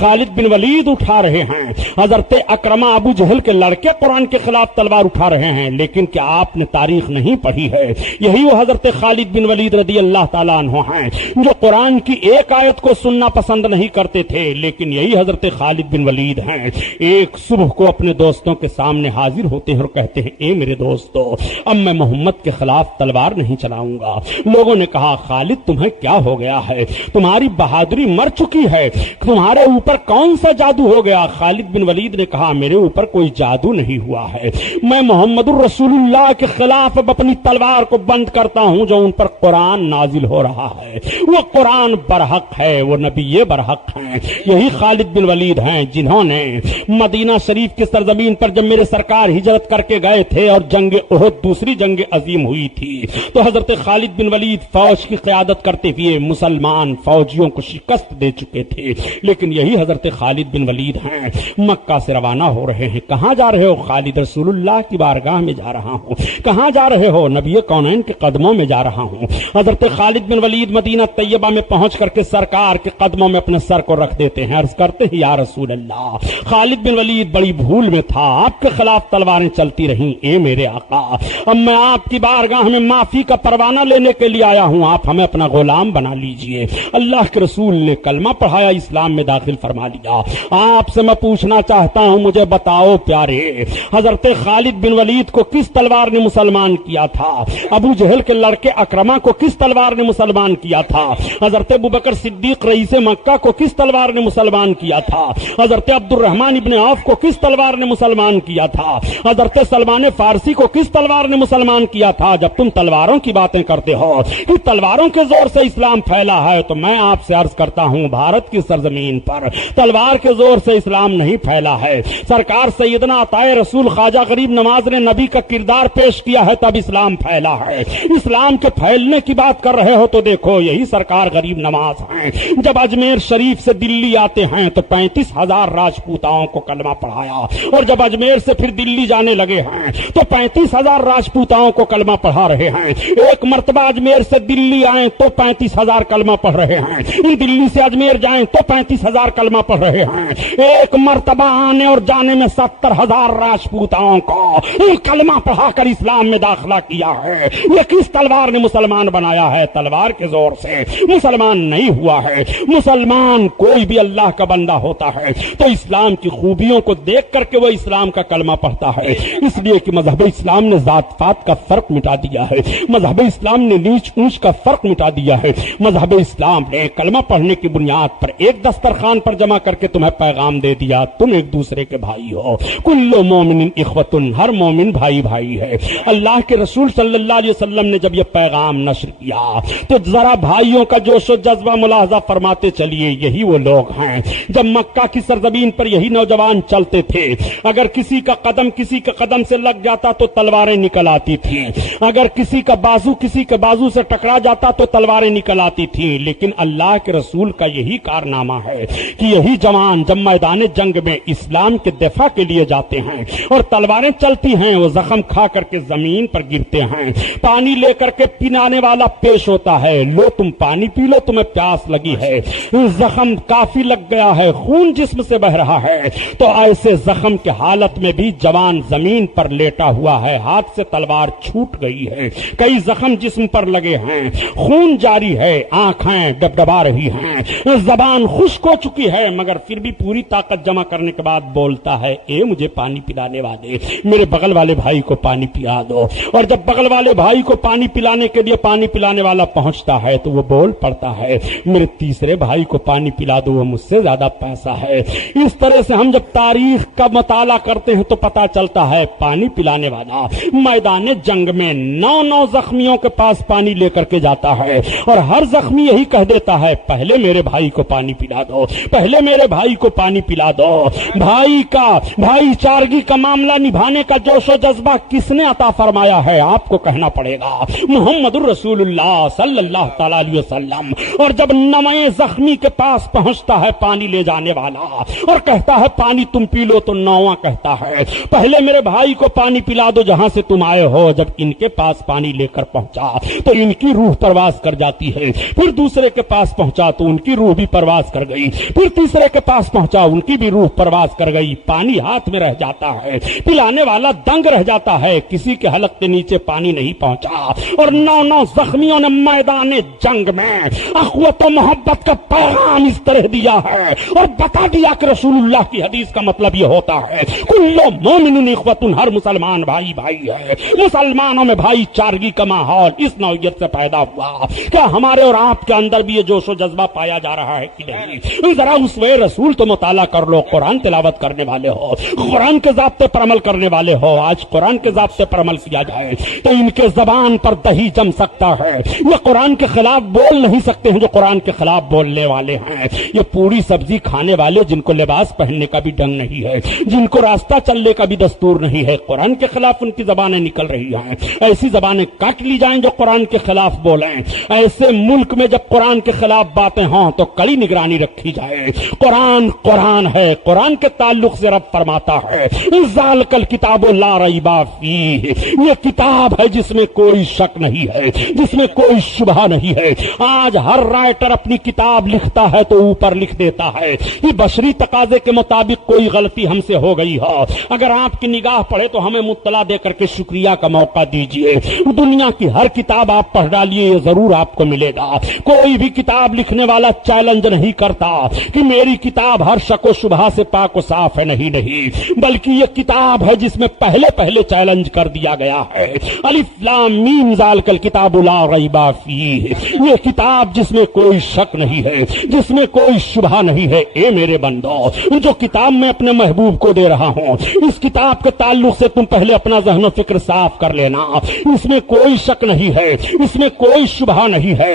خالد بن ولید اٹھا رہے ہیں، حضرت اکرمہ ابو جہل کے لڑکے قرآن کے خلاف تلوار اٹھا رہے ہیں. لیکن کیا آپ نے تاریخ نہیں پڑھی ہے؟ یہی وہ حضرت خالد بن ولید رضی اللہ تعالیٰ عنہ ہیں جو قرآن کی ایک آیت کو سننا پسند نہیں کرتے تھے. لیکن یہی حضرت خالد بن ولید ہیں ایک صبح کو اپنے دوستوں کے سامنے حاضر ہوتے ہیں اور کہتے ہیں اے میرے دوستو، اب میں محمد کے خلاف تلوار نہیں چلاؤں گا. لوگوں نے کہا خالد تمہیں کیا ہو گیا ہے؟ تمہاری بہادری مر چکی ہے، تمہارے اوپر کون سا جادو ہو گیا؟ خالد بن ولید نے کہا میرے اوپر کوئی جادو نہیں ہوا ہے، میں محمد الرسول اللہ کے خلاف اب اپنی تلوار کو بند کرتا ہوں. جو ان پر قرآن نازل ہو رہا ہے وہ قرآن برحق ہے، وہ نبی برحق ہیں. یہی خالد بن ولید ہیں جنہوں نے مدینہ شریف کی سرزمین پر جب میرے سرکار ہجرت کر کے گئے تھے اور جنگ احد دوسری جنگ عظیم ہوئی تھی تو حضرت خالد بن ولید فوج کی قیادت کرتے ہوئے مسلمان فوجیوں کو شکست دے چکے تھے. لیکن یہی حضرت خالد بن ولید ہیں مکہ سے روانہ ہو رہے ہیں. کہاں جا رہے ہو؟ خالد رسول اللہ کی بارگاہ میں جا رہا ہوں. کہاں جا رہے ہو؟ نبی کونین کے قدموں میں جا رہا ہوں. حضرت خالد بن ولید مدینہ طیبہ میں پہنچ کر کے سرکار کے قدموں میں اپنے سر کو رکھ دیتے ہیں، عرض کرتے ہیں یا رسول اللہ خالد بن ولید بڑی بھول میں تھا، آپ کے خلاف تلواریں چلتی رہیں. اے میرے آقا اب میں آپ کی بارگاہ میں معافی کا پروانہ لینے کے لیے آیا ہوں، آپ ہمیں اپنا غلام بنا لیجئے. اللہ کے رسول نے کلمہ پڑھایا، اسلام میں داخل فرما لیا. آپ سے میں پوچھنا چاہتا ہوں، مجھے بتاؤ پیارے، حضرت خالد بن ولید کو کس تلوار نے مسلمان کیا تھا؟ ابو جہل کے لڑکے اکرمہ کو کس تلوار نے مسلمان کیا تھا؟ حضرت ابوبکر صدیق رئیس مکہ کو کس تلوار نے مسلمان کیا تھا؟ حضرت عبد الرحمن ابن عوف کو کس تلوار نے مسلمان کیا تھا؟ حضرت سلمان فارسی کو کس تلوار نے مسلمان کیا تھا؟ جب تم تلواروں کی باتیں کرتے ہو کہ تلواروں کے زور سے اسلام پھیلا ہے تو میں آپ سے عرض کرتا ہوں بھارت کی سرزمین پر تلوار کے زور سے اسلام نہیں پھیلا ہے، سرکار سیدنا عطائے رسول خواجہ غریب نواز نے نبی کا کردار پیش کیا ہے تب اسلام پھیلا ہے۔ اسلام کے پھیلنے کی بات کر رہے ہو تو دیکھو یہی سرکار غریب نواز ہیں، جب اجمیر شریف سے دلی آتے ہیں تو 35,000 راجپوتاؤں کو کلمہ پڑھایا، اور جب اجمیر سے پھر دلی جانے لگے ہیں تو 35,000 راجپوتاؤں کو کلمہ پڑھا رہے ہیں۔ ایک مرتبہ اجمیر سے دلی آئیں تو 35,000 کلمہ پڑھ رہے ہیں، دلی سے اجمیر جائیں تو 35,000 کلمہ پڑھ رہے ہیں۔ ایک مرتبہ آنے اور جانے میں 70,000 راجپوتاؤں کو کلمہ پڑھا کر اسلام میں داخلہ کیا ہے۔ یہ کس تلوار نے مسلمان بنایا ہے؟ تلوار کے زور سے مسلمان نہیں ہوا ہے۔ مسلمان کوئی بھی اللہ کا بندہ ہوتا ہے تو اسلام کی خوبیوں کو دیکھ کر کے وہ اسلام کا کلمہ پڑھتا ہے، اس لیے کہ مذہب اسلام نے ذات پات کا فرق مٹا دیا ہے، مذہب اسلام نے نیچ اونچ کا فرق مٹا دیا ہے۔ مذہب اسلام نے کلمہ پڑھنے کی بنیاد پر ایک دسترخوان پر جمع کر کے تمہیں پیغام دے دیا، تم ایک دوسرے کے بھائی ہو، کل مومن اخوۃ، ہر مومن بھائی بھائی ہے۔ اللہ کے رسول صلی اللہ علیہ وسلم نے جب یہ پیغام نشر کیا تو ذرا بھائیوں کا جوش و جذبہ ملاحظہ فرماتے چلیے، یہی وہ لوگ ہیں جب مکہ کی سرزمین پر یہی نوجوان چلتے تھے، اگر کسی کا قدم کسی کے قدم سے لگ جاتا تو تلواریں نکل آتی تھیں، اگر کسی کا بازو کسی کے بازو سے ٹکرا جاتا تو تلواریں نکل آتی تھیں، لیکن اللہ کے رسول کا یہی کارنامہ ہے کہ یہی جوان جب میدان جنگ میں اسلام کے دفاع کے لیے جاتے ہیں اور تلواریں چلتی ہیں، وہ زخم کھا کر کے زمین پر گرتے ہیں، پانی لے کر کے پلانے والا پیش ہوتا ہے، لو تم پانی پی لو، تمہیں پیاس لگی ہے، زخم کافی لگ گیا ہے، خون جسم سے بہ رہا ہے، تو ایسے زخم کے حالت میں بھی جوان زمین پر لیٹا ہوا ہے، ہاتھ سے تلوار چھوٹ گئی ہے، کئی زخم جسم پر لگے ہیں، خون جاری ہے، آنکھیں ڈبڈبا رہی ہیں، زبان خشک ہو چکی ہے، مگر پھر بھی پوری طاقت جمع کرنے کے بعد بولتا ہے، اے مجھے پانی پلانے والے، میرے بغل والے بھائی کو پانی پلا دو۔ اور جب بغل والے بھائی کو پانی پلانے کے لیے پانی پلانے والا پہنچتا ہے تو وہ بول پڑتا ہے، میرے تیسرے بھائی کو پانی پلا دو، وہ مجھ سے زیادہ پیسہ ہے۔ اس طرح سے ہم جب تاریخ کا مطالعہ کرتے ہیں تو پتا چلتا ہے پانی پلانے والا میدان جنگ میں 9 زخمیوں کے پاس پانی لے کر کے جاتا ہے، اور ہر زخمی یہی کہہ دیتا ہے، پہلے میرے بھائی کو پانی پلا دو، پہلے میرے بھائی کو پانی پلا دو۔ بھائی چارگی کا معاملہ نبھانے کا جوش و جذبہ کس نے عطا فرمایا ہے؟ آپ کو کہنا پڑے گا، محمد الرسول اللہ صلی اللہ تعالی علیہ وسلم۔ اور جب 9 زخمی کے پاس پہنچتا ہے پانی لے جانے والا اور کہتا ہے پانی تم پی لو، تو 9واں کہتا ہے، پہلے میرے بھائی کو پانی پلا دو جہاں سے تم آئے ہو۔ جب ان کے پاس پانی لے کر پہنچا تو ان کی روح پرواز کر جاتی ہے، پھر دوسرے کے پاس پہنچا تو ان کی روح بھی پرواز کر گئی، پھر تیسرے کے پاس پہنچا ان کی بھی روح پرواز کر گئی، پانی ہاتھ میں رہ جاتا ہے، پلانے والا دنگ رہ جاتا ہے، کسی کے حلق کے نیچے پانی نہیں پہنچا، اور 9 زخمیوں نے میدان جنگ میں اخوت و محبت کا پیغام اس طرح دیا ہے اور بتا دیا کہ رسول اللہ کی حدیث کا مطلب یہ ہوتا ہے، کل مومن اخوۃ، ہر مسلمان بھائی بھائی ہے۔ مسلمانوں میں بھائی چارگی کا ماحول اس نوعیت سے پیدا ہوا، کیا ہمارے اور آپ کے اندر بھی یہ جوش و جذبہ پایا جا رہا ہے کہ نہیں؟ ذرا اسوہ رسول تو مطالعہ کر لو، قرآن تلاوت کرنے والے ہو، قرآن کے ضابطے پر عمل کرنے والے ہو، آج قرآن کے ضابطے پر عمل کیا جائے تو ان کے زبان پر دہی جم سکتا ہے، یہ قرآن کے خلاف بول نہیں سکتے ہیں جو قرآن کے خلاف بولنے والے ہیں، یہ پوری سبزی کھانے والے جن کو لباس پہننے کا بھی ڈنگ نہیں ہے، جن کو راستہ چلنے کا بھی دستور نہیں ہے، قرآن کے خلاف ان کی زبانیں نکل رہی ہیں، ایسی زبانیں کاٹ لی جائیں جو قرآن کے خلاف بولیں۔ ایسے ملک میں جب قرآن کے خلاف باتیں ہوں تو کڑی نگرانی رکھی جائے۔ قرآن ہے، قرآن کے تعلق سے رب فرماتا ہے، ذالک الکتاب لا ریب فیہ، یہ کتاب ہے جس میں کوئی شک نہیں ہے، جس میں کوئی شبہ نہیں ہے۔ آج ہر رائٹر اپنی کتاب لکھتا ہے تو اوپر لکھ دیتا ہے کہ بشری تقاضے کے مطابق کوئی غلطی ہم سے ہو گئی ہو، اگر آپ کی نگاہ پڑے تو ہمیں مطلع دے کر کے شکریہ کا موقع دیجئے۔ دنیا کی ہر کتاب آپ پڑھ ڈالیے، یہ ضرور آپ کو ملے گا۔ کوئی بھی کتاب لکھنے والا چیلنج نہیں کرتا کہ میری کتاب ہر شک و شبہ سے پاک و صاف ہے، نہیں، بلکہ یہ کتاب ہے جس میں پہلے چیلنج کر دیا گیا ہے، الف لام میم ذالک الکتاب لا ریب فیہ، یہ کتاب جس میں کوئی شک نہیں ہے، جس میں کوئی شبہ نہیں ہے۔ اے میرے بندو، جو کتاب میں اپنے محبوب کو دے رہا ہوں، اس کتاب کے تعلق سے تم پہلے اپنا ذہن و فکر صاف کر لینا، اس میں کوئی شک نہیں ہے، اس میں کوئی شبہ نہیں ہے۔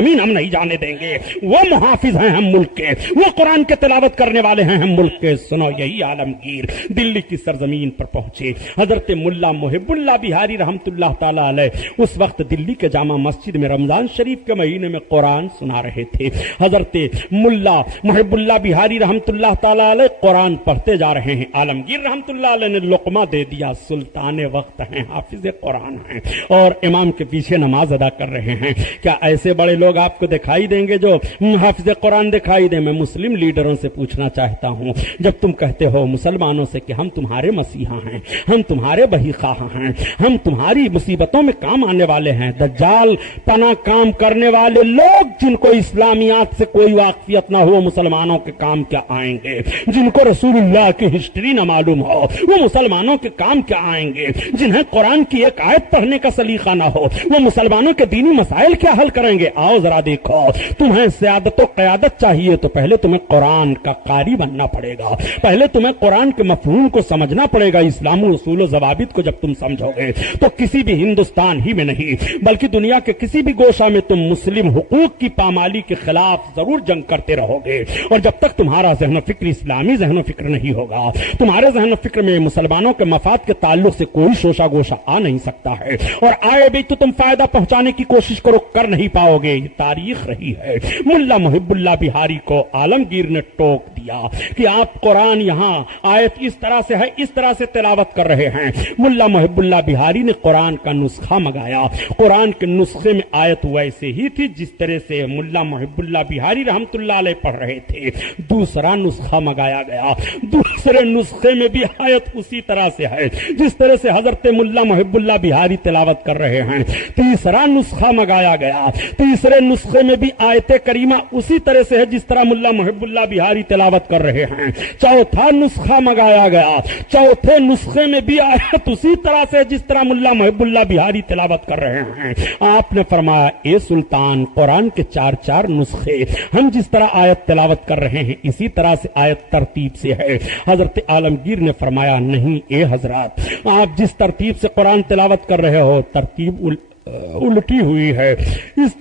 سرزمین ہم نہیں جانے دیں گے. وہ محافظ ہیں ہم ملک کے, وہ قرآن کے تلاوت کرنے والے ہیں ہم ملک کے. سنو, یہی عالمگیر دلی کی سرزمین پر پہنچے. حضرت ملا محب اللہ بہاری رحمت اللہ تعالی علیہ اس وقت دلی کے جامع مسجد میں رمضان شریف کے مہینے میں قرآن سنا رہے تھے. حضرت ملا محب اللہ بہاری رحمت اللہ تعالی علیہ قرآن پڑھتے جا رہے ہیں. عالمگیر رحمت اللہ علیہ نے لقمہ دے دیا. سلطان وقت ہیں, حافظ قرآن ہیں اور امام کے پیچھے نماز ادا کر رہے ہیں. کیا ایسے بڑے لوگ آپ کو دکھائی دیں گے جو حافظ قرآن دکھائی دیں؟ میں مسلم لیڈروں سے پوچھنا چاہتا ہوں, جب تم کہتے ہو مسلمانوں سے کہ ہم تمہارے مسیحا ہیں, ہم تمہارے بہی خواہ ہیں, ہم تمہاری مصیبتوں میں کام آنے والے ہیں, دجال پناہ کام کرنے والے لوگ جن کو اسلامیات سے کوئی واقفیت نہ ہو مسلمانوں کے کام کیا آئیں گے؟ جن کو رسول اللہ کی ہسٹری نہ معلوم ہو وہ مسلمانوں کے کام کیا آئیں گے؟ جنہیں قرآن کی ایک آیت پڑھنے کا سلیقہ نہ ہو وہ مسلمانوں کے دینی مسائل کیا حل کریں گے؟ آؤ ذرا دیکھو, تمہیں سیادت و قیادت چاہیے تو پہلے تمہیں قرآن کا قاری بننا پڑے گا, پہلے تمہیں قرآن کے مفہوم کو سمجھنا پڑے گا. اسلام و اصول و ضوابط کو جب تم سمجھو گے تو کسی بھی ہندوستان ہی میں نہیں بلکہ دنیا کے کسی بھی گوشہ میں تم مسلم حقوق کی پامالی کے خلاف ضرور جنگ کرتے رہو گے. اور جب تک تمہارا ذہن و فکر اسلامی ذہن و فکر نہیں ہوگا, تمہارے ذہن و فکر میں مسلمانوں کے مفاد کے تعلق سے کوئی شوشہ گوشہ آ نہیں سکتا ہے, اور آئے بھی تو تم فائدہ پہنچانے کی کوشش کرو, کر نہیں پاؤ گے. یہ تاریخ رہی ہے. ملا محب اللہ بہاری کو عالمگیر نے ٹوک دیا کہ آپ قرآن یہاں آیت اس طرح سے ہے, اس طرح سے تلاوت کر رہے ہیں. ملا محب اللہ بہاری نے قرآن کا نسخہ منگایا. قرآن کے نسخے میں آیت ویسے ہی تھی جس طرح سے ملا محب اللہ بہاری رحمت اللہ علیہ پڑھ رہے تھے. دوسرا نسخہ منگایا گیا. دوسرے نسخے میں بھی آیت اسی طرح سے ہے جس طرح سے حضرت ملا محب اللہ بہاری تلاوت کر رہے ہیں. تیسرا نسخہ منگایا گیا. تیسرے نسخے میں بھی آیت کریمہ اسی طرح سے ہے جس طرح ملا محب اللہ بہاری تلاوت کر رہے ہیں. چوتھا نسخہ منگایا گیا. چوتھے نسخے میں بھی آیت اسی طرح سے جس طرح ملا محب اللہ بہاری تلاوت کر رہے ہیں. آپ نے فرمایا, اے سلطان, قرآن کے 4 نسخے ہم جس طرح آیت تلاوت کر رہے ہیں اسی طرح سے آیت ترتیب سے ہے. حضرت عالمگیر نے فرمایا, نہیں اے حضرات, آپ جس ترتیب سے قرآن تلاوت کر رہے ہو ترتیب الٹی ہوئی ہے. اس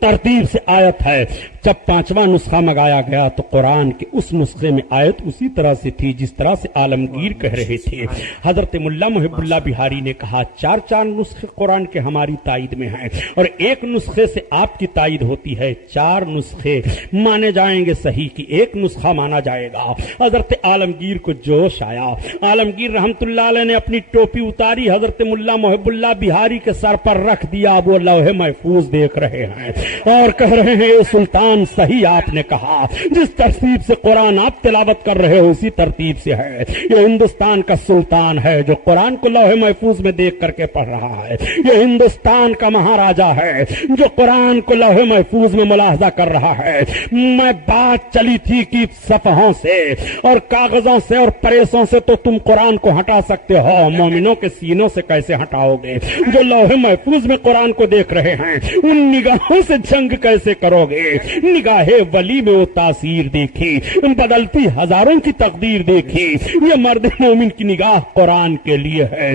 ترتیب سے آیت ہے. جب 5واں نسخہ منگایا گیا تو قرآن کے اس نسخے میں آیت اسی طرح سے تھی جس طرح سے عالمگیر کہہ رہے تھے. حضرت ملا محب اللہ بہاری نے کہا, 4 نسخے قرآن کے ہماری تائید میں ہیں اور ایک نسخے سے آپ کی تائید ہوتی ہے. 4 نسخے مانے جائیں گے صحیح کی ایک نسخہ مانا جائے گا. حضرت عالمگیر کو جوش آیا. عالمگیر رحمت اللہ علیہ نے اپنی ٹوپی اتاری, حضرت ملا محب اللہ بہاری کے سر پر رکھ دیا. وہ لوح محفوظ دیکھ رہے ہیں اور کہہ رہے ہیں, اے سلطان, صحیح آپ نے کہا, جس ترتیب سے قرآن آپ تلاوت کر رہے ہو اسی ترتیب سے ہے. یہ ہندوستان کا سلطان ہے جو قرآن کو لوح محفوظ میں دیکھ کر کے پڑھ رہا ہے. یہ ہندوستان کا مہاراجا ہے جو قرآن کو لوح محفوظ میں ملاحظہ کر رہا ہے. میں بات چلی تھی کہ صفحوں سے اور کاغذوں سے اور پریسوں سے تو تم قرآن کو ہٹا سکتے ہو, مومنوں کے سینوں سے کیسے ہٹاؤ گے؟ جو لوح محفوظ میں قرآن کو دیکھ رہے ہیں ان نگاہوں سے جنگ کیسے کرو گے؟ نگاہ ولی میں وہ تاثیر دیکھی, بدلتی ہزاروں کی تقدیر دیکھی. یہ مرد مومن کی نگاہ قرآن کے لیے ہے.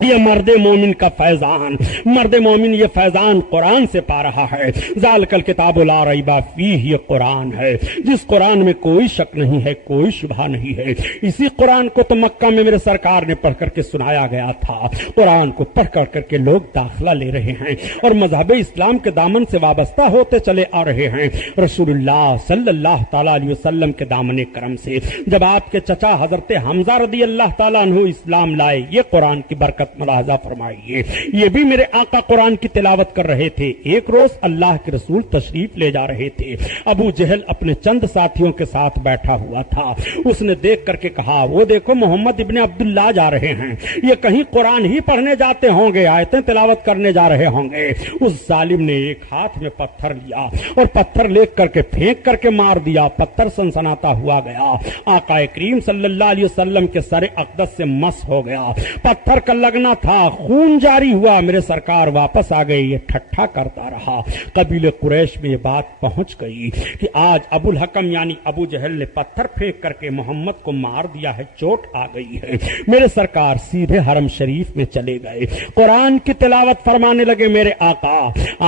یہ مرد مومن کا فیضان, مرد مومن یہ فیضان قرآن سے پا رہا ہے. ذالک الکتاب لا ریب فیہ, یہ قرآن ہے جس قرآن میں کوئی شک نہیں ہے, کوئی شبہ نہیں ہے. اسی قرآن کو تو مکہ میں میرے سرکار نے پڑھ کر کے سنایا گیا تھا. قرآن کو پڑھ کر کے لوگ داخلہ لے رہے ہیں اور مذہب اسلام کے دامن سے وابستہ ہوتے چلے آ رہے ہیں. رسول اللہ صلی اللہ تعالی علیہ وسلم کے دامن کرم سے جب آپ کے چچا حضرت حمزہ رضی اللہ تعالیٰ عنہ اسلام لائے, یہ قرآن کی برکت ملاحظہ فرمائیے. یہ بھی میرے آقا قرآن کی تلاوت کر رہے تھے. ایک روز اللہ کے رسول تشریف لے جا رہے تھے. ابو جہل اپنے چند ساتھیوں کے ساتھ بیٹھا ہوا تھا. اس نے دیکھ کر کے کہا, وہ دیکھو محمد ابن عبداللہ جا رہے ہیں, یہ کہیں قرآن ہی پڑھنے جاتے ہوں گے, آیتیں تلاوت کرنے جا رہے ہوں گے. اس ظالم نے ایک ہاتھ میں پتھر لیا اور پتھر لے کر کے پھینک کر کے مار دیا. پتھر سنسناتا ہوا گیا. آقا کریم صلی اللہ علیہ وسلم کے سر اقدس سے مس ہو گیا. پتھر کا لگنا لگنا تھا، خون جاری ہوا، میرے سرکار واپس آ گئے، یہ ٹھٹھا کرتا رہا۔ قبیلے قریش میں یہ بات پہنچ گئی کہ آج ابو الحکم یعنی ابو جہل نے پتھر پھینک کر کے محمد کو مار دیا ہے، چوٹ آ گئی ہے۔ میرے سرکار سیدھے حرم شریف میں چلے گئے، قرآن کی تلاوت فرمانے لگے۔ میرے آقا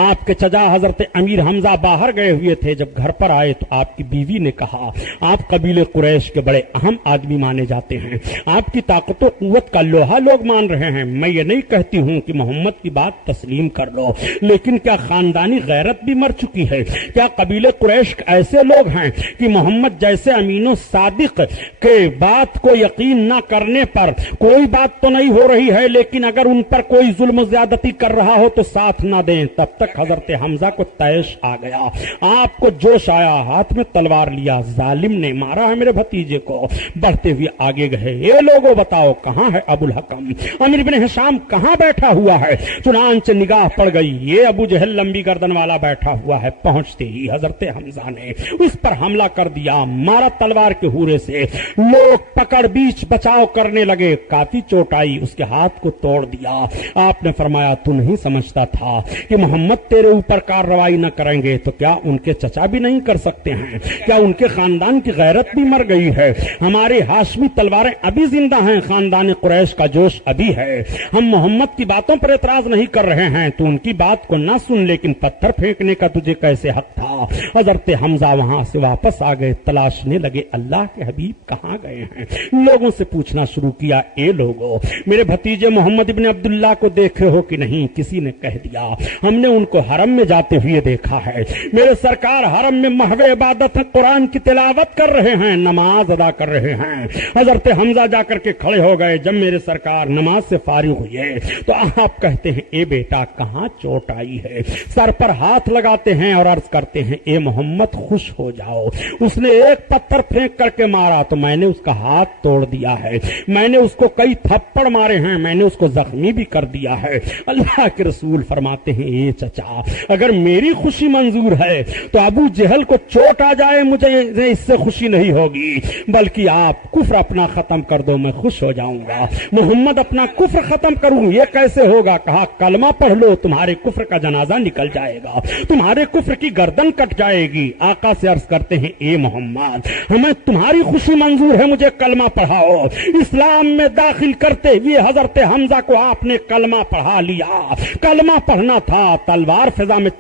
آپ کے چچا حضرت امیر حمزہ باہر گئے ہوئے تھے، جب گھر پر آئے تو آپ کی بیوی نے کہا آپ قبیلے قریش کے بڑے اہم آدمی مانے جاتے ہیں، آپ کی طاقت و قوت کا لوہا لوگ مان رہے ہیں، میں یہ نہیں کہتی ہوں کہ محمد کی بات تسلیم کر لو، لیکن کیا خاندانی غیرت بھی مر چکی ہے؟ کیا قبیلے قریش ایسے لوگ ہیں کہ محمد جیسے امین و صادق کے بات کو یقین نہ کرنے پر کوئی بات تو نہیں ہو رہی ہے، لیکن اگر ان پر کوئی ظلم و زیادتی کر رہا ہو تو ساتھ نہ دیں؟ تب تک حضرت حمزہ کو طیش آ گیا، آپ کو جوش آیا، ہاتھ میں تلوار لیا، ظالم نے مارا ہے میرے بھتیجے کو۔ بڑھتے ہوئے آگے گئے، یہ لوگوں بتاؤ کہاں ہے ابو الحکم؟ امیر بن ہشام کہاں بیٹھا ہوا ہے؟ چنانچہ نگاہ پڑ گئی، یہ ابو جہل لمبی گردن والا بیٹھا ہوا ہے۔ پہنچتے ہی حضرت حمزہ نے اس پر حملہ کر دیا، مارا تلوار کے ہورے سے، لوگ پکڑ بیچ بچاؤ کرنے لگے، کافی چوٹ آئی، اس کے ہاتھ کو توڑ دیا۔ آپ نے فرمایا تو نہیں سمجھتا تھا کہ محمد تیرے اوپر کارروائی نہ کریں گے تو کیا ان کے چچا بھی نہیں کر سکتے ہیں؟ کیا ان کے خاندان کی غیرت بھی مر گئی ہے؟ ہمارے ہاشمی تلواریں ابھی زندہ ہیں، خاندان قریش کا جوش ابھی ہے، ہم محمد کی باتوں پر اعتراض نہیں کر رہے ہیں، تو ان کی بات کو نہ سن، لیکن پتھر پھینکنے کا تجھے کیسے حق تھا؟ حضرت حمزہ وہاں سے واپس آ گئے، تلاشنے لگے اللہ کے حبیب کہاں گئے ہیں؟ لوگوں سے پوچھنا شروع کیا، اے لوگوں میرے بھتیجے محمد ابن عبداللہ کو دیکھے ہو کہ نہیں؟ کسی نے کہہ دیا ہم نے ان کو حرم میں جاتے ہوئے دیکھا ہے، میرے سرکار حرم میں محو عبادت ہے، قرآن کی تلاوت کر رہے ہیں، نماز ادا کر رہے ہیں۔ حضرت حمزہ جا کر کے کھڑے ہو گئے، جب میرے سرکار نماز سے فارغ ہوئے تو آپ کہتے ہیں اے بیٹا کہاں چوٹ آئی ہے؟ سر پر ہاتھ لگاتے ہیں اور عرض کرتے ہیں اے محمد خوش ہو جاؤ، اس نے ایک پتھر پھینک کر کے مارا تو میں نے اس کا ہاتھ توڑ دیا ہے، میں نے اس کو کئی تھپڑ مارے ہیں، میں نے اس کو زخمی بھی کر دیا ہے۔ اللہ کے رسول فرماتے ہیں اے چچا اگر میری خوشی منظور ہے تو ابو جہل کو چوٹ آ جائے مجھے اس سے خوشی نہیں ہوگی، بلکہ آپ کفر اپنا ختم کر دو، میں خوش ہو جاؤں گا۔ محمد اپنا کفر ختم کروں یہ کیسے ہوگا؟ کہا کلمہ پڑھ لو، تمہارے کفر کا جنازہ نکل جائے گا، تمہارے کفر کی گردن کٹ جائے گی۔ آقا سے عرض کرتے ہیں اے محمد ہمیں تمہاری خوشی منظور ہے، مجھے کلمہ پڑھاؤ۔ اسلام میں داخل کرتے ہوئے حضرت حمزہ کو آپ نے کلمہ پڑھا لیا، کلمہ پڑھنا تھا، تلوار فضا میں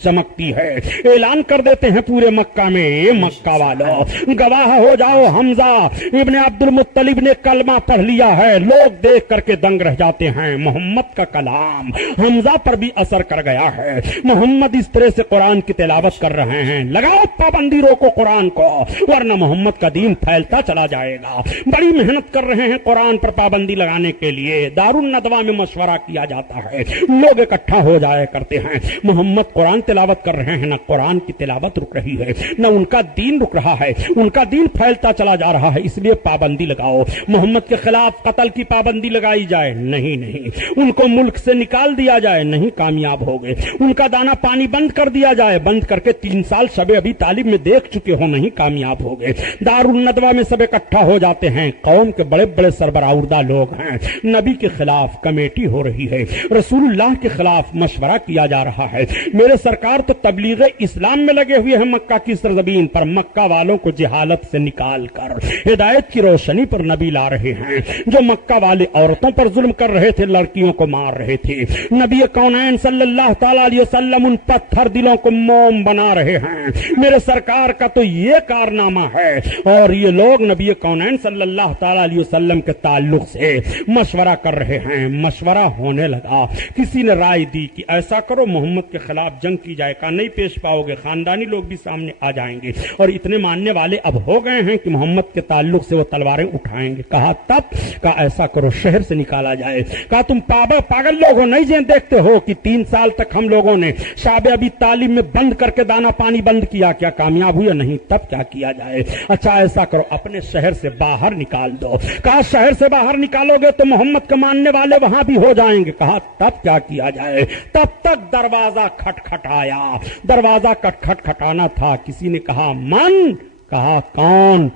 چمکتی ہے، اعلان کر دیتے ہیں پورے مکہ میں اے مکہ والو گواہ ہو جاؤ، حمزہ ابن عبد المطلب نے کلمہ پڑھ لیا ہے۔ لوگ دیکھ کر کے دنگ رہ جاتے ہیں، محمد کا کلام حمزہ پر بھی اثر کر گیا ہے، محمد اس طرح سے قرآن کی تلاوت کر رہے ہیں، لگاؤ پابندی، روکو قرآن کو ورنہ محمد کا دین پھیلتا چلا جائے گا۔ بڑی محنت کر رہے ہیں قرآن پر پابندی لگانے کے لیے، دارالندوہ میں مشورہ کیا جاتا ہے، لوگ اکٹھا ہو جایا کرتے ہیں، محمد قرآن تلاوت کر رہے ہیں، نہ قرآن کی تلاوت رک رہی ہے، نہ ان کا دین رک رہا ہے، ان کا دین پھیلتا چلا جا رہا ہے، اس لیے پابندی لگاؤ۔ محمد کے خلاف قتل کی پابندی لگائی جائے، نہیں نہیں، ان کو ملک سے نکال دیا جائے، نہیں کامیاب ہو گئے، ان کا دانا پانی بند کر دیا جائے، بند کر کے 3 سال شب ابھی طالب میں دیکھ چکے ہو، نہیں کامیاب ہو گئے۔ دارالندوہ میں سب اکٹھا ہو جاتے ہیں، قوم کے بڑے بڑے سربراہ لوگ ہیں، نبی کے خلاف کمیٹی ہو رہی ہے، رسول اللہ کے خلاف مشورہ کیا جا رہا ہے، میرے سرکار تو تبلیغ اسلام میں لگے ہوئے ہیں، مکہ کی سرزمین پر مکہ والوں کو جہالت سے نکال کر ہدایت کی روشنی پر نبی لا رہے ہیں۔ جو مکہ والے عورتوں پر ظلم کر رہے تھے، لڑکیوں کو مار رہے تھے، نبی کونین صلی اللہ تعالی علیہ وسلم ان پتھر دلوں کو موم بنا رہے ہیں، میرے سرکار کا تو یہ کارنامہ ہے، اور یہ لوگ نبی کونین صلی اللہ تعالی علیہ وسلم کے تعلق سے مشورہ کر رہے ہیں۔ مشورہ ہونے لگا، کسی نے رائے دی کہ ایسا کرو محمد کے خلاف جنگ کی جائے، کہا نہیں پیش پاؤ گے، خاندانی لوگ بھی سامنے آ جائیں گے، اور اتنے ماننے والے اب ہو گئے ہیں کہ محمد کے تعلق سے وہ تلواریں اٹھائیں گے۔ کہا تب کہا ایسا کرو شہر سے نکالا جائے۔ کہا تم پاگل لوگ ہو، نہیں دیکھتے ہو کہ 3 سال تک ہم لوگوں نے شعب ابی طالب میں بند کر کے دانا پانی بند کیا، کیا کامیاب ہوئی؟ نہیں، تب کیا کیا جائے؟ اچھا ایسا کرو اپنے شہر سے باہر نکال دو۔ کہا شہر سے باہر نکالو گے تو محمد کے ماننے والے وہاں بھی ہو جائیں گے۔ کہا تب کیا کیا جائے؟ تب تک دروازہ کھٹکھٹایا، دروازہ کھٹکھٹانا تھا، کسی نے کہا من، کہا کون؟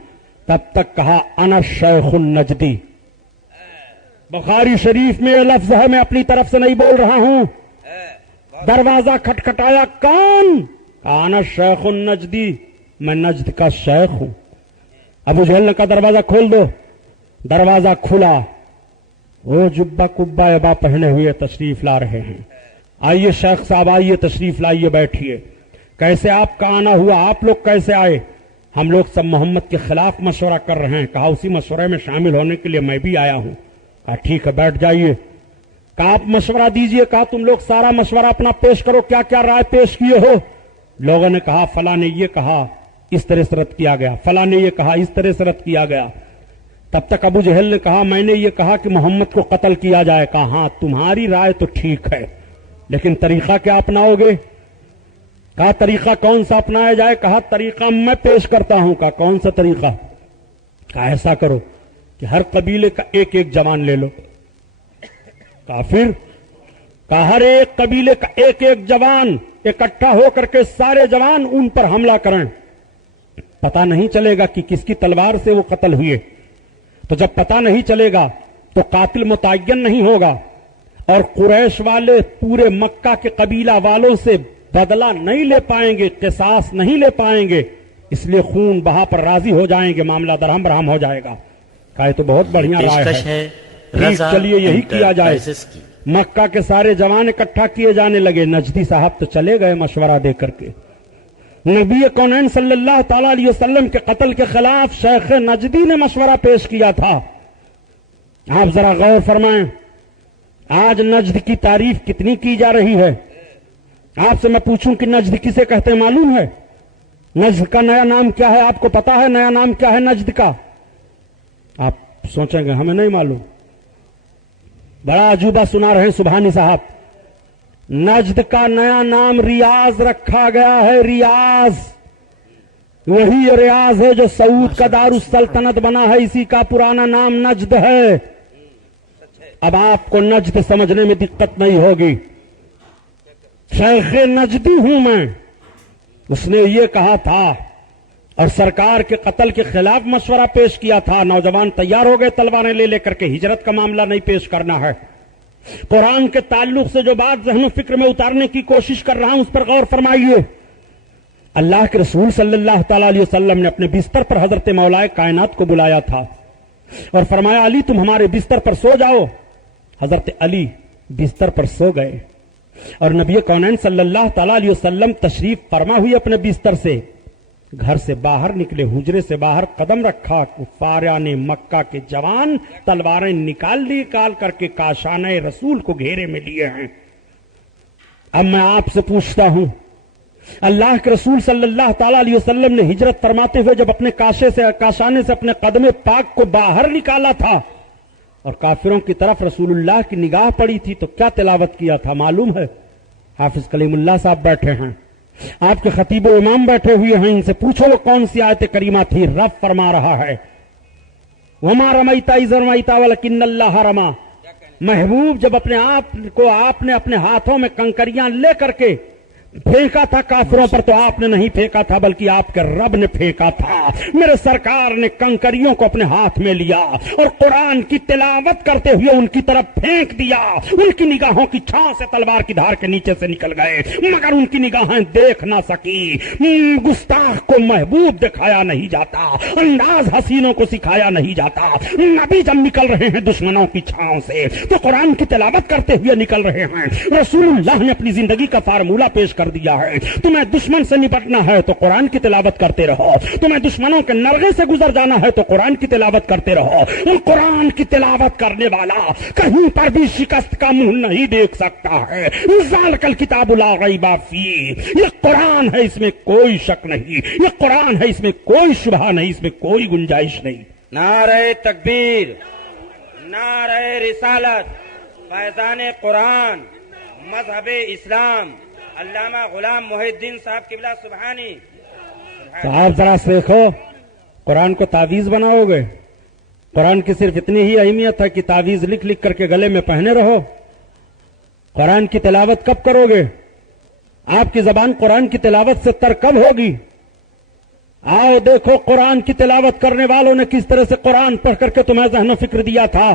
تب تک کہا انا شیخ النجدی، بخاری شریف میں یہ لفظ ہے، میں اپنی طرف سے نہیں بول رہا ہوں. دروازہ کھٹکھٹایا، کون؟ انا شیخ النجدی، میں نجد کا شیخ ہوں. ابو جہل نے کہا دروازہ کھول دو. دروازہ کھلا، وہ جبہ کبہ ابا پہنے ہوئے تشریف لا رہے ہیں. آئیے شیخ صاحب، آئیے تشریف لائیے، بیٹھیے. کیسے آپ کا آنا ہوا؟ آپ لوگ کیسے آئے؟ ہم لوگ سب محمد کے خلاف مشورہ کر رہے ہیں. کہا اسی مشورے میں شامل ہونے کے لیے میں بھی آیا ہوں. کہا ٹھیک ہے، بیٹھ جائیے. کہا آپ مشورہ دیجئے. کہا تم لوگ سارا مشورہ اپنا پیش کرو، کیا کیا رائے پیش کیے ہو؟ لوگوں نے کہا فلاں نے یہ کہا، اس طرح سے رد کیا گیا، فلاں نے یہ کہا، اس طرح سے رد کیا گیا. تب تک ابو جہل نے کہا میں نے یہ کہا کہ محمد کو قتل کیا جائے. کہا ہاں تمہاری رائے تو ٹھیک ہے، لیکن طریقہ کیا اپناؤ گے؟ کہا طریقہ کون سا اپنایا جائے؟ کہا طریقہ میں پیش کرتا ہوں. کہا کون سا طریقہ؟ کہا ایسا کرو کہ ہر قبیلے کا ایک ایک جوان لے لو. کافر. کہا ہر ایک قبیلے کا ایک ایک جوان اکٹھا ہو کر کے سارے جوان ان پر حملہ کریں. پتہ نہیں چلے گا کہ کس کی تلوار سے وہ قتل ہوئے. تو جب پتہ نہیں چلے گا تو قاتل متعین نہیں ہوگا، اور قریش والے پورے مکہ کے قبیلہ والوں سے بدلہ نہیں لے پائیں گے، قصاص نہیں لے پائیں گے، اس لیے خون بہا پر راضی ہو جائیں گے، معاملہ درہم برہم ہو جائے گا. کہا تو بہت بڑھیا رائے ہے، ٹھیک چلیے یہی کیا جائے. مکہ کے سارے جوان اکٹھا کیے جانے لگے. نجدی صاحب تو چلے گئے مشورہ دے کر کے. نبی کونین صلی اللہ تعالی علیہ وسلم کے قتل کے خلاف شیخ نجدی نے مشورہ پیش کیا تھا. آپ ذرا غور فرمائیں، آج نجد کی تعریف کتنی کی جا رہی ہے. آپ سے میں پوچھوں کہ نجد کسے کہتے ہیں معلوم ہے؟ نجد کا نیا نام کیا ہے آپ کو پتا ہے؟ نیا نام کیا ہے نجد کا؟ آپ سوچیں گے ہمیں نہیں معلوم. بڑا عجوبہ سنا رہے ہیں سبحانی صاحب. نجد کا نیا نام ریاض رکھا گیا ہے. ریاض، وہی ریاض ہے جو سعود کا دارالسلطنت بنا ہے، اسی کا پرانا نام نجد ہے. اب آپ کو نجد سمجھنے میں دقت نہیں ہوگی. شیخ نجدی ہوں میں. اس نے یہ کہا تھا اور سرکار کے قتل کے خلاف مشورہ پیش کیا تھا. نوجوان تیار ہو گئے تلواریں لے لے کر کے. ہجرت کا معاملہ نہیں پیش کرنا ہے. قرآن کے تعلق سے جو بات ذہن و فکر میں اتارنے کی کوشش کر رہا ہوں اس پر غور فرمائیے. اللہ کے رسول صلی اللہ تعالی علیہ وسلم نے اپنے بستر پر حضرت مولا کائنات کو بلایا تھا اور فرمایا علی تم ہمارے بستر پر سو جاؤ. حضرت علی بستر پر سو گئے اور نبی کونین صلی اللہ تعالی علیہ وسلم تشریف فرما ہوئی اپنے بستر سے گھر سے باہر نکلے. حجرے سے باہر قدم رکھا. کفاریان مکہ کے جوان تلواریں نکال کر کے کاشانہ رسول کو گھیرے میں لیے ہیں. اب میں آپ سے پوچھتا ہوں، اللہ کے رسول صلی اللہ تعالی علیہ وسلم نے ہجرت فرماتے ہوئے جب اپنے کاشانے سے اپنے قدم پاک کو باہر نکالا تھا اور کافروں کی طرف رسول اللہ کی نگاہ پڑی تھی تو کیا تلاوت کیا تھا معلوم ہے؟ حافظ کلیم اللہ صاحب بیٹھے ہیں، آپ کے خطیب و امام بیٹھے ہوئے ہیں، ان سے پوچھو وہ کون سی آیت کریمہ تھی. رب فرما رہا ہے وما رمیت اذ رمیت ولکن اللہ رمی. محبوب جب اپنے آپ کو آپ نے اپنے ہاتھوں میں کنکریاں لے کر کے پھینکا تھا کافروں پر تو آپ نے نہیں پھینکا تھا بلکہ آپ کے رب نے پھینکا تھا. میرے سرکار نے کنکریوں کو اپنے ہاتھ میں لیا اور قرآن کی تلاوت کرتے ہوئے ان کی طرف پھینک دیا. ان کی نگاہوں کی چھاؤں سے تلوار کی دھار کے نیچے سے نکل گئے مگر ان کی نگاہیں دیکھ نہ سکی. گستاخ کو محبوب دکھایا نہیں جاتا، انداز حسینوں کو سکھایا نہیں جاتا. نبی جب نکل رہے ہیں دشمنوں کی چھاؤں سے تو قرآن کی تلاوت کرتے ہوئے نکل رہے ہیں. رسول اللہ نے اپنی زندگی کا فارمولہ پیش کر دیا ہے. تمہیں دشمن سے نپٹنا ہے تو قرآن کی تلاوت کرتے رہو. تمہیں دشمنوں کے نرغے سے گزر جانا ہے تو قرآن کی تلاوت کرتے رہو. قرآن کی تلاوت کرنے والا کہیں پر بھی شکست کا منہ نہیں دیکھ سکتا ہے. ذالک الکتاب لا ریب فیہ، یہ قرآن ہے، اس میں کوئی شک نہیں. یہ قرآن ہے، اس میں کوئی شبہ نہیں، اس میں کوئی گنجائش نہیں. نعرہ تکبیر، نعرہ رسالت، فیضان قرآن، مذہب اسلام، علامہ غلام محی الدین صاحب قبلہ سبحانی. تو آپ ذرا دیکھو قرآن کو تعویذ بناؤ گے. قرآن کی صرف اتنی ہی اہمیت ہے کہ تعویذ لکھ لکھ کر کے گلے میں پہنے رہو. قرآن کی تلاوت کب کرو گے؟ آپ کی زبان قرآن کی تلاوت سے تر کب ہوگی؟ آؤ دیکھو قرآن کی تلاوت کرنے والوں نے کس طرح سے قرآن پڑھ کر کے تمہیں ذہن و فکر دیا تھا.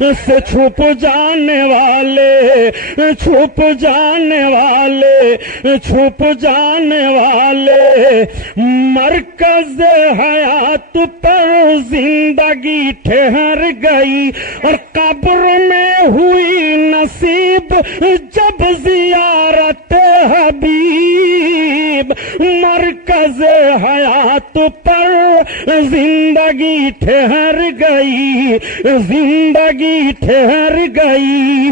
سے چھپ جانے والے، چھپ جانے والے، چھپ جانے والے، مرکز حیات پر زندگی ٹھہر گئی اور قبر میں ہوئی نصیب جب زیارت حبیب، مرکز حیات پر زندگی ٹھہر گئی، زندگی ٹھہر گئی۔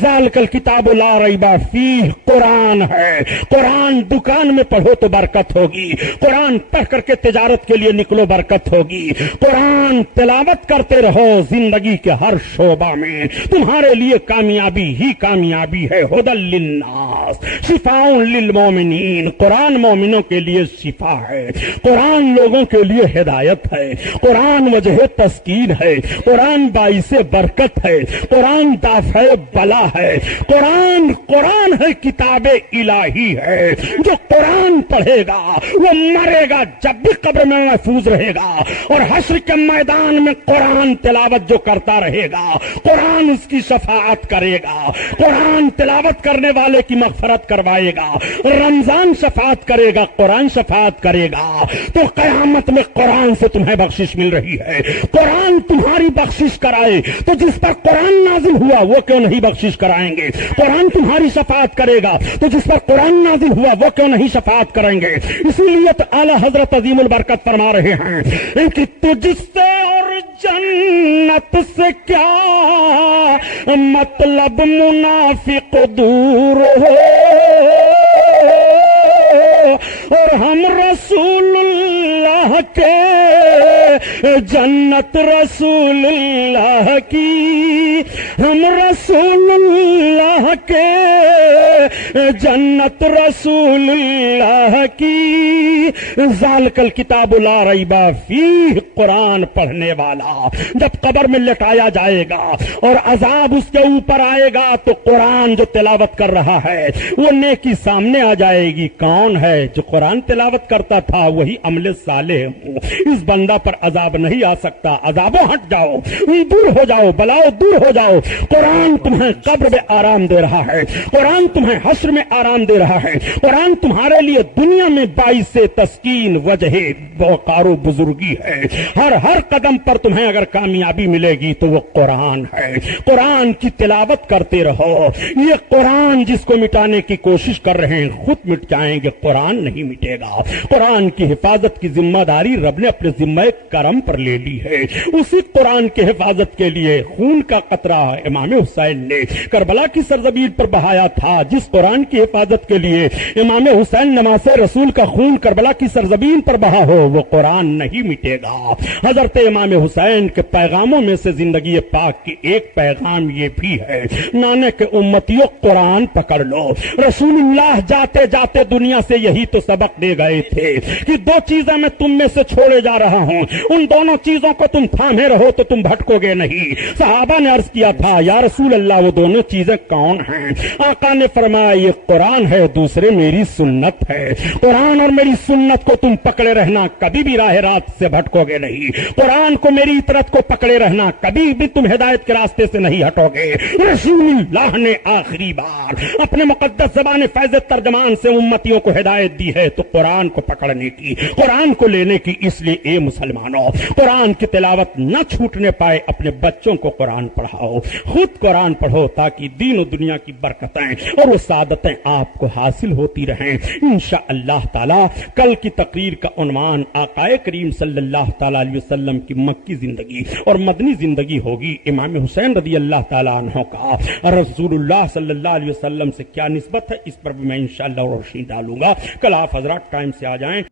ذالک الکتاب لا ریب فیہ، قرآن ہے، قرآن دکان میں پڑھو تو برکت ہوگی، قرآن پڑھ کر کے تجارت کے لیے نکلو برکت ہوگی، قرآن تلاوت کرتے رہو، زندگی کے ہر شعبہ میں تمہارے لیے کامیابی ہی کامیابی ہے۔ ھدی للناس شفاء للمؤمنین، قرآن مومنوں کے لیے شفا ہے، قرآن لوگوں کے لیے ہدایت ہے، قرآن وجہ تسکین ہے، قرآن باعث برکت ہے، قرآن دافع بلا ہے، قرآن ہے، کتاب الہی ہے۔ جو قرآن پڑھے گا وہ مرے گا جب بھی قبر میں محفوظ رہے گا، اور حشر کے میدان میں قرآن تلاوت جو کرتا رہے گا قرآن اس کی شفاعت کرے گا، قرآن تلاوت کرنے والے کی مغفرت کروائے گا، رمضان شفاعت کرے گا، قرآن شفاعت کرے گا، تو قیامت میں قرآن سے تمہیں بخشش مل رہی ہے۔ قرآن تمہاری بخشش کرائے تو جس پر قرآن نازل ہوا وہ کیوں نہیں بخشش کرائیں گے؟ قرآن تمہاری شفاعت کرے گا تو جس پر قرآن نازل ہوا وہ کیوں نہیں شفاعت کریں گے؟ اسی لیے تو اعلی حضرت عظیم البرکت فرما رہے ہیں کہ تجھ سے اور جنت سے کیا مطلب منافق دور ہو، اور ہم رسول اللہ کے جنت رسول اللہ کی، ہم رسول اللہ کے جنت رسول اللہ کی۔ ذالک الکتاب لا ریب فیہ، قرآن پڑھنے والا جب قبر میں لٹایا جائے گا اور عذاب اس کے اوپر آئے گا تو قرآن جو تلاوت کر رہا ہے وہ نیکی سامنے آ جائے گی۔ کون ہے جو قرآن تلاوت کرتا تھا؟ وہی عمل صالح ہوں۔ اس بندہ پر عذاب نہیں آ سکتا، عذابوں ہٹ جاؤ، دور ہو جاؤ، بلاؤ دور ہو جاؤ۔ قرآن تمہیں قبر میں آرام دے رہا ہے، قرآن تمہیں حشر میں آرام دے رہا ہے، قرآن تمہارے لیے دنیا میں باعث تسکین، وجہ وقار و بزرگی ہے۔ ہر قدم پر تمہیں اگر کامیابی ملے گی تو وہ قرآن ہے۔ قرآن کی تلاوت کرتے رہو۔ یہ قرآن جس کو مٹانے کی کوشش کر رہے ہیں خود مٹ جائیں گے، قرآن نہیں مٹے گا۔ قرآن کی حفاظت کی ذمہ داری رب نے اپنے ذمہ کرم پر لے لی ہے۔ اسی قرآن کی حفاظت کے لیے خون کا قطرہ امام حسین نے کربلا کی سرزمین پر بہایا تھا۔ جس قرآن کی حفاظت کے لیے امام حسین نماز رسول کا خون کربلا کی سرزمین پر بہا ہو وہ قرآن نہیں مٹے گا۔ حضرت امام حسین کے پیغاموں میں سے زندگی پاک کی ایک پیغام یہ بھی ہے، نانے کے امتیوں قرآن پکڑ لو۔ رسول اللہ جاتے جاتے دنیا سے یہی تو سبق دے گئے تھے کہ دو چیزیں میں تم میں سے چھوڑے جا رہا ہوں، ان دونوں چیزوں کو تم تھامے رہو تو تم بھٹکو گے نہیں۔ صحابہ نے عرض کیا تھا یا رسول اللہ وہ دونوں چیزیں کون ہیں؟ آقا نے فرمایا یہ قرآن ہے، دوسرے میری سنت ہے۔ قرآن اور میری سنت کو تم پکڑے رہنا، کبھی بھی راہ رات سے بھٹکو گے نہیں۔ قرآن کو میری اطاعت کو پکڑے رہنا، کبھی بھی تم ہدایت کے راستے سے نہیں ہٹو گے۔ رسول اللہ نے آخری بار اپنے مقدس زبان فیض ترجمان سے امتیوں کو ہدایت دی ہے تو قرآن کو پکڑنے کی، قرآن کو لینے کی۔ اس لیے اے مسلمانوں، قرآن کی تلاوت نہ چھوٹنے پائے، اپنے بچوں کو قرآن پڑھاؤ، خود قرآن پڑھو تاکہ دین و دنیا کی برکتیں اور وہ سعادتیں آپ کو حاصل ہوتی رہیں انشاءاللہ تعالی۔ کل کی تقریر کا عنوان آقائے کریم صلی اللہ تعالی علیہ وسلم کی مکی زندگی اور مدنی زندگی ہوگی۔ امام حسین رضی اللہ تعالی عنہ کا رسول اللہ صلی اللہ علیہ وسلم سے کیا نسبت ہے، اس پر بھی میں انشاءاللہ روشنی ڈالوں گا۔ کل آپ حضرات ٹائم سے آ جائیں۔